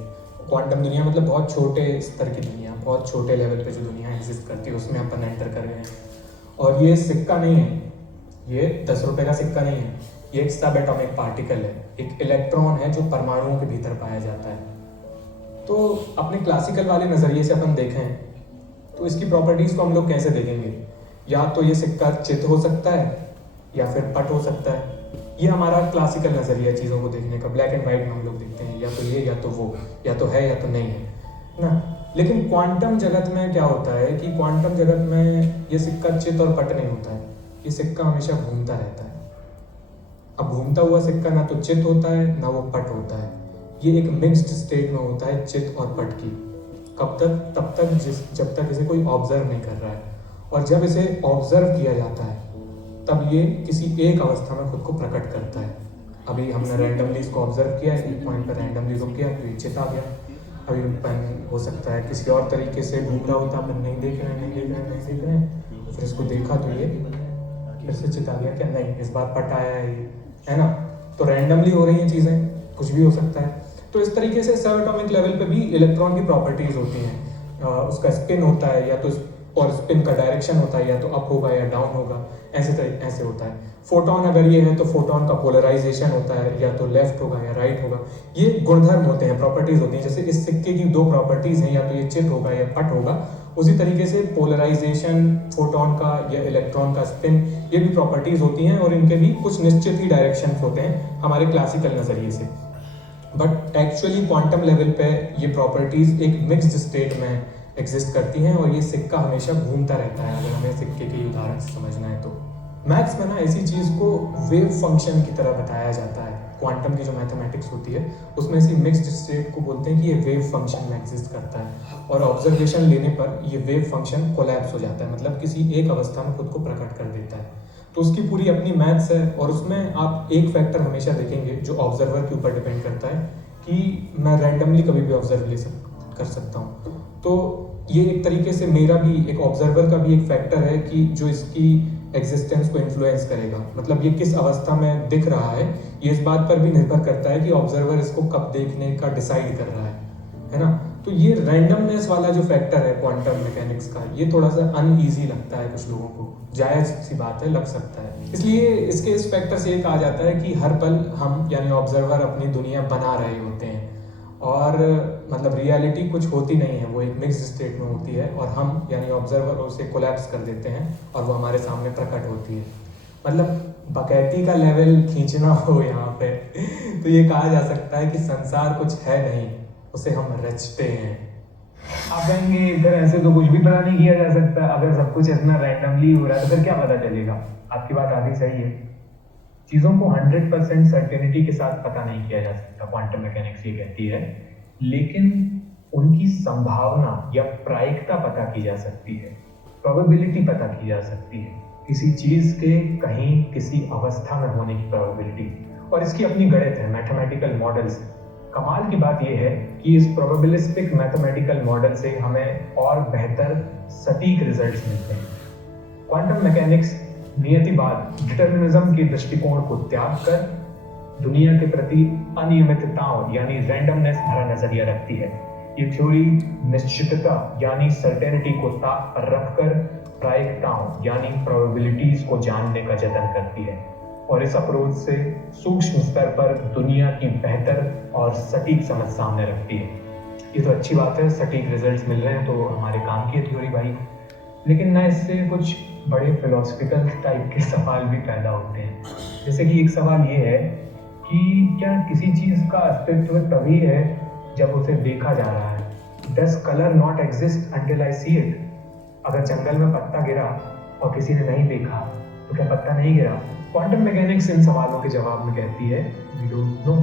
क्वांटम दुनिया मतलब बहुत छोटे स्तर की दुनिया, बहुत छोटे लेवल पे जो दुनिया एग्जिस्ट करती है उसमें अपन एंटर कर रहे हैं। और ये सिक्का नहीं है, ये 10 रुपये का सिक्का नहीं है, ये एक सब एटॉमिक पार्टिकल है, एक इलेक्ट्रॉन है जो परमाणुओं के भीतर पाया जाता है। तो अपने क्लासिकल वाले नज़रिए से अपन देखें तो इसकी प्रॉपर्टीज़ को हम लोग कैसे देखेंगे, या तो ये सिक्का चित हो सकता है या फिर पट हो सकता है। ये हमारा क्लासिकल नज़रिया चीज़ों को देखने का, ब्लैक एंड वाइट में हम लोग देखते हैं, या तो ये या तो वो, या तो है या तो नहीं है ना। लेकिन क्वांटम जगत में क्या होता है कि क्वांटम जगत में ये सिक्का चित और पट नहीं होता है, ये सिक्का हमेशा घूमता रहता है। अब घूमता हुआ सिक्का ना तो चित होता है ना वो पट होता है, ये एक मिक्स्ड स्टेट में होता है चित और पट की। कब तक? तब तक जब तक इसे कोई ऑब्जर्व नहीं कर रहा है, और जब इसे ऑब्जर्व किया जाता है तब ये किसी एक अवस्था में खुद को प्रकट करता है। अभी हमने रैंडमली इसको ऑब्जर्व किया, एक पॉइंट पर रैंडमली रुक गया तो ये चित आ गया। अभी पेन हो सकता है किसी और तरीके से घूम रहा होता, अपन नहीं देख रहे हैं, फिर इसको देखा तो ये फिर से चित आ गया, क्या नहीं इस बार पट आया है ये, है ना। तो रैंडमली हो रही हैं चीज़ें, कुछ भी हो सकता है। तो इस तरीके से सब एटॉमिक लेवल पे भी इलेक्ट्रॉन की प्रॉपर्टीज होती हैं। उसका स्पिन होता है या तो, और स्पिन का डायरेक्शन होता है या तो अप होगा या डाउन होगा, ऐसे होता है। फोटोन अगर ये है तो फोटोन का पोलराइजेशन होता है, या तो लेफ्ट होगा या राइट होगा। ये गुणधर्म होते हैं, प्रॉपर्टीज होती हैं। जैसे इस सिक्के की दो प्रॉपर्टीज हैं, या तो ये चित होगा या पट होगा, उसी तरीके से पोलराइजेशन फोटोन का या इलेक्ट्रॉन का स्पिन, ये भी प्रॉपर्टीज होती हैं, और इनके भी कुछ निश्चित ही डायरेक्शन होते हैं हमारे क्लासिकल नज़रिए से। बट एक्चुअली क्वांटम लेवल पे ये प्रॉपर्टीज एक मिक्स्ड स्टेट में एग्जिस्ट करती हैं, और ये सिक्का हमेशा घूमता रहता है। अगर हमें सिक्के के उदाहरण से समझना है तो मैथ्स में ना ऐसी चीज़ को वेव फंक्शन की तरह बताया जाता है। क्वांटम की जो मैथमेटिक्स होती है उसमें ऐसी मिक्स्ड स्टेट को बोलते हैं कि ये वेव फंक्शन में एग्जिस्ट करता है, और ऑब्जर्वेशन लेने पर ये वेव फंक्शन कोलैप्स हो जाता है, मतलब किसी एक अवस्था में खुद को प्रकट कर देता है। तो उसकी पूरी अपनी मैथ्स है, और उसमें आप एक फैक्टर हमेशा देखेंगे जो ऑब्जर्वर के ऊपर डिपेंड करता है कि मैं रैंडमली कभी भी ऑब्जर्व कर सकता हूँ। तो ये एक तरीके से मेरा भी, एक ऑब्जर्वर का भी एक फैक्टर है कि जो इसकी एग्जिस्टेंस को इन्फ्लुएंस करेगा। मतलब ये किस अवस्था में दिख रहा है, ये इस बात पर भी निर्भर करता है कि ऑब्जर्वर इसको कब देखने का डिसाइड कर रहा है ना। तो ये रैंडमनेस वाला जो फैक्टर है क्वांटम मैकेनिक्स का, ये थोड़ा सा अनईजी लगता है कुछ लोगों को, जायज़ सी बात है, लग सकता है। इसलिए इसके इस फैक्टर से ये कहा जाता है कि हर पल हम यानी ऑब्जर्वर अपनी दुनिया बना रहे होते हैं, और मतलब रियलिटी कुछ होती नहीं है, वो एक मिक्स्ड स्टेट में होती है, और हम यानी ऑब्जर्वर उसे कोलैप्स कर देते हैं और वो हमारे सामने प्रकट होती है। मतलब बकैती का लेवल खींचना हो यहाँ पे तो ये कहा जा सकता है कि संसार कुछ है नहीं, उसे हम रचते हैं। आप कहेंगे इधर ऐसे तो कुछ भी पता नहीं किया जा सकता, अगर सब कुछ इतना रैंडमली हो रहा है तो फिर क्या पता चलेगा। आपकी बात आधी सही है, चीज़ों को 100% सर्टेनिटी के साथ पता नहीं किया जा सकता, क्वांटम मैकेनिक्स ये कहती है, लेकिन उनकी संभावना या प्रायिकता पता की जा सकती है, प्रोबेबिलिटी पता की जा सकती है, किसी चीज़ के कहीं किसी अवस्था में होने की प्रोबेबिलिटी, और इसकी अपनी गणित है, मैथमेटिकल मॉडल्स। कमाल की बात यह है कि इस प्रोबेबिलिस्टिक मैथमेटिकल मॉडल से हमें और बेहतर सटीक रिजल्ट्स मिलते हैं। क्वांटम मैकेनिक्स नियतिवाद, डिटर्मिनिज्म के दृष्टिकोण को त्याग कर दुनिया के प्रति अनियमितताओं यानी रैंडमनेस भरा नजरिया रखती है। ये थ्योरी निश्चितता यानी सर्टेनिटी को ताक पर रखकर प्रायिकताओं यानी प्रोबेबिलिटीज को जानने का जतन करती है, और इस अप्रोच से सूक्ष्म स्तर पर दुनिया की बेहतर और सटीक समझ सामने रखती है। ये तो अच्छी बात है, सटीक रिजल्ट्स मिल रहे हैं तो हमारे काम की है थ्योरी भाई, लेकिन ना इससे कुछ बड़े फिलोसफिकल टाइप के सवाल भी पैदा होते हैं। जैसे कि एक सवाल ये है कि क्या किसी चीज़ का अस्तित्व तभी है जब उसे देखा जा रहा है? Does color not exist until I see it? अगर जंगल में पत्ता गिरा और किसी ने नहीं देखा तो क्या पत्ता नहीं गिरा? क्वांटम मैकेनिक्स इन सवालों के जवाब में कहती है we don't know।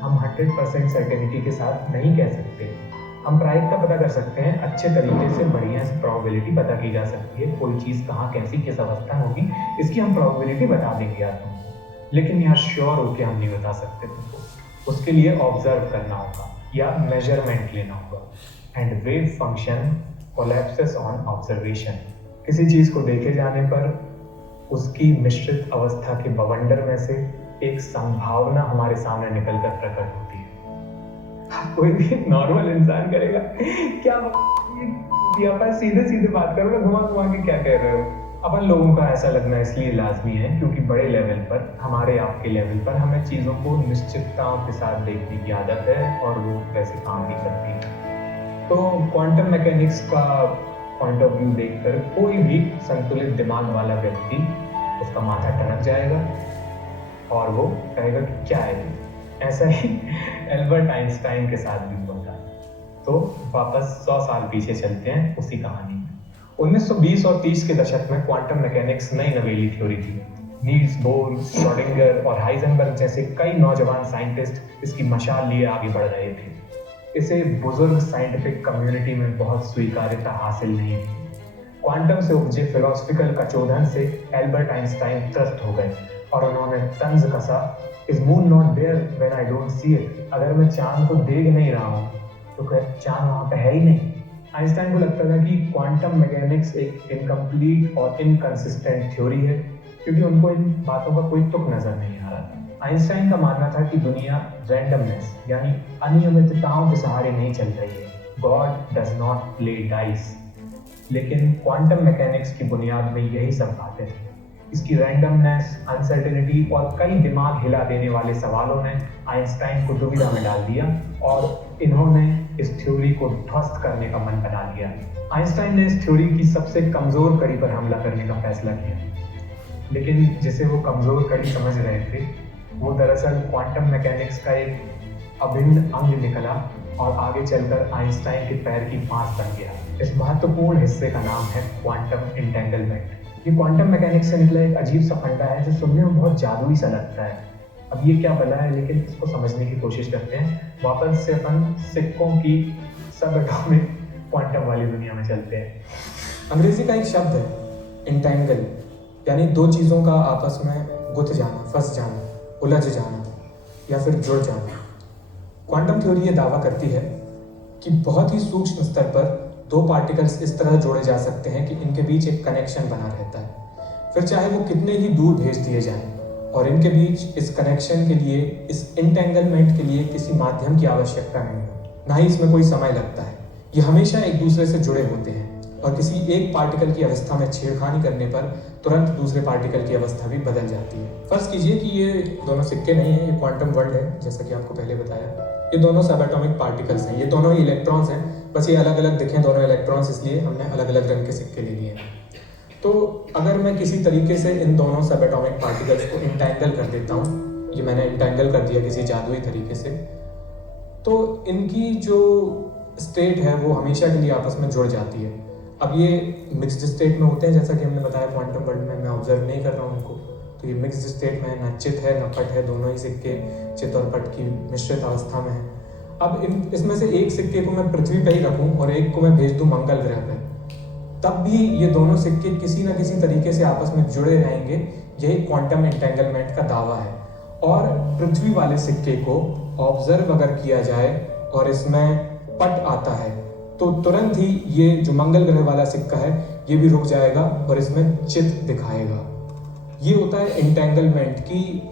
हम 100% सर्टेनिटी के साथ नहीं कह सकते। हम प्रायिकता पता कर सकते हैं, अच्छे तरीके से बढ़िया से प्रोबेबिलिटी पता की जा सकती है, कोई चीज़ कहाँ कैसी किस अवस्था में होगी इसकी हम प्रोबेबिलिटी बता देंगे यार तुमको, लेकिन यहाँ श्योर होके हम नहीं बता सकते तुमको। उसके लिए ऑब्जर्व करना होगा या मेजरमेंट लेना होगा। And wave function collapses on observation. किसी चीज़ को देखे जाने पर उसकी मिश्रित अवस्था के बवंडर में से एक संभावना हमारे सामने निकलकर प्रकट होती है। कोई भी नॉर्मल इंसान करेगा क्या? ये पर सीधे सीधे बात करो ना, घुमा घुमा के क्या कह रहे हो? अपन लोगों का ऐसा लगना इसलिए लाजमी है क्योंकि बड़े लेवल पर, हमारे आपके लेवल पर, हमें चीज़ों को निश्चितताओं के साथ देखने की आदत है और वो वैसे काम भी करती है। तो क्वांटम मैकेनिक्स का पॉइंट ऑफ व्यू देखकर कोई भी संतुलित दिमाग वाला व्यक्ति, उसका माथा टनक जाएगा और वो कहेगा कि क्या है ये। ऐसा ही एल्बर्ट आइंस्टाइन के साथ भी होता है। तो वापस 100 साल पीछे चलते हैं उसी कहानी में। 1920 और 30 के दशक में क्वांटम मैकेनिक्स नई नवेली थ्योरी थी। नील्स बोर, श्रोडिंगर और हाइजेनबर्ग जैसे कई नौजवान साइंटिस्ट इसकी मशाल लिए आगे बढ़ रहे थे। इसे बुजुर्ग साइंटिफिक कम्युनिटी में बहुत स्वीकार्यता हासिल नहीं थी। क्वांटम से उपजे फिलोसफिकल कचोदन से एल्बर्ट आइंस्टाइन त्रस्त हो गए और उन्होंने तंज कसा, is moon not there when I don't see it. अगर मैं चांद को देख नहीं रहा हूँ तो क्या चांद वहां पे है ही नहीं। आइंस्टाइन को लगता था कि क्वांटम मैकेनिक्स एक इनकम्प्लीट और इनकंसिस्टेंट थ्योरी है क्योंकि उनको इन बातों का कोई तुक नजर नहीं आ रहा था। आइंस्टाइन का मानना था कि दुनिया रैंडमनेस यानी अनियमितताओं के सहारे नहीं चल रही है। God does not play dice. लेकिन क्वांटम मैकेनिक्स की बुनियाद में यही सब बातें थी। इसकी रैंडमनेस, अनसर्टेनिटी और कई दिमाग हिला देने वाले सवालों ने आइंस्टाइन को दुविधा में डाल दिया और इन्होंने इस थ्योरी को ध्वस्त करने का मन बना लिया। आइंस्टाइन ने इस थ्योरी की सबसे कमजोर कड़ी पर हमला करने का फैसला किया, लेकिन जिसे वो कमजोर कड़ी समझ रहे थे वो दरअसल क्वांटम मैकेनिक्स का एक अभिन्न अंग निकला और आगे चलकर आइंस्टाइन के पैर की पांस बन गया। इस महत्वपूर्ण हिस्से का नाम है क्वांटम एंटेंगलमेंट। ये क्वांटम मैकेनिक्स से निकला एक अजीब सा फंडा है जो सुनने में बहुत जादुई सा लगता है। अब ये क्या भला है, लेकिन इसको समझने की कोशिश करते हैं। वापस से अपन सिक्कों की सब एटॉमिक क्वांटम वाली दुनिया में चलते हैं। अंग्रेजी का एक शब्द है इंटेंगल, यानी दो चीज़ों का आपस में गुथ जाना, फंस जाना, उलझ जाना या फिर जुड़ जाना। क्वांटम थ्योरी ये दावा करती है कि बहुत ही सूक्ष्म स्तर पर दो पार्टिकल्स इस तरह जोड़े जा सकते हैं कि इनके बीच एक कनेक्शन बना रहता है, फिर चाहे वो कितने ही दूर भेज दिए जाएं, और इनके बीच इस कनेक्शन के लिए, इस इंटेंगलमेंट के लिए किसी माध्यम की आवश्यकता नहीं है, ना ही इसमें कोई समय लगता है। ये हमेशा एक दूसरे से जुड़े होते हैं और किसी एक पार्टिकल की अवस्था में छेड़खानी करने पर तुरंत दूसरे पार्टिकल की अवस्था भी बदल जाती है। फर्ज कीजिए कि ये दोनों सिक्के नहीं है, ये क्वांटम वर्ल्ड है, जैसा कि आपको पहले बताया। ये दोनों सब एटॉमिक पार्टिकल्स हैं, ये दोनों ही इलेक्ट्रॉन्स हैं, बस ये अलग अलग दिखें दोनों इलेक्ट्रॉन्स, इसलिए हमने अलग अलग रंग के सिक्के ले लिए हैं। तो अगर मैं किसी तरीके से इन दोनों सब एटॉमिक पार्टिकल्स को इंटेंगल कर देता हूँ, ये मैंने इंटेंगल कर दिया किसी जादुई तरीके से, तो इनकी जो स्टेट है वो हमेशा के लिए आपस में जुड़ जाती है। अब ये मिक्स्ड स्टेट में होते हैं, जैसा कि हमने बताया क्वांटम वर्ल्ड में, मैं ऑब्जर्व नहीं कर रहा हूँ उनको, तो ये मिक्स्ड स्टेट में है, न चित है न पट है, दोनों ही सिक्के चित और पट की मिश्रित अवस्था में है। अब इसमें से एक सिक्के को मैं पृथ्वी पे ही रखूं और एक को मैं भेज दूं मंगल ग्रह पे, तब भी ये दोनों सिक्के किसी न किसी तरीके से आपस में जुड़े रहेंगे। यही क्वांटम एंटेंगलमेंट का दावा है। और पृथ्वी वाले सिक्के को ऑब्जर्व अगर किया जाए और इसमें पट आता है तो तुरंत ही ये जो मंगल ग्रह वाला सिक्का है ये भी रुक जाएगा और इसमें चित दिखाएगा। ये होता है एंटेंगलमेंट, कि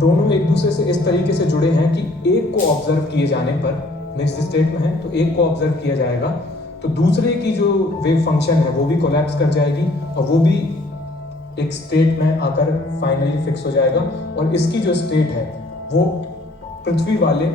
दोनों एक दूसरे से इस तरीके से जुड़े हैं कि एक को ऑब्जर्व किए जाने पर, मिक्स्ड स्टेट में है तो एक को ऑब्जर्व किया जाएगा तो दूसरे की जो वेव फंक्शन है वो भी कोलैप्स कर जाएगी और वो भी एक स्टेट में आकर फाइनली फिक्स हो जाएगा। और इसकी जो स्टेट है वो पृथ्वी वाले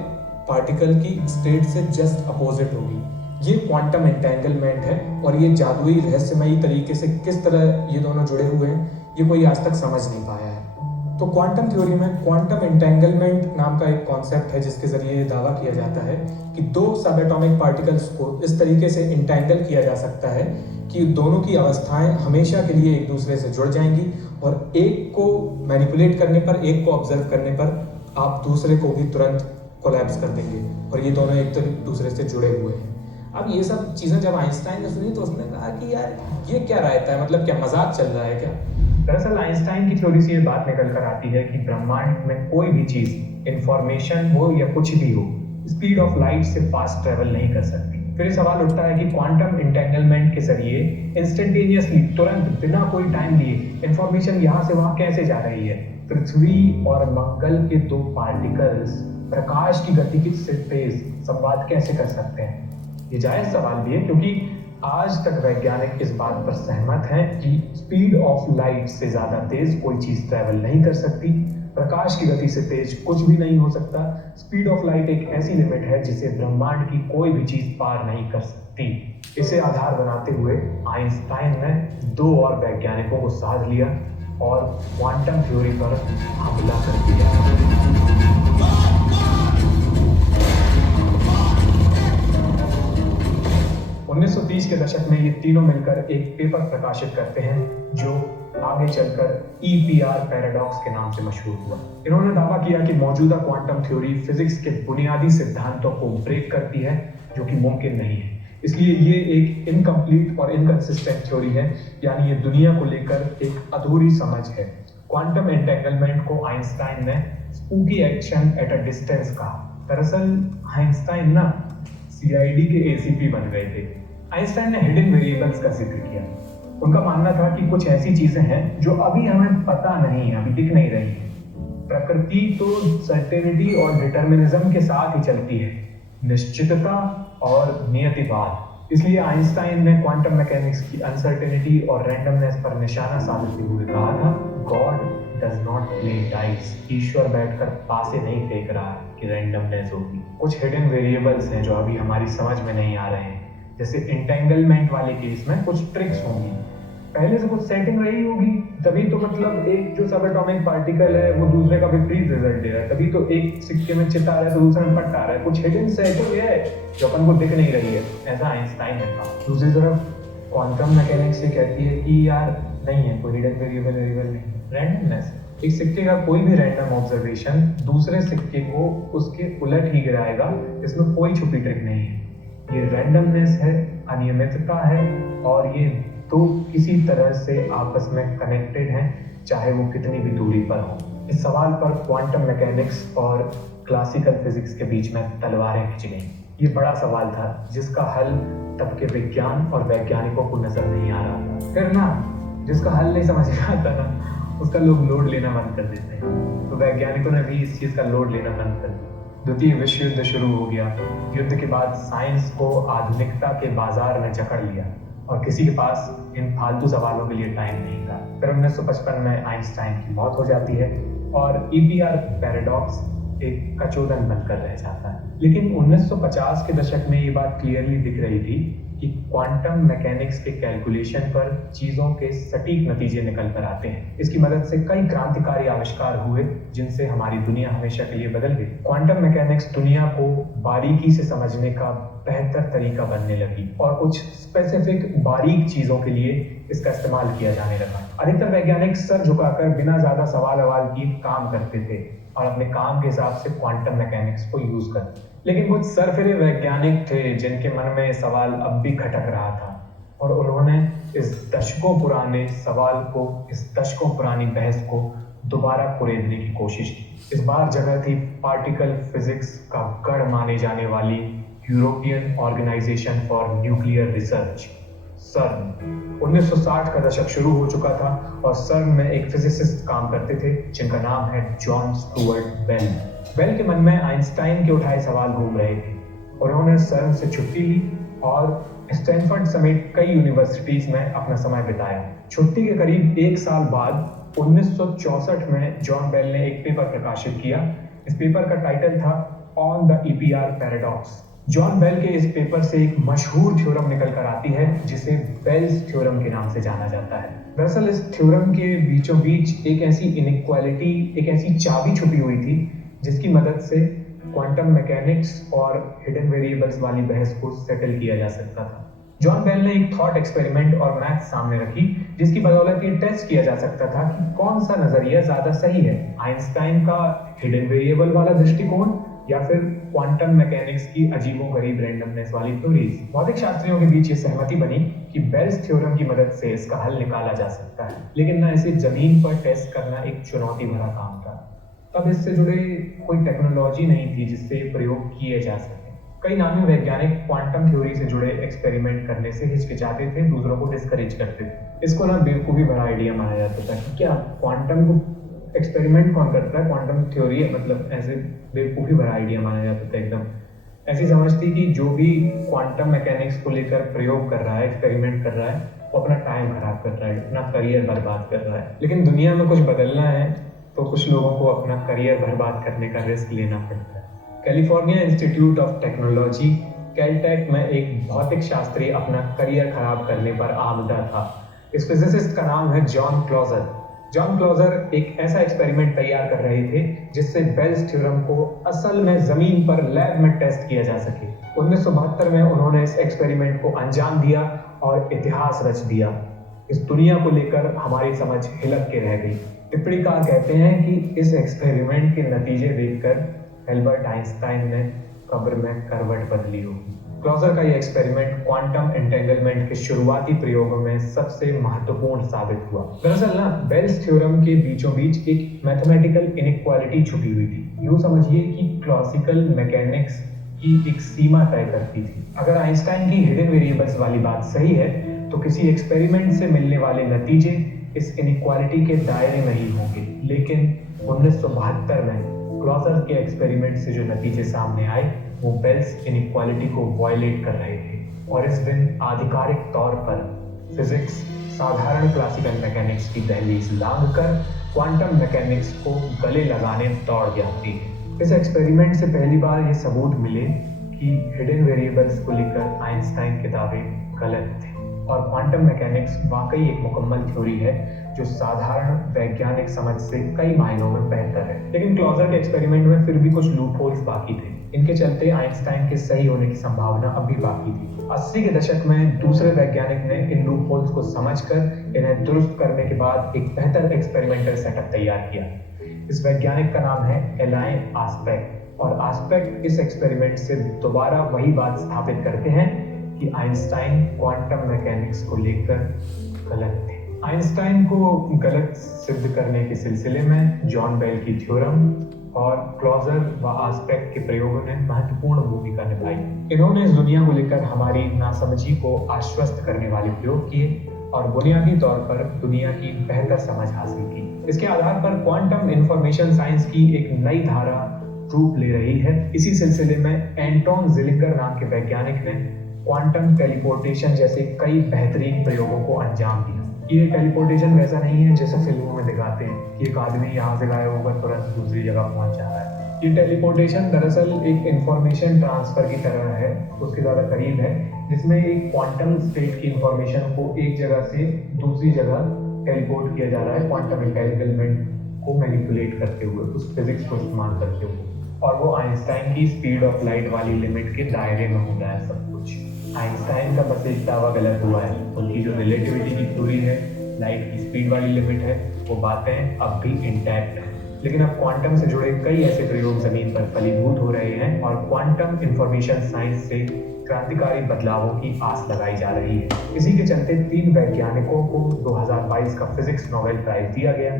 पार्टिकल की स्टेट से जस्ट अपोजिट होगी। ये क्वांटम एंटेंगलमेंट है और ये जादुई रहस्यमयी तरीके से किस तरह ये दोनों जुड़े हुए हैं ये कोई आज तक समझ नहीं पाया है। तो क्वांटम थ्योरी में क्वांटम एंटेंगलमेंट नाम का एक कॉन्सेप्ट है जिसके जरिए ये दावा किया जाता है कि दो सब एटॉमिक पार्टिकल्स को इस तरीके से इंटेंगल किया जा सकता है कि दोनों की अवस्थाएं हमेशा के लिए एक दूसरे से जुड़ जाएंगी और एक को मैनिपुलेट करने पर, एक को ऑब्जर्व करने पर आप दूसरे को भी तुरंत कोलैप्स कर देंगे और ये दोनों एक दूसरे से जुड़े हुए हैं। अब ये सब चीज़ें जब आइंस्टाइन ने सुनी तो उसने कहा कि यार ये क्या रहता है, मतलब क्या मजाक चल रहा है क्या। दरअसल आइंस्टाइन की थ्योरी से ये बात निकल कर आती है कि ब्रह्मांड में कोई भी चीज, इंफॉर्मेशन हो या कुछ भी हो, स्पीड ऑफ लाइट से फास्ट ट्रेवल नहीं कर सकती। फिर सवाल उठता है कि क्वांटम एंटेंगलमेंट के जरिए इंस्टेंटेनियसली, तुरंत बिना कोई टाइम लिए इंफॉर्मेशन यहाँ से वहां कैसे जा रही है। पृथ्वी और मंगल के दो पार्टिकल्स प्रकाश की गति से तेज संवाद कैसे कर सकते हैं। ये जायज सवाल भी है क्योंकि आज तक वैज्ञानिक इस बात पर सहमत हैं कि स्पीड ऑफ लाइट से ज्यादा तेज कोई चीज ट्रैवल नहीं कर सकती। प्रकाश की गति से तेज कुछ भी नहीं हो सकता। स्पीड ऑफ लाइट एक ऐसी लिमिट है जिसे ब्रह्मांड की कोई भी चीज पार नहीं कर सकती। इसे आधार बनाते हुए आइंस्टाइन ने दो और वैज्ञानिकों को साथ लिया और क्वांटम थ्योरी पर हमला कर दिया। 1930 के दशक में ये तीनों मिलकर एक पेपर प्रकाशित करते हैं जो आगे चलकर EPR पैराडॉक्स के नाम से मशहूर हुआ। इन्होंने दावा किया कि मौजूदा क्वांटम थ्योरी फिजिक्स के बुनियादी सिद्धांतों को ब्रेक करती है, जो कि मुमकिन नहीं है। इसलिए ये एक इनकम्प्लीट और इनकंसिस्टेंट थ्योरी है, यानी ये दुनिया को लेकर एक अधूरी समझ है। क्वांटम एंटेंगलमेंट को आइंस्टाइन ने spooky action at a distance कहा। दरअसल आइंस्टाइन ना CID के ACP बन गए थे। आइंस्टाइन ने हिडन वेरिएबल्स का जिक्र किया। उनका मानना था कि कुछ ऐसी चीजें हैं जो अभी हमें पता नहीं है, अभी दिख नहीं रही है। प्रकृति तो सर्टेनिटी और डिटर्मिनिज्म के साथ ही चलती है, निश्चितता और नियतिवाद। इसलिए आइंस्टाइन ने क्वांटम मैकेनिक्स की अनसर्टेनिटी और रैंडमनेस पर निशाना साधते हुए कहा था, God does not play dice. ईश्वर बैठकर पासे नहीं फेंक रहा है कि रैंडमनेस होगी। कुछ हिडन वेरिएबल्स हैं जो अभी हमारी समझ में नहीं आ रहे हैं। जैसे इंटेंगलमेंट वाले केस में कुछ ट्रिक्स होंगी, पहले से कुछ सेटिंग रही होगी, तभी तो मतलब एक जो सब एटॉमिक पार्टिकल है वो दूसरे का विपरीत रिजल्ट दे रहा है, तभी तो एक सिक्के में चित आ रहा है तो दूसरे में पट्ट आ रहा है। कुछ हिडन सेटिंग है जो अपन को दिख नहीं रही है, ऐसा आइंस्टाइन ने कहा। दूसरी तरफ क्वांटम मैकेनिक्स से कहती है कि यार नहीं है, कोई हिडन वेरिएबल नहीं, रैंडमनेस। एक सिक्के का कोई भी रैंडम ऑब्जर्वेशन दूसरे सिक्के को उसके उलट ही गिराएगा, इसमें कोई छुपी ट्रिक नहीं है। ये रैंडमनेस है, अनियमितता है, और ये तो किसी तरह से आपस में कनेक्टेड हैं, चाहे वो कितनी भी दूरी पर हो। इस सवाल पर क्वांटम मैकेनिक्स और क्लासिकल फिजिक्स के बीच में तलवारें खिंच गईं। ये बड़ा सवाल था जिसका हल तब के विज्ञान और वैज्ञानिकों को नजर नहीं आ रहा था। फिर ना जिसका हल नहीं समझ में आता ना, उसका लोग लोड लेना बंद कर देते हैं। तो वैज्ञानिकों ने भी इस चीज का लोड लेना बंद कर दिया। द्वितीय विश्व युद्ध शुरू हो गया। युद्ध के बाद साइंस को आधुनिकता के बाजार में जकड़ लिया और किसी के पास इन फालतू सवालों के लिए टाइम नहीं था। फिर 1955 में आइंस्टाइन की मौत हो जाती है और EPR पैराडॉक्स एक कचोदन बनकर रह जाता है। लेकिन 1950 के दशक में ये बात क्लियरली दिख रही थी कि क्वांटम मैकेनिक्स के कैलकुलेशन पर चीजों के सटीक नतीजे निकल कर आते हैं। इसकी मदद से कई क्रांतिकारी आविष्कार हुए जिनसे हमारी दुनिया हमेशा के लिए बदल गई। क्वांटम मैकेनिक्स दुनिया को बारीकी से समझने का बेहतर तरीका बनने लगी और कुछ स्पेसिफिक बारीक चीजों के लिए इसका इस्तेमाल किया जाने लगा। अधिकतर वैज्ञानिक सर झुकाकर बिना ज्यादा सवाल किए काम करते थे और अपने काम के हिसाब से क्वांटम मैकेनिक्स को यूज करते। लेकिन कुछ सरफिरे वैज्ञानिक थे जिनके मन में सवाल अब भी खटक रहा था और उन्होंने इस दशकों पुराने सवाल को, इस दशकों पुरानी बहस को दोबारा कुरेदने की कोशिश की। इस बार जगह थी पार्टिकल फिजिक्स का गढ़ माने जाने वाली European Organization for Nuclear Research, CERN. 1960 का दशक शुरू हो चुका था और सर्न में एक फिजिसिस्ट काम करते थे जिनका नाम है जॉन स्टुअर्ट बेल। बेल के मन में आइंस्टाइन के उठाए सवाल घूम रहे थे। उन्होंने सर्न से छुट्टी ली और स्टैनफोर्ड समेत कई यूनिवर्सिटीज में अपना समय बिताया। छुट्टी के करीब एक साल बाद 1964 में जॉन बेल ने एक पेपर प्रकाशित किया। इस पेपर का टाइटल था on the EPR paradox. John Bell के इस पेपर से एक मशहूर थ्योरम निकल कर आती है जिसे बेल्स थ्योरम के नाम से जाना जाता है। दरअसल इस थ्योरम के बीचों बीच एक ऐसी इनइक्वालिटी, एक ऐसी चाबी छुपी हुई थी जिसकी मदद से क्वांटम मैकेनिक्स और हिडन वेरिएबल्स वाली बहस को सेटल किया जा सकता था। जॉन बेल ने एक थॉट एक्सपेरिमेंट और मैथ सामने रखी जिसकी बदौलत ये टेस्ट किया जा सकता था कि कौन सा नजरिया ज्यादा सही है, आइंस्टाइन का हिडन वेरिएबल वाला दृष्टिकोण या फिर क्वांटम मैकेनिक्स की अजीबोगरीब रैंडमनेस वाली थ्योरीज। भौतिक शास्त्रियों के बीच ये सहमति बनी कि बेल्स थ्योरम की मदद से इसका हल निकाला जा सकता है, लेकिन ना इसे जमीन पर टेस्ट करना एक चुनौती भरा काम था। तब इससे जुड़े कोई टेक्नोलॉजी नहीं थी जिससे प्रयोग किए जा सके। कई नामी वैज्ञानिक क्वांटम थ्योरी से जुड़े एक्सपेरिमेंट करने से हिचकिचाते थे, दूसरों को डिस्करेज करते थे। इसको ना बेवकूफी भरा आइडिया माना जाता था कि क्या क्वांटम को एक्सपेरिमेंट कौन करता है, क्वांटम थ्योरी है, मतलब ऐसे बेवकूफी भरा आइडिया माना जाता था एकदम। ऐसी समझ थी कि जो भी क्वांटम मैकेनिक्स को लेकर प्रयोग कर रहा है, एक्सपेरिमेंट कर रहा है, वो अपना टाइम खराब कर रहा है, अपना करियर बर्बाद कर रहा है। लेकिन दुनिया में कुछ बदलना है तो कुछ लोगों को अपना करियर बर्बाद करने का रिस्क लेना पड़ता है। California institute of technology Caltech में एक भौतिक शास्त्री अपना करियर खराब करने पर आमदा था। इस फिजिसिस्ट का नाम है जॉन क्लॉजर। जॉन क्लॉजर एक ऐसा एक्सपेरिमेंट तैयार कर रहे थे जिससे बेल्स थ्योरम को असल में जमीन पर लैब में टेस्ट किया जा सके। 1972 में उन्होंने इस एक्सपेरिमेंट को अंजाम दिया और इतिहास रच दिया। इस दुनिया को लेकर हमारी समझ हिलक के रह गई। टिप्पणीकार कहते हैं कि इस एक्सपेरिमेंट के नतीजे देखकर एल्बर्ट आइंस्टाइन ने कब्र में करवट बदली होगी। क्लॉजर का यह एक्सपेरिमेंट क्वांटम एंटेंगलमेंट के शुरुआती प्रयोगों में सबसे महत्वपूर्ण साबित हुआ। दरअसल ना बेल्स थ्योरम के बीचों बीच एक मैथमेटिकल इनइक्वालिटी छुपी हुई थी। यूं समझिए कि क्लासिकल मैकेनिक्स की एक सीमा तय करती थी। अगर आइंस्टाइन की हिडन वेरिएबल्स वाली बात सही है तो किसी एक्सपेरिमेंट से मिलने वाले नतीजे इस इनइक्वालिटी के दायरे में ही होंगे। लेकिन 1972 में क्लॉजर के एक्सपेरिमेंट से जो नतीजे सामने आए वो बेल्स इनइक्वालिटी को वायलेट कर रहे थे और इस दिन आधिकारिक तौर पर फिजिक्स साधारण क्लासिकल मैकेनिक्स की दहलीज लांघकर क्वांटम मैकेनिक्स को गले लगाने दौड़ जाती है। इस एक्सपेरिमेंट से पहली बार ये सबूत मिले कि हिडन वेरिएबल्स को लेकर आइंस्टाइन के दावे गलत थे और क्वांटम मैकेनिक्स वाकई एक मुकम्मल थ्योरी है जो साधारण वैज्ञानिक समझ से कई मायनों में बेहतर है। लेकिन क्लॉजर के एक्सपेरिमेंट में फिर भी कुछ लूप होल्स बाकी थे। इनके चलते आइंस्टाइन के सही होने की संभावना अब भी बाकी थी। 80 के दशक में दूसरे वैज्ञानिक ने इन लूप होल्स को समझकर इन्हें दुरुस्त करने के बाद एक बेहतर एक्सपेरिमेंटल सेटअप तैयार किया। इस वैज्ञानिक का नाम है एलाइन आस्पेक्ट और आस्पेक्ट इस एक्सपेरिमेंट से दोबारा वही बात स्थापित करते हैं कि आइंस्टाइन क्वांटम मैकेनिक्स को लेकर गलत थे। आइंस्टाइन को गलत सिद्ध करने के सिलसिले में जॉन बेल की थ्योरम और क्लॉजर व आस्पेक्ट के प्रयोगों ने महत्वपूर्ण भूमिका निभाई। इन्होंने इस दुनिया को लेकर हमारी नासमझी को आश्वस्त करने वाले प्रयोग किए और बुनियादी तौर पर दुनिया की बेहतर समझ हासिल की। इसके आधार पर क्वांटम इंफॉर्मेशन साइंस की एक नई धारा रूप ले रही है। इसी सिलसिले में एंटोन जिलिंगर नाम के वैज्ञानिक ने क्वांटम टेलीपोर्टेशन जैसे कई बेहतरीन प्रयोगों को अंजाम दिया। ये टेलीपोर्टेशन वैसा नहीं है जैसा फिल्मों में दिखाते हैं कि एक आदमी यहाँ से गायब होकर तुरंत दूसरी जगह पहुंच जा रहा है। ये टेलीपोर्टेशन दरअसल एक इंफॉर्मेशन ट्रांसफर की तरह है, उसके ज़्यादा करीब है, जिसमें एक क्वांटम स्टेट की इंफॉर्मेशन को एक जगह से दूसरी जगह टेलीपोर्ट किया जा रहा है क्वांटम एंटेंगलमेंट को मैनिपुलेट करते हुए, उस फिजिक्स को इस्तेमाल करते हुए, और वो आइंस्टाइन की स्पीड ऑफ लाइट वाली लिमिट के दायरे में हो रहा है सब कुछ। आइंस्टाइन का बस एक दावा गलत हुआ है। उनकी जो रिलेटिविटी की थ्योरी है, लाइट की स्पीड वाली लिमिट है, वो बातें अब भी इंटैक्ट हैं। लेकिन अब क्वांटम से जुड़े कई ऐसे प्रयोग जमीन पर फलीभूत हो रहे हैं और क्वांटम इंफॉर्मेशन साइंस से क्रांतिकारी बदलावों की आस लगाई जा रही है। इसी के चलते 3 वैज्ञानिकों को 2022 का फिजिक्स नोबेल प्राइज दिया गया।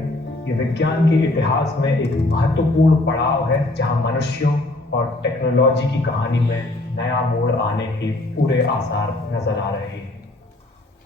ये विज्ञान के इतिहास में एक महत्वपूर्ण पड़ाव है जहां मनुष्यों और टेक्नोलॉजी की कहानी में नया मोड़ आने के पूरे आसार नजर आ रहे हैं।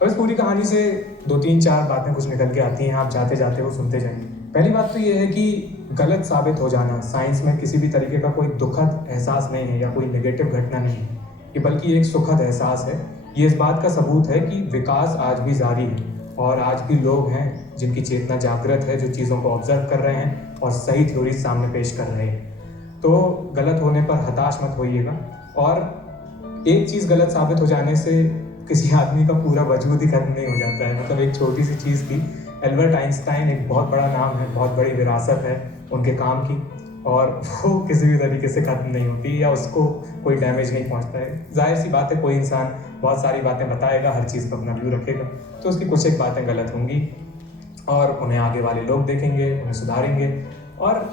और इस पूरी कहानी से 2-3-4 बातें कुछ निकल के आती हैं, आप जाते जाते वो सुनते जाएंगे। पहली बात तो ये है कि गलत साबित हो जाना साइंस में किसी भी तरीके का कोई दुखद एहसास नहीं है या कोई नेगेटिव घटना नहीं है, ये बल्कि एक सुखद एहसास है। ये इस बात का सबूत है कि विकास आज भी जारी है और आज भी लोग हैं जिनकी चेतना जागृत है, जो चीज़ों को ऑब्जर्व कर रहे हैं और सही थ्योरी सामने पेश कर रहे हैं। तो गलत होने पर हताश मत होइएगा। और एक चीज़ गलत साबित हो जाने से किसी आदमी का पूरा वजूद ही खत्म नहीं हो जाता है। मतलब एक छोटी सी चीज़ थी, एल्बर्ट आइंस्टाइन एक बहुत बड़ा नाम है, बहुत बड़ी विरासत है उनके काम की, और वो किसी भी तरीके से खत्म नहीं होती या उसको कोई डैमेज नहीं पहुंचता है। जाहिर सी बात है, कोई इंसान बहुत सारी बातें बताएगा, हर चीज़ पर अपना व्यू रखेगा, तो उसकी कुछ एक बातें गलत होंगी और उन्हें आगे वाले लोग देखेंगे, उन्हें सुधारेंगे। और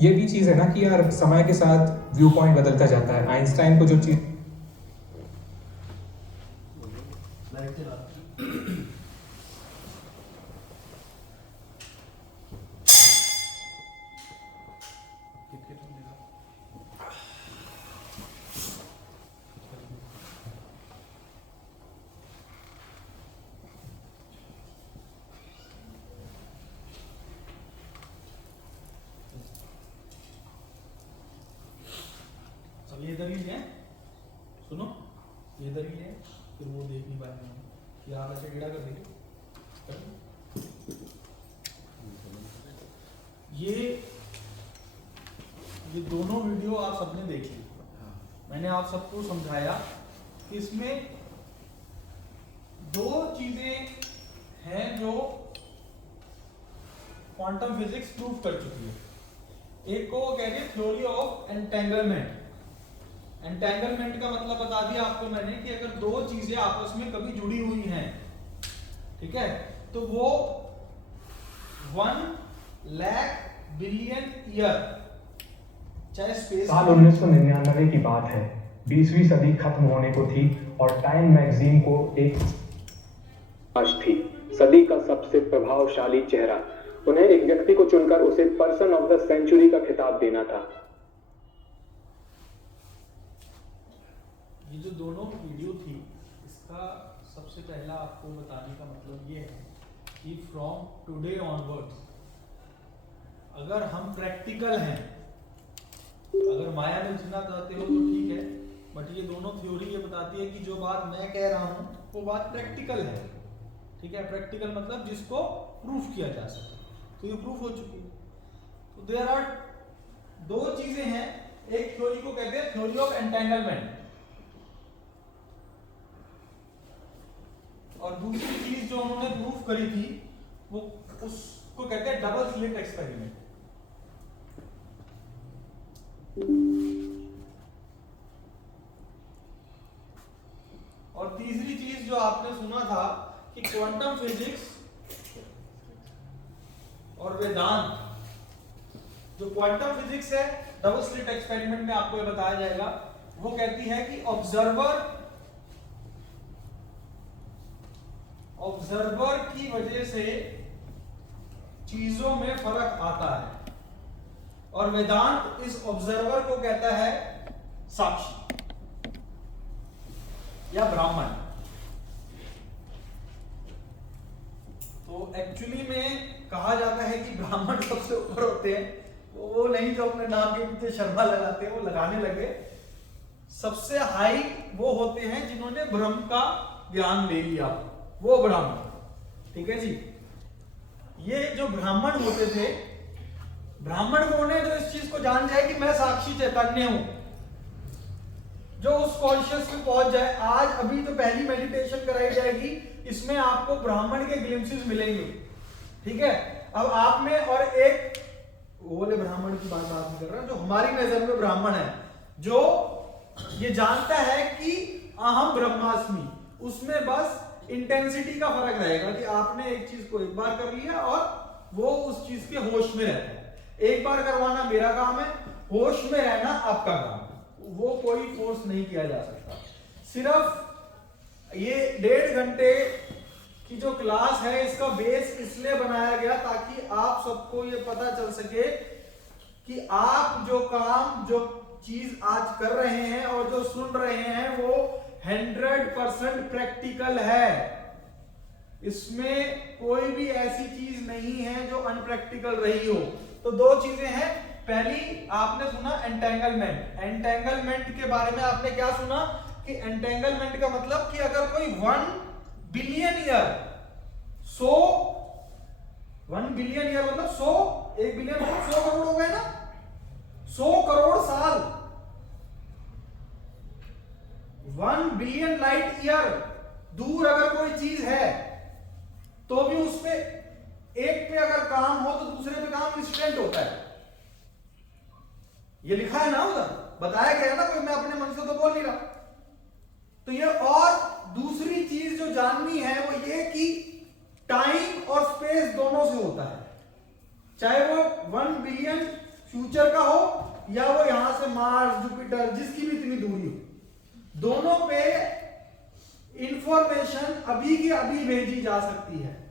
ये भी चीज़ है ना कि यार समय के साथ व्यू पॉइंट बदलता जाता है। आइंस्टाइन को जो चीज़ सब ये इधर ही है। इधर ही है, फिर वो देख नहीं पाएंगे। यहाँ ऐसे टेढ़ा कर देंगे। ये दोनों वीडियो आप सबने देख ली। मैंने आप सबको समझाया कि इसमें दो चीजें हैं जो क्वांटम फिजिक्स प्रूव कर चुकी है। एक को कहते हैं थ्योरी ऑफ एंटेंगलमेंट। एंटेंगलमेंट का मतलब बता दिया आपको मैंने कि अगर दो चीजें आपस में कभी जुड़ी हुई हैं, ठीक है, तो वो 1 लाख बिलियन ईयर, चाहे स्पेस। साल 1999 की बात है। 20वीं सदी खत्म होने को थी और टाइम मैगजीन को एक आज थी सदी का सबसे प्रभावशाली चेहरा। उन्हें एक व्यक्ति को चुनकर उसे पर्सन ऑफ द सेंचुरी का खिताब देना था। ये जो दोनों वीडियो थी, इसका सबसे पहला आपको बताने का मतलब ये है कि फ्रॉम टुडे ऑनवर्ड्स अगर हम प्रैक्टिकल हैं, अगर माया में जीना चाहते हो तो ठीक है, बट ये दोनों थ्योरी ये बताती है कि जो बात मैं कह रहा हूं वो बात प्रैक्टिकल है, ठीक है। प्रैक्टिकल मतलब जिसको प्रूफ किया जा सके, तो ये प्रूफ हो चुकी है। तो देयर आर दो चीजें हैं, एक थ्योरी को कहते हैं थ्योरी ऑफ एंटेंगलमेंट, और दूसरी चीज जो उन्होंने प्रूफ करी थी वो उसको कहते हैं डबल स्लिट एक्सपेरिमेंट। और तीसरी चीज जो आपने सुना था कि क्वांटम फिजिक्स और वेदांत, जो क्वांटम फिजिक्स है डबल स्लिट एक्सपेरिमेंट में आपको ये बताया जाएगा, वो कहती है कि ऑब्जर्वर की वजह से चीजों में फर्क आता है, और वेदांत इस ऑब्जर्वर को कहता है साक्षी या ब्राह्मण। तो एक्चुअली में कहा जाता है कि ब्राह्मण सबसे ऊपर होते हैं, वो नहीं जो अपने नाम के पीछे शर्मा लगाते हैं, वो लगाने लगे। सबसे हाई वो होते हैं जिन्होंने ब्रह्म का ज्ञान ले लिया, वो ब्राह्मण, ठीक है जी। ये जो ब्राह्मण होते थे, ब्राह्मण कौन है? जो इस चीज को जान जाए कि मैं साक्षी चैतन्य हूं, जो उस कॉन्शियस में पहुंच जाए। आज अभी तो पहली मेडिटेशन कराई जाएगी, इसमें आपको ब्राह्मण के ग्लिम्पसेस मिलेंगे, ठीक है। अब आप में और एक वो वाले ब्राह्मण की बात नहीं कर रहा, जो हमारी नजर में ब्राह्मण है, जो ये जानता है कि अहम ब्रह्मास्मि, उसमें बस इंटेंसिटी का फर्क रहेगा कि आपने एक चीज को एक बार कर लिया और वो उस चीज के होश में रहता है। एक बार करवाना मेरा काम है, होश में रहना आपका काम है, वो कोई फोर्स नहीं किया जा सकता। सिर्फ ये 1.5 घंटे की जो क्लास है, इसका बेस इसलिए बनाया गया ताकि आप सबको ये पता चल सके कि आप जो काम, जो चीज आज कर रहे हैं और जो सुन रहे हैं, वो 100% प्रैक्टिकल है। इसमें कोई भी ऐसी चीज नहीं है जो अनप्रैक्टिकल रही हो। तो दो चीजें हैं, पहली आपने सुना एंटेंगलमेंट। एंटेंगलमेंट के बारे में आपने क्या सुना कि एंटेंगलमेंट का मतलब कि अगर कोई 1 बिलियन ईयर, 1 बिलियन ईयर मतलब 100, 1 बिलियन मतलब 100 करोड़ हो गए ना, 100 करोड़ साल, 1 बिलियन लाइट ईयर दूर अगर कोई चीज है, तो भी उसमें एक पे अगर काम हो तो दूसरे पे काम इंस्टेंट होता है। ये लिखा है ना, उधर बताया गया है ना, कोई मैं अपने मन से तो बोल नहीं रहा। तो ये, और दूसरी चीज जो जाननी है वो ये कि टाइम और स्पेस दोनों से होता है, चाहे वो 1 बिलियन फ्यूचर का हो या वो यहां से मार्स, जुपिटर, जिसकी भी इतनी दूरी हो, दोनों पे इंफॉर्मेशन अभी की अभी भेजी जा सकती है।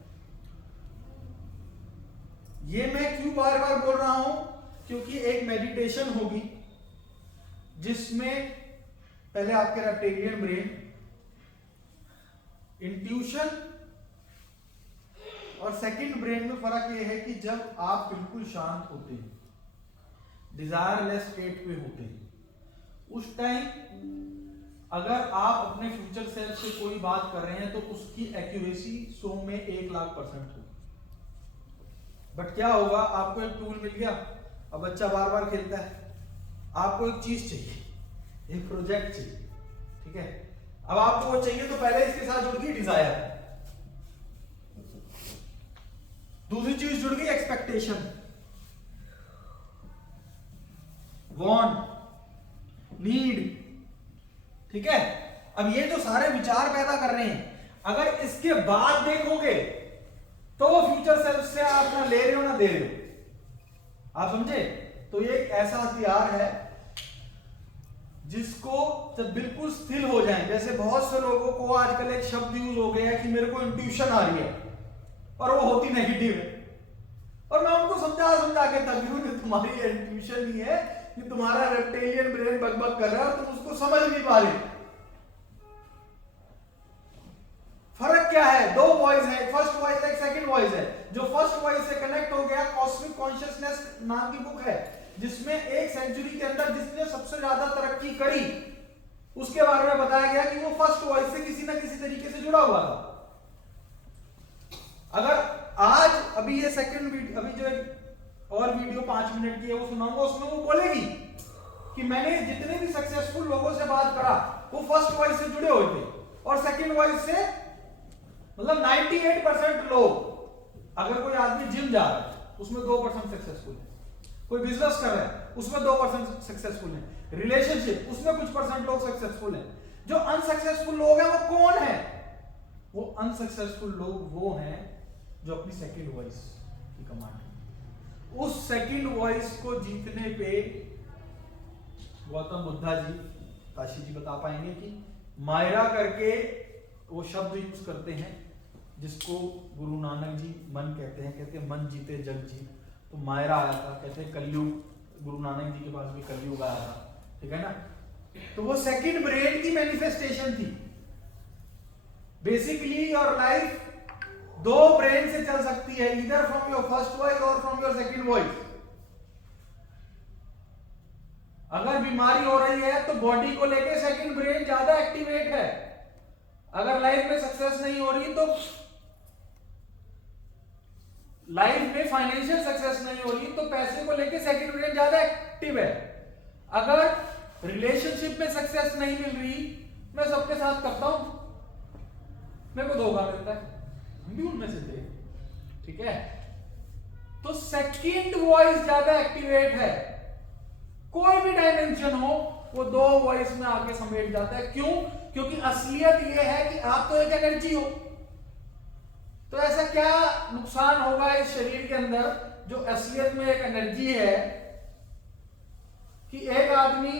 ये मैं क्यों बार बार बोल रहा हूं? क्योंकि एक मेडिटेशन होगी जिसमें पहले आपके रेप्टिलियन ब्रेन, इंट्यूशन, और सेकंड ब्रेन में फर्क यह है कि जब आप बिल्कुल शांत होते हैं, डिजायरलेस स्टेट पे होते हैं, उस टाइम अगर आप अपने फ्यूचर सेल्फ से कोई बात कर रहे हैं तो उसकी एक्यूरेसी 100 में 1,00,000% होगी। बट क्या होगा, आपको एक टूल मिल गया, अब बच्चा बार बार खेलता है, आपको एक चीज चाहिए, एक प्रोजेक्ट चाहिए, ठीक है। अब आपको वो चाहिए तो पहले इसके साथ जुड़ गई डिजायर, दूसरी चीज जुड़ गई एक्सपेक्टेशन, वांट, नीड, ठीक है। अब ये जो सारे विचार पैदा कर रहे हैं, अगर इसके बाद देखोगे तो वो फ्यूचर सेल्फ से आप ना ले रहे हो ना दे रहे हो, आप समझे। तो ये एक ऐसा हथियार है जिसको जब बिल्कुल स्थिर हो जाए, जैसे बहुत से लोगों को आजकल एक शब्द यूज हो गया है कि मेरे को इंट्यूशन आ रही है, और वो होती नेगेटिव है, और मैं उनको समझा के थक गई कि तुम्हारी इंट्यूशन नहीं है, ये तुम्हारा रेप्टिलियन ब्रेन बकबक कर रहा है और तुम उसको समझ नहीं पा रहे। फर्क क्या है, दो वॉइस है, फर्स्ट वॉइस है, एक सेकंड वॉइस है। जो फर्स्ट वॉइस से कनेक्ट हो गया, कॉस्मिक कॉन्शियसनेस नाम की बुक है जिसमें एक सेंचुरी के अंदर जिसने सबसे ज्यादा तरक्की करी उसके बारे में बताया गया कि वो फर्स्ट वॉइस से किसी ना किसी तरीके से जुड़ा हुआ था। अगर आज अभी ये सेकंड वीडियो, अभी जो एक और वीडियो 5 मिनट की है वो सुनाऊंगा, उसमें वो बोलेगी कि मैंने जितने भी सक्सेसफुल लोगों से बात करा वो फर्स्ट वॉइस से जुड़े हुए थे, और सेकंड वॉइस से मतलब 98% लोग, अगर कोई आदमी जिम जा रहा है उसमें 2% सक्सेसफुल है, कोई बिजनेस कर रहा है उसमें 2% सक्सेसफुल है, रिलेशनशिप उसमें कुछ परसेंट लोग सक्सेसफुल हैं। जो अनसक्सेसफुल लोग हैं वो कौन है, वो अनसक्सेसफुल लोग वो हैं जो अपनी सेकंड वॉइस की कमांड, उस सेकंड वॉइस को जीतने पे गौतम बुद्धा जी, काशी जी बता पाएंगे कि मायरा करके वो शब्द यूज करते हैं जिसको गुरु नानक जी मन कहते हैं मन जीते जग जीत। तो मायरा आया था, कहते हैं कलयुग, गुरु नानक जी के पास भी कलयुग आया था, ठीक है ना। तो वो सेकंड ब्रेन की मैनिफेस्टेशन थी। बेसिकली योर लाइफ दो ब्रेन से चल सकती है, इधर फ्रॉम योर फर्स्ट वॉइस और फ्रॉम योर सेकंड वॉइस। अगर बीमारी हो रही है तो बॉडी को लेके सेकंड ब्रेन ज्यादा एक्टिवेट है, अगर लाइफ में सक्सेस नहीं हो रही तो लाइफ में फाइनेंशियल सक्सेस नहीं हो रही तो पैसे को लेके सेकंड ब्रेन ज्यादा एक्टिव है। अगर रिलेशनशिप में सक्सेस नहीं मिल रही, मैं सबके साथ करता हूं, मेरे को धोखा मिलता है, हम भी उनमें से थे, ठीक है। तो सेकंड वॉइस ज्यादा एक्टिवेट है, कोई भी डायमेंशन हो वो दो वॉइस में आके समेट जाता है। क्यों? क्योंकि असलियत ये है कि आप तो एक एनर्जी हो, तो ऐसा क्या नुकसान होगा इस शरीर के अंदर जो असलियत में एक एनर्जी है कि एक आदमी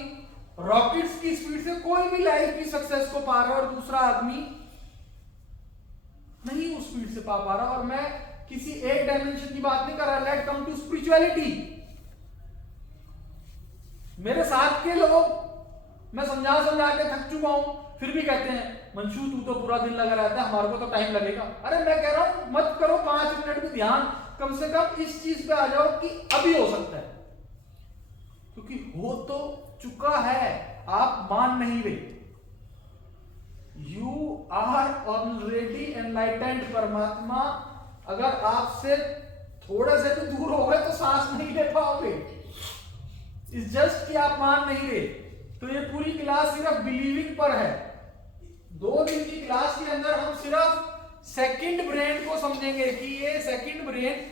रॉकेट्स की स्पीड से कोई भी लाइफ की सक्सेस को पा रहा है और दूसरा आदमी नहीं उस स्पीड से पा रहा। और मैं किसी एक डायमेंशन की बात नहीं कर रहा, लेट कम टू स्पिरिचुअलिटी। मेरे साथ के लोग मैं समझा के थक चुका हूं, फिर भी कहते हैं मंशू तू तो पूरा दिन लगा रहता है, हमारे को तो टाइम लगेगा। अरे मैं कह रहा हूं मत करो 5 मिनट भी ध्यान, कम से कम इस चीज पे आ जाओ कि अभी हो सकता है, क्योंकि हो तो चुका है, आप मान नहीं रहे। यू आर ऑलरेडी एनलाइटेंड परमात्मा। अगर आपसे थोड़े से भी दूर हो गए तो सांस नहीं ले पाओगे, इट्स जस्ट कि आप मान नहीं रहे। तो ये पूरी क्लास सिर्फ बिलीविंग पर है। 2 दिन की क्लास के अंदर हम सिर्फ सेकंड ब्रेन को समझेंगे कि ये सेकंड ब्रेन,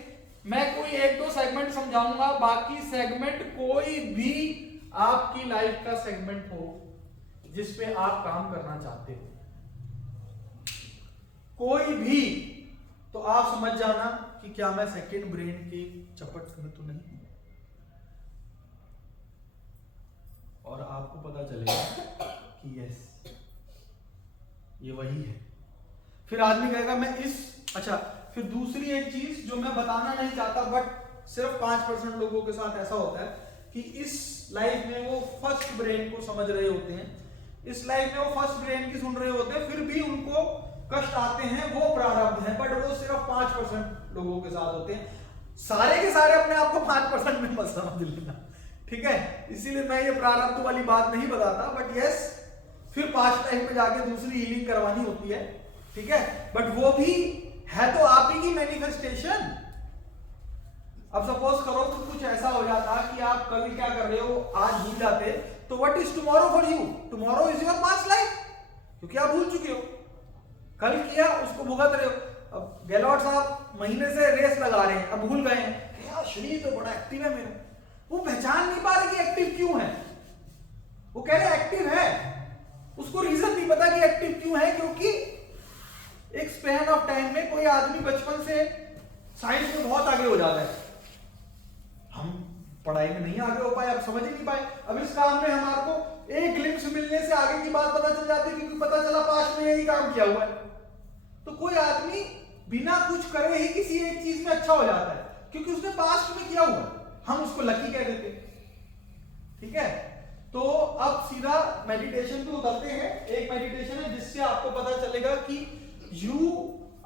मैं कोई 1-2 सेगमेंट समझाऊंगा, बाकी सेगमेंट कोई भी आपकी लाइफ का सेगमेंट हो जिस पे आप काम करना चाहते हो, कोई भी, तो आप समझ जाना कि क्या मैं सेकंड ब्रेन के चपट में तो नहीं। और आपको पता चलेगा कि यस ये वही है। फिर आदमी कहेगा मैं इस, अच्छा फिर दूसरी एक चीज जो मैं बताना नहीं चाहता बट सिर्फ 5% लोगों के साथ ऐसा होता है कि इस लाइफ में वो फर्स्ट ब्रेन को समझ रहे होते हैं, इस लाइफ में वो फर्स्ट ब्रेन की सुन रहे होते हैं, फिर भी उनको कष्ट आते हैं, वो प्रारब्ध है, बट वो सिर्फ 5% लोगों के साथ होते हैं। सारे के सारे अपने आप को 5% में मत समझ लेना, ठीक है। इसीलिए मैं ये प्रारब्ध वाली बात नहीं बताता, बट यस फिर पास्ट लाइफ में जाके दूसरी हीलिंग करवानी होती है, ठीक है। बट वो भी है तो आप ही की मैनिफेस्टेशन। अब सपोज करो कि कुछ ऐसा हो जाता कि आप कल क्या कर रहे हो आज भूल जाते, तो what is tomorrow for you? Tomorrow is your past life, क्योंकि आप भूल चुके हो, कल किया उसको भुगत रहे हो। अब गहलोत साहब महीने से रेस लगा रहे हैं, अब भूल गए हैं कि यार शरीर तो बड़ा एक्टिव है मेरा, वो पहचान नहीं पा रहे कि एक्टिव क्यों है। वो कह रहे एक्टिव है, उसको रीजन नहीं पता कि एक्टिव क्यों है, क्योंकि एक स्पैन ऑफ टाइम में कोई आदमी बचपन से साइंस में बहुत आगे हो जाता है, हम पढ़ाई में नहीं आगे हो पाए, अब समझ ही नहीं पाए। अब इस काम में हमारे को एक ग्लिम्स मिलने से आगे की बात पता चल जाती है, क्योंकि पता चला पास्ट में यही काम किया हुआ है। तो कोई आदमी बिना कुछ करे ही किसी एक चीज में अच्छा हो जाता है, क्योंकि उसने पास्ट में किया हुआ है, हम उसको लकी कह देते हैं, ठीक है। तो अब सीधा मेडिटेशन पे उतरते हैं। एक मेडिटेशन है जिससे आपको पता चलेगा कि यू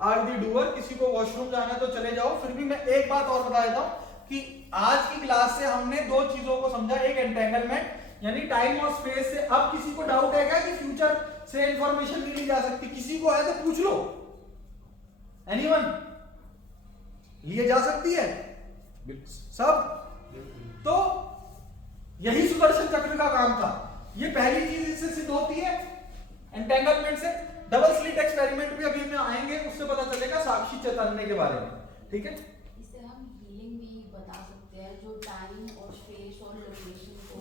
आर द डूअर। किसी को वॉशरूम जाना है तो चले जाओ। फिर भी मैं एक बात और बता देता हूं कि आज की क्लास से हमने दो चीजों को समझा, एक एंटेंगलमेंट यानी टाइम और स्पेस से। अब किसी को डाउट है क्या कि फ्यूचर से इंफॉर्मेशन नहीं ली जा सकती? किसी को है तो पूछ लो, एनीवन लिए जा सकती है सब। तो यही सुदर्शन चक्र का काम था। ये पहली चीज इससे सिद्ध होती है एंटेंगलमेंट से। डबल स्लिट एक्सपेरिमेंट भी अभी में आएंगे, उससे पता चलेगा साक्षी चैतन्य के बारे में, ठीक है। इससे हम हीलिंग भी बता सकते हैं, जो टाइम और स्पेस और लोकेशन को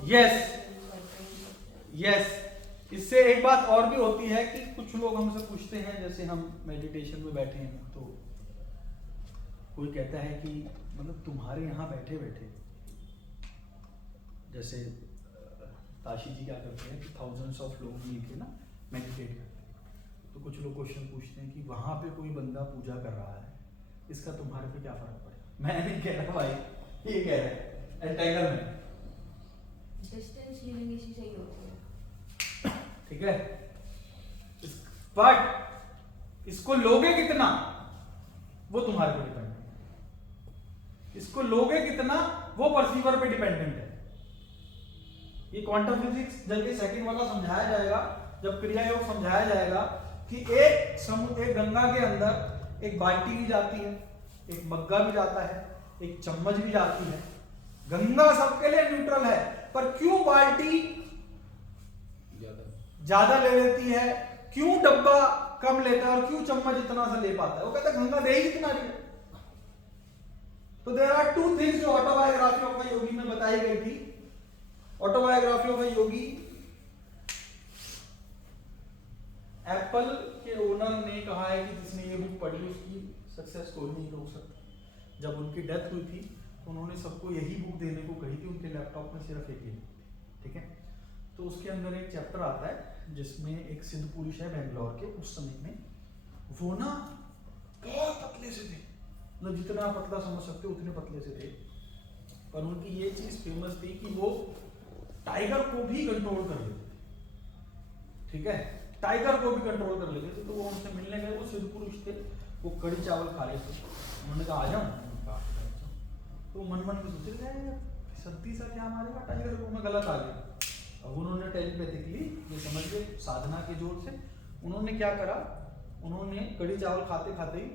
यस। इससे एक बात और भी होती है कि कुछ लोग हमसे पूछते हैं, जैसे हम मेडिटेशन में बैठे हैं तो कोई कहता है कि मतलब तुम्हारे यहाँ बैठे बैठे, जैसे ताशी जी क्या करते हैं कि थाउजेंड्स ऑफ लोग मिलके ना मेडिटेट करते हैं, तो कुछ लोग क्वेश्चन पूछते हैं कि वहां पे कोई बंदा पूजा कर रहा है, इसका तुम्हारे पे क्या फर्क पड़ेगा? मैं नहीं कह रहा भाई, ये कह रहा है एंटेंगलमेंट। डिस्टेंस हीलिंग इसी से ही होती है, ठीक है। बट इसको लोगे कितना वो तुम्हारे पे डिपेंड है। इसको लोगे कितना वो परसीवर पे डिपेंडेंट है। ये क्वांटम फिजिक्स जब ये सेकंड वाला समझाया जाएगा, जब क्रिया योग समझाया जाएगा कि एक गंगा के अंदर एक बाल्टी भी जाती है, एक मग्गा भी जाता है, एक चम्मच भी जाती है। गंगा सबके लिए न्यूट्रल है, पर क्यों बाल्टी ज्यादा ले लेती है, क्यों डब्बा कम लेता है और क्यों चम्मच इतना सा ले पाता है? वो कहता है गंगा दे ही इतना रही है। तो देयर आर टू थिंग्स जो ऑटोबायोग्राफी ऑफ अ योगी में बताई गई थी। Autobiography of a Yogi, Apple के ओनर ने कहा है कि जिसने ये बुक पढ़ी उसकी सक्सेस कोई नहीं रोक सकता। जब उनकी डेथ हुई थी तो उन्होंने सबको यही बुक देने को कही थी, उनके लैपटॉप में सिर्फ एक ही, ठीक है। तो उसके अंदर एक चैप्टर आता है जिसमें एक सिद्ध पुरुष है बेंगलोर के, उस समय में वो ना बहुत पतले से थे, मतलब जितना पतला समझ सकते उतने पतले से थे, पर उनकी ये चीज फेमस थी कि वो टाइगर को भी कंट्रोल कर लेते थे, ठीक है। टाइगर को भी कंट्रोल कर लेते थे। तो वो उनसे मिलने गए, वो सिद्ध पुरुष थे, वो कड़ी चावल खा रहे थे। उन्होंने कहा आ जाऊं, तो मन मन में सोच रहे सत्ती सा क्या मारेगा टाइगर को, मैं गलत आ गया। अब उन्होंने टेलीपैथिकली ये समझ गए साधना के जोर से, उन्होंने क्या करा, उन्होंने कड़ी चावल खाते खाते ही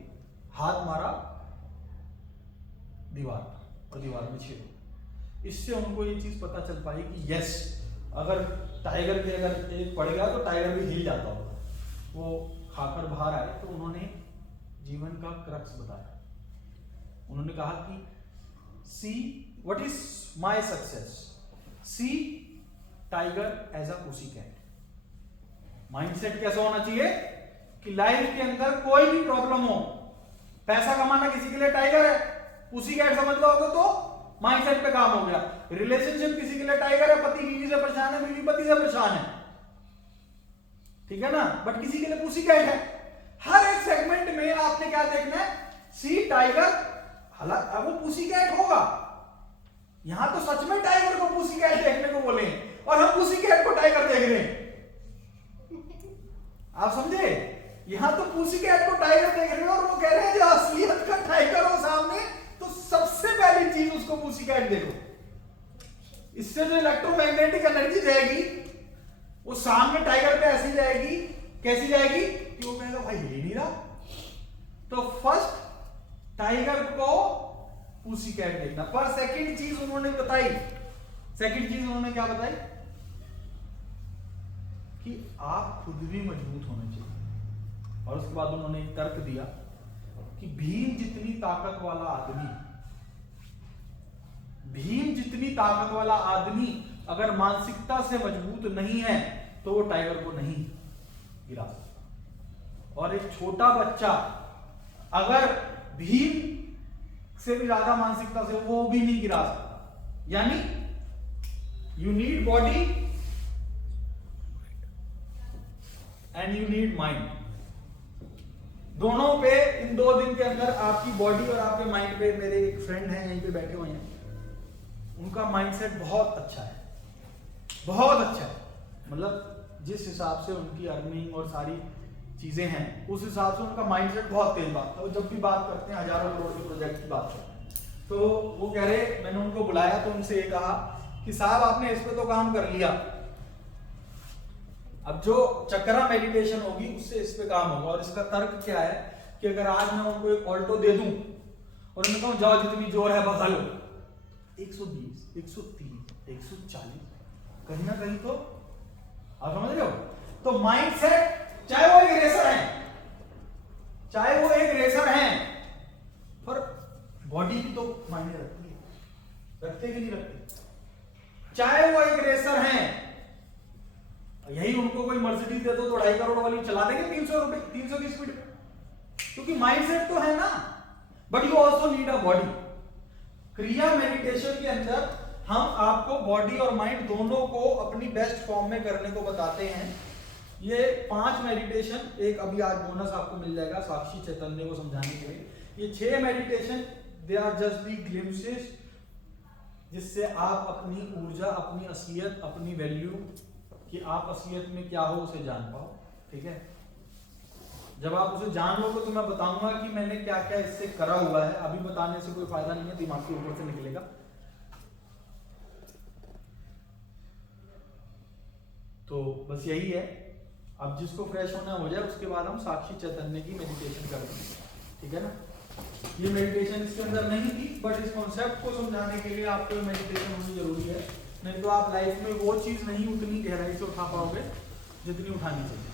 हाथ मारा दीवार और दीवार में छेद। इससे उनको ये चीज पता चल पाई कि यस, अगर टाइगर के अगर एक पड़ गया तो टाइगर भी हिल जाता होगा। वो खाकर बाहर आए तो उन्होंने जीवन का क्रक्स बताया। उन्होंने कहा कि see what is my success, see tiger as a pussy cat. Mindset कैसा होना चाहिए कि लाइफ के अंदर कोई भी प्रॉब्लम हो, पैसा कमाना किसी के लिए टाइगर है, पुसी कैट समझ लोगे तो माइंडसेट पे काम हो गया। रिलेशनशिप किसी के लिए टाइगर है, पति बीवी से परेशान है, बीवी पति से परेशान है, ठीक है ना, बट किसी के लिए पुसी कैट है। हर एक सेगमेंट में आपने क्या देखना है, सी टाइगर, हालांकि वो पुसी कैट होगा। यहां तो सच में टाइगर को पुसी कैट देखने को बोले और हम पुसी कैट को टाइगर देख रहे हैं, आप समझे। यहां तो पुसी कैट को टाइगर देख रहे हैं और वो कह रहे हैं जो असलियत का टाइगर हो सामने तो सबसे पहली चीज उसको पुसी कैट देखो। इससे जो इलेक्ट्रोमैग्नेटिक एनर्जी जाएगी वो सामने टाइगर पे ऐसी जाएगी, कैसी जाएगी कि वो कहेगा भाई ये नहीं रहा। तो फर्स्ट टाइगर को पुसी कैट देखना। पर सेकंड चीज उन्होंने बताई, सेकंड चीज उन्होंने क्या बताई कि आप खुद भी मजबूत होने चाहिए। और उसके बाद उन्होंने एक तर्क दिया कि भीम जितनी ताकत वाला आदमी अगर मानसिकता से मजबूत नहीं है तो वो टाइगर को नहीं गिरा सकता। और एक छोटा बच्चा अगर भीम से भी ज्यादा मानसिकता से वो भी नहीं गिरा सकता। यानी you need body and you need mind. दोनों पे इन 2 दिन के अंदर आपकी बॉडी और आपके माइंड पे, मेरे एक फ्रेंड हैं यहीं पे बैठे हुए हैं, उनका माइंडसेट बहुत अच्छा है, बहुत अच्छा है। मतलब जिस हिसाब से उनकी अर्निंग और सारी चीजें हैं उस हिसाब से उनका माइंडसेट बहुत तेज बात है। वो जब भी बात करते हैं हजारों करोड़ के प्रोजेक्ट की बात करते हैं। तो वो कह रहे, मैंने उनको बुलाया तो उनसे ये कहा कि साहब आपने इस पे तो काम कर लिया, अब जो चक्रा मेडिटेशन होगी उससे इस पे काम होगा। और इसका तर्क क्या है कि अगर आज मैं उनको एक ऑल्टो दे दूं और उन्हें कहूं जाओ जितनी जोर है भगा लो, 120, 130, 140 कहीं ना कहीं तो आप समझ रहे हो। तो माइंडसेट, चाहे वो एक रेसर हैं, पर बॉडी भी तो मायने रखती है, रखते कि नहीं रखते। चाहे वो एक रेसर हैं, यही उनको कोई मर्सिडीज दे दो तो 2.5 करोड़ वाली चला देंगे 300 की स्पीड पे, क्योंकि माइंडसेट तो है ना। But you also need a body. क्रिया मेडिटेशन के अंदर हम आपको बॉडी और माइंड दोनों को अपनी बेस्ट फॉर्म में करने को बताते हैं। ये 5 मेडिटेशन, एक अभी आज बोनस आपको मिल जाएगा साक्षी चैतन्य को समझाने के लिए। ये 6 meditation, they are just the glimpses, जिससे आप अपनी ऊर्जा, अपनी असलियत, अपनी वैल्यू कि आप असलियत में क्या हो उसे जान पाओ। ठीक है, जब आप उसे जान लोगे तो मैं बताऊंगा कि मैंने क्या क्या इससे करा हुआ है। अभी बताने से कोई फायदा नहीं है, दिमाग के ऊपर से निकलेगा। तो बस यही है, अब जिसको फ्रेश होना हो जाए, उसके बाद हम साक्षी चैतन्य की मेडिटेशन करेंगे। ठीक है ना। ये मेडिटेशन इसके अंदर नहीं थी, बट इस कॉन्सेप्ट को समझाने के लिए आपको मेडिटेशन होनी जरूरी है। नहीं तो आप लाइफ में वो चीज नहीं उतनी गहराई से उठा पाओगे जितनी उठानी चाहिए।